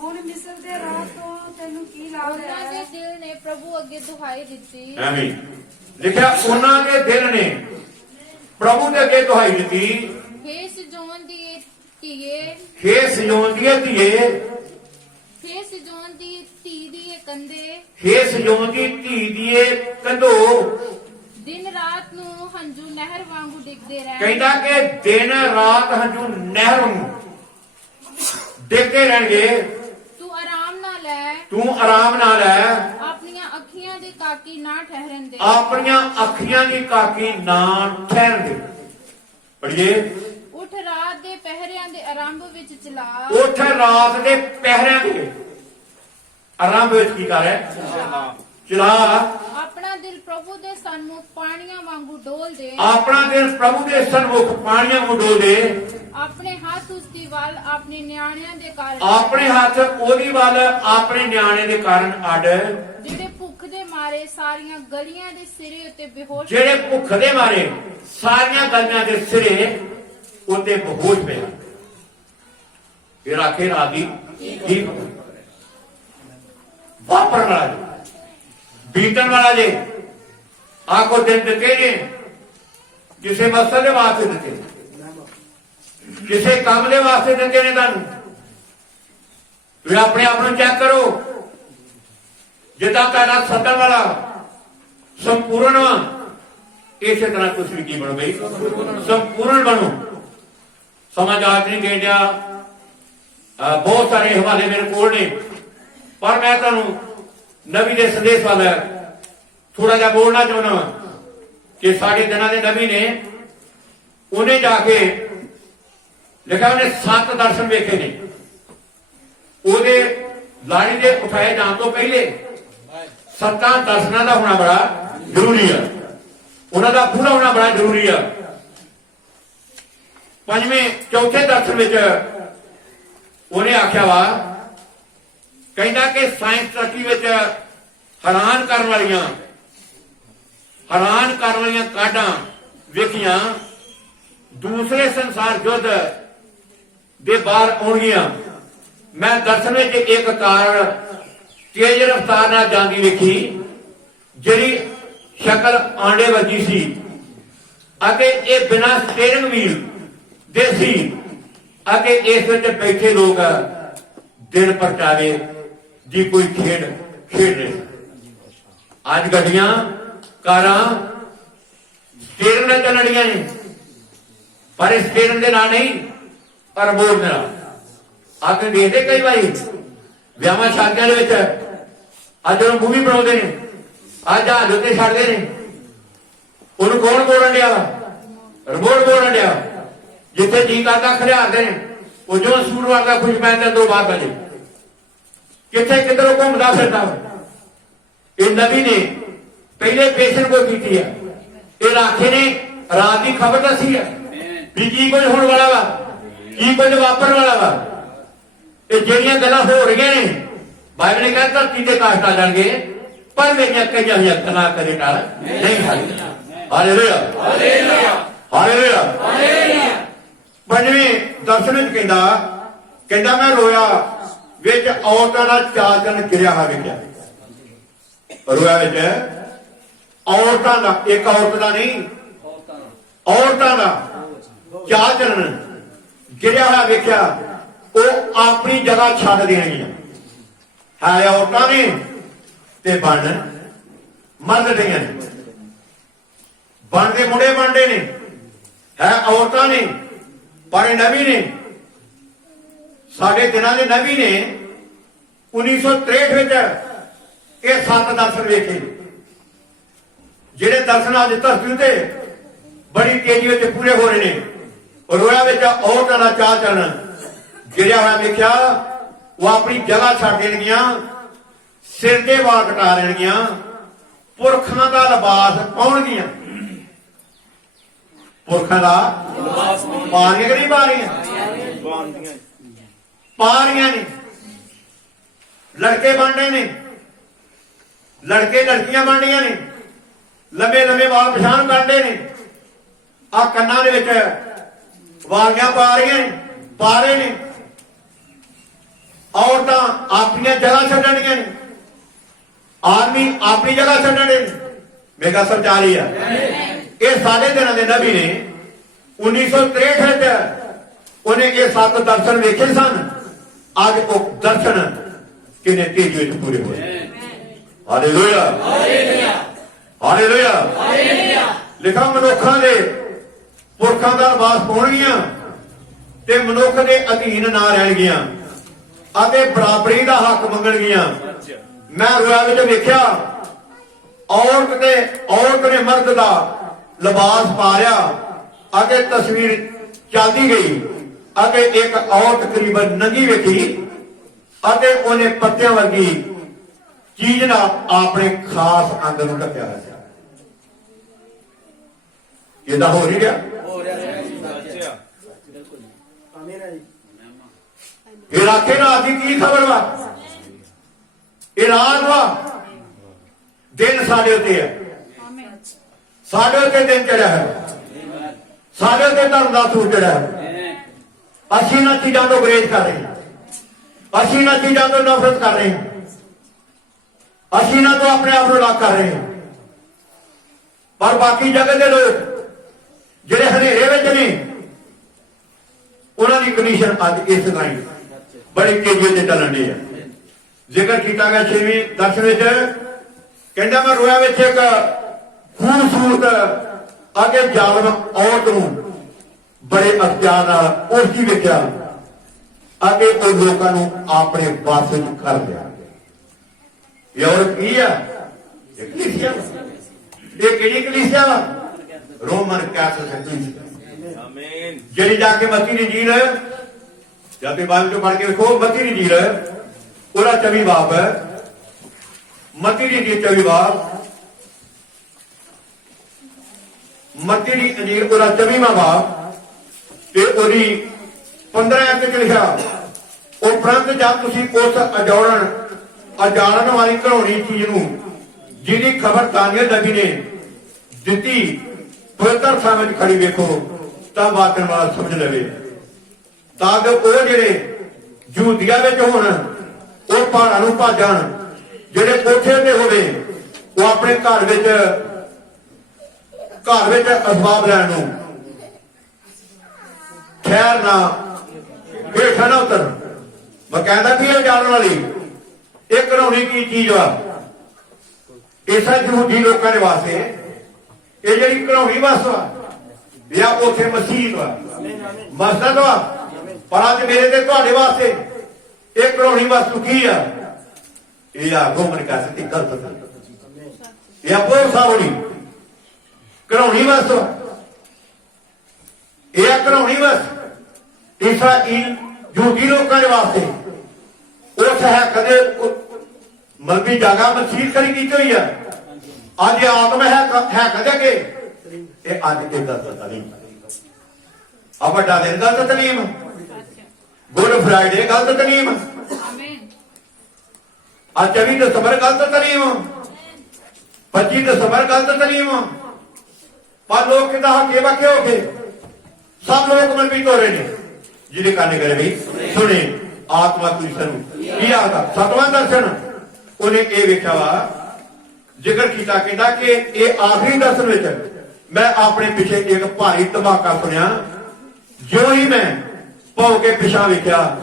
ਹੁਣ ਮਿਸਰ ਦੇ ਰਾਹ ਤੋਂ ਤੈਨੂੰ ਕੀ ਲਾਭ ਉਹਨਾਂ ਦੇ ਹੈ? ਦਿਲ ਨੇ ਪ੍ਰਭੂ ਅੱਗੇ ਦੁਹਾਈ ਦਿੱਤੀ। ਐਵੇਂ ਲਿਖਿਆ, ਉਹਨਾਂ ਦੇ ਦਿਲ ਨੇ ਪ੍ਰਭੂ ਦੇ ਅੱਗੇ ਦੁਹਾਈ ਦਿੱਤੀ, ਹੇ ਸਿਜੋਨ ਦੀ ਧੀਏ, ਹੇ ਸਿਯੋਨ ਦੀ ਧੀਏ, ਹੇ ਸਿਜੋਨ ਦੀ ਧੀ ਦੀ ਇਹ ਕੰਧੇ, ਹੇ ਸਿਯੋਨ ਦੀ ਧੀ ਦੀਏ ਕੰਧੋ। ਦਿਨ ਰਾਤ ਨੂੰ ਹੰਝੂ ਨਹਿਰ ਵਾਂਗੂ ਡਿੱਗਦੇ ਰਹਿਣ। ਕਹਿੰਦਾ ਕਿ ਦਿਨ ਰਾਤ ਹੰਝੂ ਨਹਿਰ ਨੂੰ ਡਿੱਗਦੇ ਰਹਿਣਗੇ, ਤੂੰ ਆਰਾਮ ਨਾ ਲੈ, ਤੂੰ ਆਰਾਮ ਨਾਲ ਲੈ, ਆਪਣੀਆਂ ਅੱਖੀਆਂ ਦੀ ਕਾਕੀ ਨਾ ਠਹਿਰਨ ਦੇ। ਆਪਣੀਆਂ ਅੱਖੀਆਂ ਦੀ ਕਾਕੀ ਨਾ ਠਹਿਰਨ ਦੇ। ਪੜ੍ਹੀਏ, ਉੱਠ ਰਾਤ ਦੇ ਪਹਿਰਿਆਂ ਦੇ ਆਰੰਭ ਵਿੱਚ ਚਲਾ, ਉੱਠ ਰਾਤ ਦੇ ਪਹਿਰਿਆਂ ਦੇ ਆਰੰਭ ਵਿੱਚ ਕੀ ਕਰ ਰਿਹਾ? ਚਲਾ। ਆਪਣਾ ਦਿਲ ਪ੍ਰਭੂ ਦੇ ਸਨਮੁਖ ਪਾਣੀਆਂ ਵਾਂਗੂ ਡੋਲ ਦੇ, ਆਪਣਾ ਦਿਲ ਪ੍ਰਭੂ ਦੇ ਸਨਮੁਖ ਪਾਣੀਆਂ ਨੂੰ ਡੋਲ ਦੇ, ਆਪਣੇ ਹੱਥ ਉਸ ਦੀ ਵੱਲ ਆਪਣੇ ਨਿਆਣਿਆਂ ਦੇ ਕਾਰਨ, ਆਪਣੇ ਹੱਥ ਉਹਦੀ ਵੱਲ ਆਪਣੇ ਨਿਆਣੇ ਦੇ ਕਾਰਨ ਅੱਡ, ਜਿਹੜੇ ਭੁੱਖ ਦੇ ਮਾਰੇ ਸਾਰੀਆਂ ਗਲੀਆਂ ਦੇ ਸਿਰੇ ਉੱਤੇ ਬੇਹੋਸ਼, ਜਿਹੜੇ ਭੁੱਖ ਦੇ ਮਾਰੇ ਸਾਰੀਆਂ ਗਲੀਆਂ ਦੇ ਸਿਰੇ ਉੱਤੇ ਬੇਹੋਸ਼ ਪਏ। ਇਹ ਰਾਖੇ ਰਾਤ ਦੀ ਕੀ ਵਾਪਰਨ ਵਾਲਾ ਜੀ, ਬੀਤਣ ਵਾਲਾ ਜੀ। ਆਖੋ ਦਿਨ ਦਿੱਤੇ ਨੇ ਕਿਸੇ ਮਸਲੇ ਦੇ ਵਾਸਤੇ ਦਿੱਤੇ, ਕਿਸੇ ਕੰਮ ਦੇ ਵਾਸਤੇ ਦਿੱਤੇ ਨੇ ਤੁਹਾਨੂੰ। ਤੁਸੀਂ ਆਪਣੇ ਆਪ ਨੂੰ ਚੈੱਕ ਕਰੋ, ਜਿੱਦਾਂ ਤੁਹਾਡਾ ਸੱਦਣ ਵਾਲਾ ਸੰਪੂਰਨ ਵਾ, ਇਸੇ ਤਰ੍ਹਾਂ ਤੁਸੀਂ ਵੀ ਕੀ ਬਣੋ ਬਈ? ਸੰਪੂਰਨ ਬਣੋ। ਸਮਾਂ ਯਾਦ ਨਹੀਂ ਦੇ ਰਿਹਾ, ਬਹੁਤ ਸਾਰੇ ਹਵਾਲੇ ਮੇਰੇ ਕੋਲ ਨੇ, ਪਰ ਮੈਂ ਤੁਹਾਨੂੰ ਨਬੀ ਦੇ ਸੰਦੇਸ਼ ਵੱਲ ਥੋੜਾ ਜਿਹਾ ਬੋਲਣਾ ਚਾਹੁੰਦਾ ਹਾਂ ਕਿ ਸਾਡੇ ਦਿਨਾਂ ਦੇ ਨਬੀ ਨੇ ਉਹਨੇ ਜਾ ਕੇ ਲਿਖਿਆ, ਉਹਨੇ 7 ਦਰਸ਼ਨ ਵੇਖੇ ਨੇ। ਉਹਦੇ ਲਾੜੀ ਦੇ ਉਠਾਏ ਜਾਣ ਤੋਂ ਪਹਿਲੇ 7 ਦਰਸ਼ਨਾਂ ਦਾ ਹੋਣਾ ਬੜਾ ਜ਼ਰੂਰੀ ਆ, ਉਹਨਾਂ ਦਾ ਪੂਰਾ ਹੋਣਾ ਬੜਾ ਜ਼ਰੂਰੀ ਆ। ਚੌਥੇ ਦਰਸ਼ਨ ਵਿੱਚ ਉਹਨੇ ਆਖਿਆ ਵਾ, ਕਹਿੰਦਾ ਕਿ ਸਾਇੰਸ ਤਰੱਕੀ ਵਿੱਚ ਹੈਰਾਨ ਕਰਨ ਵਾਲੀਆਂ ਕਾਢਾਂ ਵੇਖੀਆਂ, ਦੂਸਰੇ ਸੰਸਾਰ ਯੁੱਧ ਦੇ ਬਾਹਰ ਆਉਣਗੀਆਂ। ਮੈਂ ਦਰਸ਼ਨ ਵਿੱਚ ਇੱਕ ਕਾਰ ਤੇਜ਼ ਰਫ਼ਤਾਰ ਨਾਲ ਜਾਂਦੀ ਵੇਖੀ, ਜਿਹੜੀ ਸ਼ਕਲ ਆਂਡੇ ਵਰਗੀ ਸੀ ਅਤੇ ਇਹ ਬਿਨਾਂ ਸਟੀਅਰਿੰਗ ਵੀਲ ਦੇ ਸੀ ਅਤੇ ਇਸ ਵਿੱਚ ਬੈਠੇ ਲੋਕ ਦਿਨ ਪਰਚਾਵੇ ਦੀ ਕੋਈ ਖੇਡ ਖੇਡ ਰਹੇ। ਅੱਜ ਗੱਡੀਆਂ ਕਾਰਾਂ ਸਟੀਅਰਿੰਗ ਨਾਲ ਚੱਲਣੀਆਂ ਨੇ, ਪਰ ਇਸ ਸਟੀਅਰਿੰਗ ਦੇ ਨਾਲ ਨਹੀਂ, ਪਰ ਰਿਮੋਟ ਦੇ ਨਾਲ। ਆਪ ਦੇਖਦੇ ਕਈ ਵਾਰੀ ਵਿਆਹਾਂ ਸ਼ਾਦੀਆਂ ਦੇ ਵਿੱਚ ਅੱਜ ਜਦੋਂ ਮੂਵੀ ਬਣਾਉਂਦੇ ਨੇ, ਅੱਜ ਜਹਾਜ਼ ਉੱਤੇ ਛੱਡਦੇ ਨੇ, ਉਹਨੂੰ ਕੌਣ ਬੋਲਣ ਡਿਆ? ਰਿਮੋਟ ਬੋਲਣ ਡਿਆ। ਜਿੱਥੇ ਜੀ ਕਰਦਾ ਖੜਿਆਰਦੇ ਨੇ, ਉਹ ਜੋ ਸੂਰ ਵਰਗਾ ਖੁਸ਼ ਪੈਂਦਾ 2 ਬਾਅਦ ਵਜੇ ਕਿੱਥੇ ਕਿੱਧਰੋਂ ਘੁੰਮਦਾ ਫਿਰਦਾ। ਇਹ ਨਬੀ ਨੇ ਪਹਿਲੇ ਪੇਸ਼ੈਂਟ ਕੋਈ ਕੀਤੀ ਆ। ਇਹ ਰਾਖੇ ਨੇ ਰਾਤ ਦੀ ਖਬਰ ਦੱਸੀ ਆ ਵੀ ਕੀ ਕੁਝ ਹੋਣ ਵਾਲਾ ਵਾ, ਕੀ ਕੁਝ ਵਾਪਰਨ ਵਾਲਾ ਵਾ। ਇਹ ਜਿਹੜੀਆਂ ਗੱਲਾਂ ਹੋ ਰਹੀਆਂ ਨੇ, ਬਾਈਬਲ ਨੇ ਕਹਿੰਦਾ ਧਰਤੀ ਤੇ ਕਾਸ਼ਤ ਆ ਜਾਣਗੇ, ਪਰ ਮੇਰੀਆਂ ਕਈਆਂ ਹੋਈਆਂ ਗੱਲਾਂ ਕਦੇ ਟਾਲ ਨਹੀਂ ਖਾਣੀਆਂ। Hallelujah, hallelujah, hallelujah, hallelujah. 5ਵੇਂ ਦਰਸ਼ਨ ਵਿੱਚ ਕਹਿੰਦਾ ਮੈਂ ਰੋਇਆ ਵਿੱਚ ਔਰਤਾਂ ਦਾ ਚਾਲ ਚੱਲਣ ਗਿਰਿਆ ਹੋਇਆ ਵੇਖਿਆ। ਰੋਇਆ ਵਿੱਚ ਔਰਤਾਂ ਦਾ, ਇੱਕ ਔਰਤ ਦਾ ਨਹੀਂ, ਔਰਤਾਂ ਦਾ ਚਾਲ ਚੱਲਣ ਗਿਰਿਆ ਹੋਇਆ ਵੇਖਿਆ। ਉਹ ਆਪਣੀ ਜਗ੍ਹਾ ਛੱਡ ਦੇਣਗੀਆਂ। ਹੈ ਔਰਤਾਂ ਨੇ ਤੇ ਬਣ ਮਰਦ ਦੀਆਂ ਨੇ, ਬਣਦੇ ਮੁੰਡੇ ਬਣਦੇ ਨੇ, ਹੈ ਔਰਤਾਂ ਨੇ, ਪਰ ਇਹ ਨਬੀ ਨੇ, ਸਾਡੇ ਦਿਨਾਂ ਦੇ ਨਬੀ ਨੇ 1963 ਵਿੱਚ ਇਹ 7 ਦਰਸ਼ਨ ਵੇਖੇ, ਜਿਹੜੇ ਦਰਸ਼ਨ ਅੱਜ ਧਰਤੀ ਉੱਤੇ ਬੜੀ ਤੇਜ਼ੀ ਵਿੱਚ ਪੂਰੇ ਹੋ ਰਹੇ ਨੇ। ਰੋਇਆ ਵਿੱਚ ਔਰਤਾਂ ਦਾ ਚਾਲ ਚੱਲਣ ਗਿਰਿਆ ਹੋਇਆ ਵੇਖਿਆ। ਉਹ ਆਪਣੀ ਜਗ੍ਹਾ ਛੱਡ ਦੇਣਗੀਆਂ, ਸਿਰ ਦੇ ਵਾਲ ਕਟਾ ਲੈਣਗੀਆਂ, ਪੁਰਖਾਂ ਦਾ ਲਿਬਾਸ ਪਾਉਣਗੀਆਂ। ਪੁਰਖਾਂ ਦਾ ਪਾ ਰਹੀਆਂ ਕਿ ਨਹੀਂ ਪਾ ਰਹੀਆਂ? ਪਾ ਰਹੀਆਂ ਨੇ। ਲੜਕੇ ਬਣਦੇ ਨੇ, ਲੜਕੇ ਲੜਕੀਆਂ ਬਣਦੀਆਂ ਨੇ, ਲੰਬੇ ਲੰਬੇ ਵਾਲ ਪਛਾਣ ਕਰਦੇ ਨੇ, ਆ ਕੰਨਾਂ ਦੇ ਵਿੱਚ ਵਾਲੀਆਂ ਪਾ ਰਹੀਆਂ ਨੇ, ਪਾ ਰਹੇ ਨੇ। ਔਰਤਾਂ ਆਪਣੀਆਂ ਜਗ੍ਹਾ ਛੱਡਣੀਆਂ ਨੇ, ਆਦਮੀ ਆਪਣੀ ਜਗ੍ਹਾ ਛੱਡਣੇ ਨੇ। ਮੇਗਾ ਸਰਚਾਰੀ ਆ। ਇਹ ਸਾਡੇ ਦਿਨਾਂ ਦੇ ਨਬੀ ਨੇ 1963 ਵਿੱਚ ਉਹਨੇ ਇਹ 7 ਦਰਸ਼ਨ ਵੇਖੇ ਸਨ। ਅੱਜ ਉਹ ਦਰਸ਼ਨ ਕਿੰਨੇ ਤੇਜ਼ੀ ਵਿੱਚ ਪੂਰੇ ਹੋਏ। Hallelujah, hallelujah, hallelujah, hallelujah. ਲਿਖਾ ਮਨੁੱਖਾਂ ਦੇ ਪੁਰਖਾਂ ਦਾ ਲਿਬਾਸ ਪਾਉਣਗੀਆਂ ਤੇ ਮਨੁੱਖ ਦੇ ਅਧੀਨ ਨਾ ਰਹਿਣਗੀਆਂ ਅਤੇ ਬਰਾਬਰੀ ਦਾ ਹੱਕ ਮੰਗਣਗੀਆਂ। ਮੈਂ ਰੋਇਆ ਵਿੱਚ ਵੇਖਿਆ ਔਰਤ ਨੇ ਮਰਦ ਦਾ ਲਿਬਾਸ ਪਾ ਲਿਆ ਅਤੇ ਤਸਵੀਰ ਚੱਲਦੀ ਗਈ ਅਤੇ ਇੱਕ ਔਰਤ ਕਰੀਬਨ ਨੰਗੀ ਵੇਖੀ ਅਤੇ ਉਹਨੇ ਪੱਤਿਆਂ ਵਰਗੀ ਚੀਜ਼ ਨਾਲ ਆਪਣੇ ਖਾਸ ਅੰਗ ਨੂੰ ਢੱਕਿਆ ਹੋਇਆ ਸੀ। ਇਹਦਾ ਹੋ ਨਹੀਂ ਗਿਆ? ਇਹ ਰਾਖੇ ਰਾਤ ਦੀ ਕੀ ਖਬਰ ਵਾ? ਇਹ ਰਾਤ ਵਾ, ਦਿਨ ਸਾਡੇ ਉੱਤੇ ਹੈ, ਸਾਡੇ ਉੱਤੇ ਦਿਨ ਚੜਿਆ ਹੈ, ਸਾਡੇ ਉੱਤੇ ਧਰਮ ਦਾ ਸੂਰ ਚੜਿਆ ਹੈ। ਅਸੀਂ ਇਹਨਾਂ ਚੀਜ਼ਾਂ ਤੋਂ ਗੁਰੇਜ਼ ਕਰ ਰਹੇ ਹਾਂ, ਅਸੀਂ ਇਹਨਾਂ ਚੀਜ਼ਾਂ ਤੋਂ ਨਫ਼ਰਤ ਕਰ ਰਹੇ ਹਾਂ, ਅਸੀਂ ਇਹਨਾਂ ਤੋਂ ਆਪਣੇ ਆਪ ਨੂੰ ਅਲੱਗ ਕਰ ਰਹੇ ਹਾਂ। ਪਰ ਬਾਕੀ ਜਗਤ ਦੇ ਲੋਕ ਜਿਹੜੇ ਹਨੇਰੇ ਵਿੱਚ ਨੇ, ਉਹਨਾਂ ਦੀ ਕੰਡੀਸ਼ਨ ਅੱਜ ਇਸ ਤਰ੍ਹਾਂ ਹੀ ਬੜੀ ਤੇਜ਼ੀ ਤੇ ਚੱਲਣ ਦੀ ਹੈ। ਜ਼ਿਕਰ ਕੀਤਾ ਗਿਆ 6ਵੇਂ ਦਰਸ਼ਨ ਵਿੱਚ, ਕਹਿੰਦਾ ਮੈਂ ਰੋਇਆ ਵਿੱਚ ਇੱਕ ਖੂਬਸੂਰਤ ਅਤੇ ਜ਼ਾਲਮ ਔਰਤ ਨੂੰ ਬੜੇ ਅਖਤਿਆਰ ਨਾਲ ਉਲਟੀ ਵੇਖਿਆ ਅਤੇ ਉਹ ਲੋਕਾਂ ਨੂੰ ਆਪਣੇ ਵੱਸ ਵਿੱਚ ਕਰ ਲਿਆ। ਇਹ ਔਰ ਕੀ ਆ? ਇਹ ਕਲੀਸਿਆ ਵਾ। ਇਹ ਕਿਹੜੀ ਕਲੀਸਿਆ ਵਾ? ਰੋਮਨ ਕੈਥੋਲਿਕ ਕਲੀਸਿਆ। ਜਿਹੜੀ ਜਾ ਕੇ ਮਤੀ ਦੀ ਜੀਲ ਜਾਂ ਤੇ ਬਾਈਬਲ ਚੋਂ ਪੜ੍ਹ ਕੇ ਵੇਖੋ, ਮਤੀ ਦੀ ਜੀਲ ਉਹਦਾ 24 ਬਾਬ ਹੈ। ਮਤੀ ਦੀ ਜੀਲ 24 ਬਾਬ, ਮਤੀ ਦੀ ਅੰਜੀਲ ਉਹਦਾ 24ਵਾਂ ਬਾਬ ਤੇ ਉਹਦੀ 15 ਐਤ ਚ ਲਿਖਿਆ, ਉਪਰੰਤ ਜਦ ਤੁਸੀਂ ਉਸ ਅਜਾਣਨ ਵਾਲੀ ਘਰੋਣੀ ਚੀਜ਼ ਨੂੰ ਜਿਹਦੀ ਖਬਰ ਦਾਨੀਏਲ ਨਬੀ ਨੇ ਦਿੱਤੀ ਪਵਿੱਤਰ ਥਾਂ ਵਿੱਚ ਖੜੀ ਵੇਖੋ ਤਾਂ ਵਾਕਨ ਵਾਲਾ ਸਮਝ ਲਵੇ, ਤਾਂ ਕਿ ਉਹ ਜਿਹੜੇ ਯਹੂਦੀਆਂ ਵਿੱਚ ਹੋਣ ਉਹ ਪਹਾੜਾਂ ਨੂੰ ਭਾਜਣ, ਜਿਹੜੇ ਕੋਠੇ ਤੇ ਹੋਵੇ ਉਹ ਆਪਣੇ ਘਰ ਵਿੱਚ ਅਸਬਾਬ ਲੈਣ ਨੂੰ ਠਹਿਰ ਨਾ, ਹੇਠਾਂ ਨਾ ਉਤਰ। ਮੈਂ ਕਹਿੰਦਾ ਵੀ ਇਹ ਜਾਣਨ ਵਾਲੀ ਇਹ ਘਰੋਣੀ ਕੀ ਚੀਜ਼ ਵਾ? ਇਸਾ ਯਹੂਦੀ ਲੋਕਾਂ ਦੇ ਵਾਸਤੇ ਇਹ ਜਿਹੜੀ ਘਰੋਣੀ ਵਸਤ ਵਾ ਜਾਂ ਉੱਥੇ ਮਸੀਹ ਵਾ, ਮਸਜਦ ਵਾ। ਪਰ ਅੱਜ ਮੇਰੇ ਤੇ ਤੁਹਾਡੇ ਵਾਸਤੇ ਇਹ ਘਰੋਣੀ ਵਸਤੂ ਕੀ ਆ? ਇਹ ਆ ਗੋਮਨ ਕਾ ਸਤੀ ਗਲਤ ਹੈ। ਇਹ ਆਪੋ ਸਾਵੜੀ ਘਰੋਣੀ ਵਸਤੂ, ਇਹ ਆ ਘਰੋਣੀ ਵਸਤ ਇਸਰਾਈਲ ਯਹੂਦੀ ਲੋਕਾਂ ਦੇ ਵਾਸਤੇ। ਉਸ ਹੈ ਕਦੇ ਮਲਬੀ ਜਗ੍ਹਾ ਮਸੀਹ ਖੜੀ ਕੀਤੀ ਹੋਈ ਆ। ਅੱਜ ਆਤਮ ਹੈ ਕਦੇ ਕਿ ਇਹ ਅੱਜ ਕੇ ਗਲਤ ਤਲੀਮ ਆ, ਵੱਡਾ ਦਿਨ ਗਲਤ ਤਲੀਮ, ਗੁੱਡ ਫਰਾਈਡੇ ਗਲਤ ਤਲੀਮ, ਆਮੀਨ। ਅੱਜ 24 ਦਸੰਬਰ ਗਲਤ ਤਲੀਮ, 25 ਦਸੰਬਰ ਗਲਤ ਤਲੀਮ। ਪਰ ਲੋਕ ਕਿਦਾਂ ਹੱਕੇ ਬੱਕੇ ਹੋ ਕੇ ਸਭ ਲੋਕ ਮਲਬੀ ਤੋਰੇ ਨੇ। ਜਿਹਦੇ ਕੰਨ ਕਰੇ ਵੀ ਸੁਣੇ ਆਤਮਾ ਕ੍ਰਿਸ਼ਨ ਕੀ ਆਦਾ। 7ਵਾਂ ਦਰਸ਼ਨ ਉਹਨੇ ਇਹ ਵੇਖਿਆ ਵਾ, ਜ਼ਿਕਰ ਕੀਤਾ, ਕਹਿੰਦਾ ਕਿ ਇਹ ਆਖਰੀ ਦਰਸ਼ਨ ਵਿੱਚ ਮੈਂ ਆਪਣੇ ਪਿੱਛੇ ਇੱਕ ਭਾਰੀ ਧਮਾਕਾ ਸੁਣਿਆ। ਜਿਉਂ ਹੀ ਮੈਂ ਭੌਂ ਕੇ ਪਿਛਾਂ ਵੇਖਿਆ,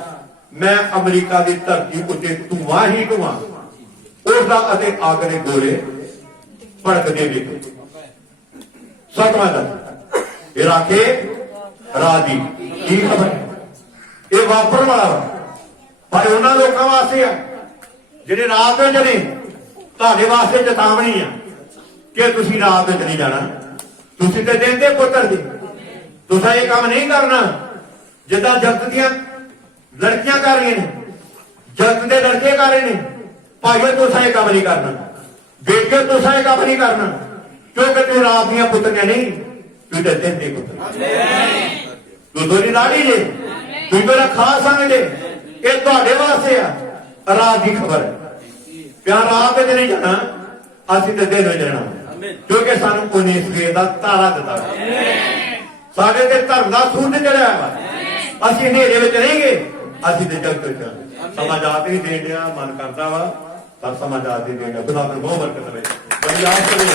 ਮੈਂ ਅਮਰੀਕਾ ਦੀ ਧਰਤੀ ਉੱਤੇ ਧੂਆਂ ਹੀ ਧੂਆਂ ਉਸਦਾ ਅਤੇ ਅੱਗ ਦੇ ਗੋਲੇ ਭੜਕਦੇ ਵੇਖੇ। 7ਵਾਂ ਦਰਸ਼ਨ ਇਹ ਰਾਖੇ ਰਾਜੀ ਕੀ ਖਬਰ? ਇਹ ਵਾਪਰਨ ਵਾਲਾ ਵਾ, ਪਰ ਉਹਨਾਂ ਲੋਕਾਂ ਵਾਸਤੇ ਆ ਜਿਹੜੇ ਰਾਤ ਵਿੱਚ ਨੇ। ਤੁਹਾਡੇ ਵਾਸਤੇ ਚੇਤਾਵਨੀ ਆ ਕਿ ਤੁਸੀਂ ਰਾਤ ਵਿੱਚ ਨਹੀਂ ਜਾਣਾ। ਤੁਸੀਂ ਤੇ ਦਿਨ ਦੇ ਪੁੱਤਰ ਜੀ, ਤੁਸੀਂ ਇਹ ਕੰਮ ਨਹੀਂ ਕਰਨਾ ਜਿੱਦਾਂ ਜਗਤ ਦੀਆਂ ਲੜਕੀਆਂ ਕਰ ਰਹੀਆਂ ਨੇ, ਜਗਤ ਦੇ ਲੜਕੇ ਕਰ ਰਹੇ ਨੇ। ਭਾਈਓ ਤੁਸੀਂ ਇਹ ਕੰਮ ਨਹੀਂ ਕਰਨਾ, ਬੇਟੇ ਤੁਸੀਂ ਇਹ ਕੰਮ ਨਹੀਂ ਕਰਨਾ, ਕਿਉਂਕਿ ਤੁਸੀਂ ਰਾਤ ਦੀਆਂ ਪੁੱਤਰੀਆਂ ਨਹੀਂ, ਤੁਸੀਂ ਤੇ ਦਿਨ ਦੇ ਪੁੱਤਰ। ਤੁਸੀਂ ਦੀ ਲਾੜੀ ਜੇ, ਤੁਸੀਂ ਮੇਰਾ ਖਾਸ ਸੰਗ ਜੇ। ਇਹ ਤੁਹਾਡੇ ਵਾਸਤੇ ਆ ਰਾਤ ਦੀ ਖਬਰ। ਪਿਆਰ ਰਾਤ ਵਿੱਚ ਨਹੀਂ ਜਾਣਾ, ਅਸੀਂ ਤੇ ਦਿਨ ਵਿੱਚ ਜਾਣਾ, ਕਿਉਂਕਿ ਸਾਨੂੰ ਉਹਨੇ ਸਵੇਰ ਦਾ ਤਾਰਾ ਦਿੱਤਾ। ਸਾਡੇ ਤੇ ਧਰਮ ਦਾ ਸੂਰਜ ਚੜਿਆ ਵਾ। ਅਸੀਂ ਹਨੇਰੇ ਵਿੱਚ ਨਹੀਂ ਗਏ, ਅਸੀਂ ਤੇ ਜਗਤ ਵਿੱਚ। ਸਮਾਜਾਤ ਹੀ ਦੇਣ ਡਿਆ, ਮਨ ਕਰਦਾ ਵਾ ਪਰ ਸਮਾਜਾਤ ਹੀ ਦੇਣ ਡਿਆ। ਖੁਦਾ ਨੂੰ ਬਹੁਤ ਬਰਕਤ ਦੇਵੇ। ਬੜੀ ਆਸ ਕਰੇ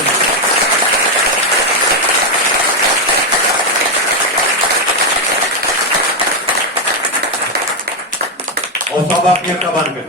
और सब अपनी अपना बन गए।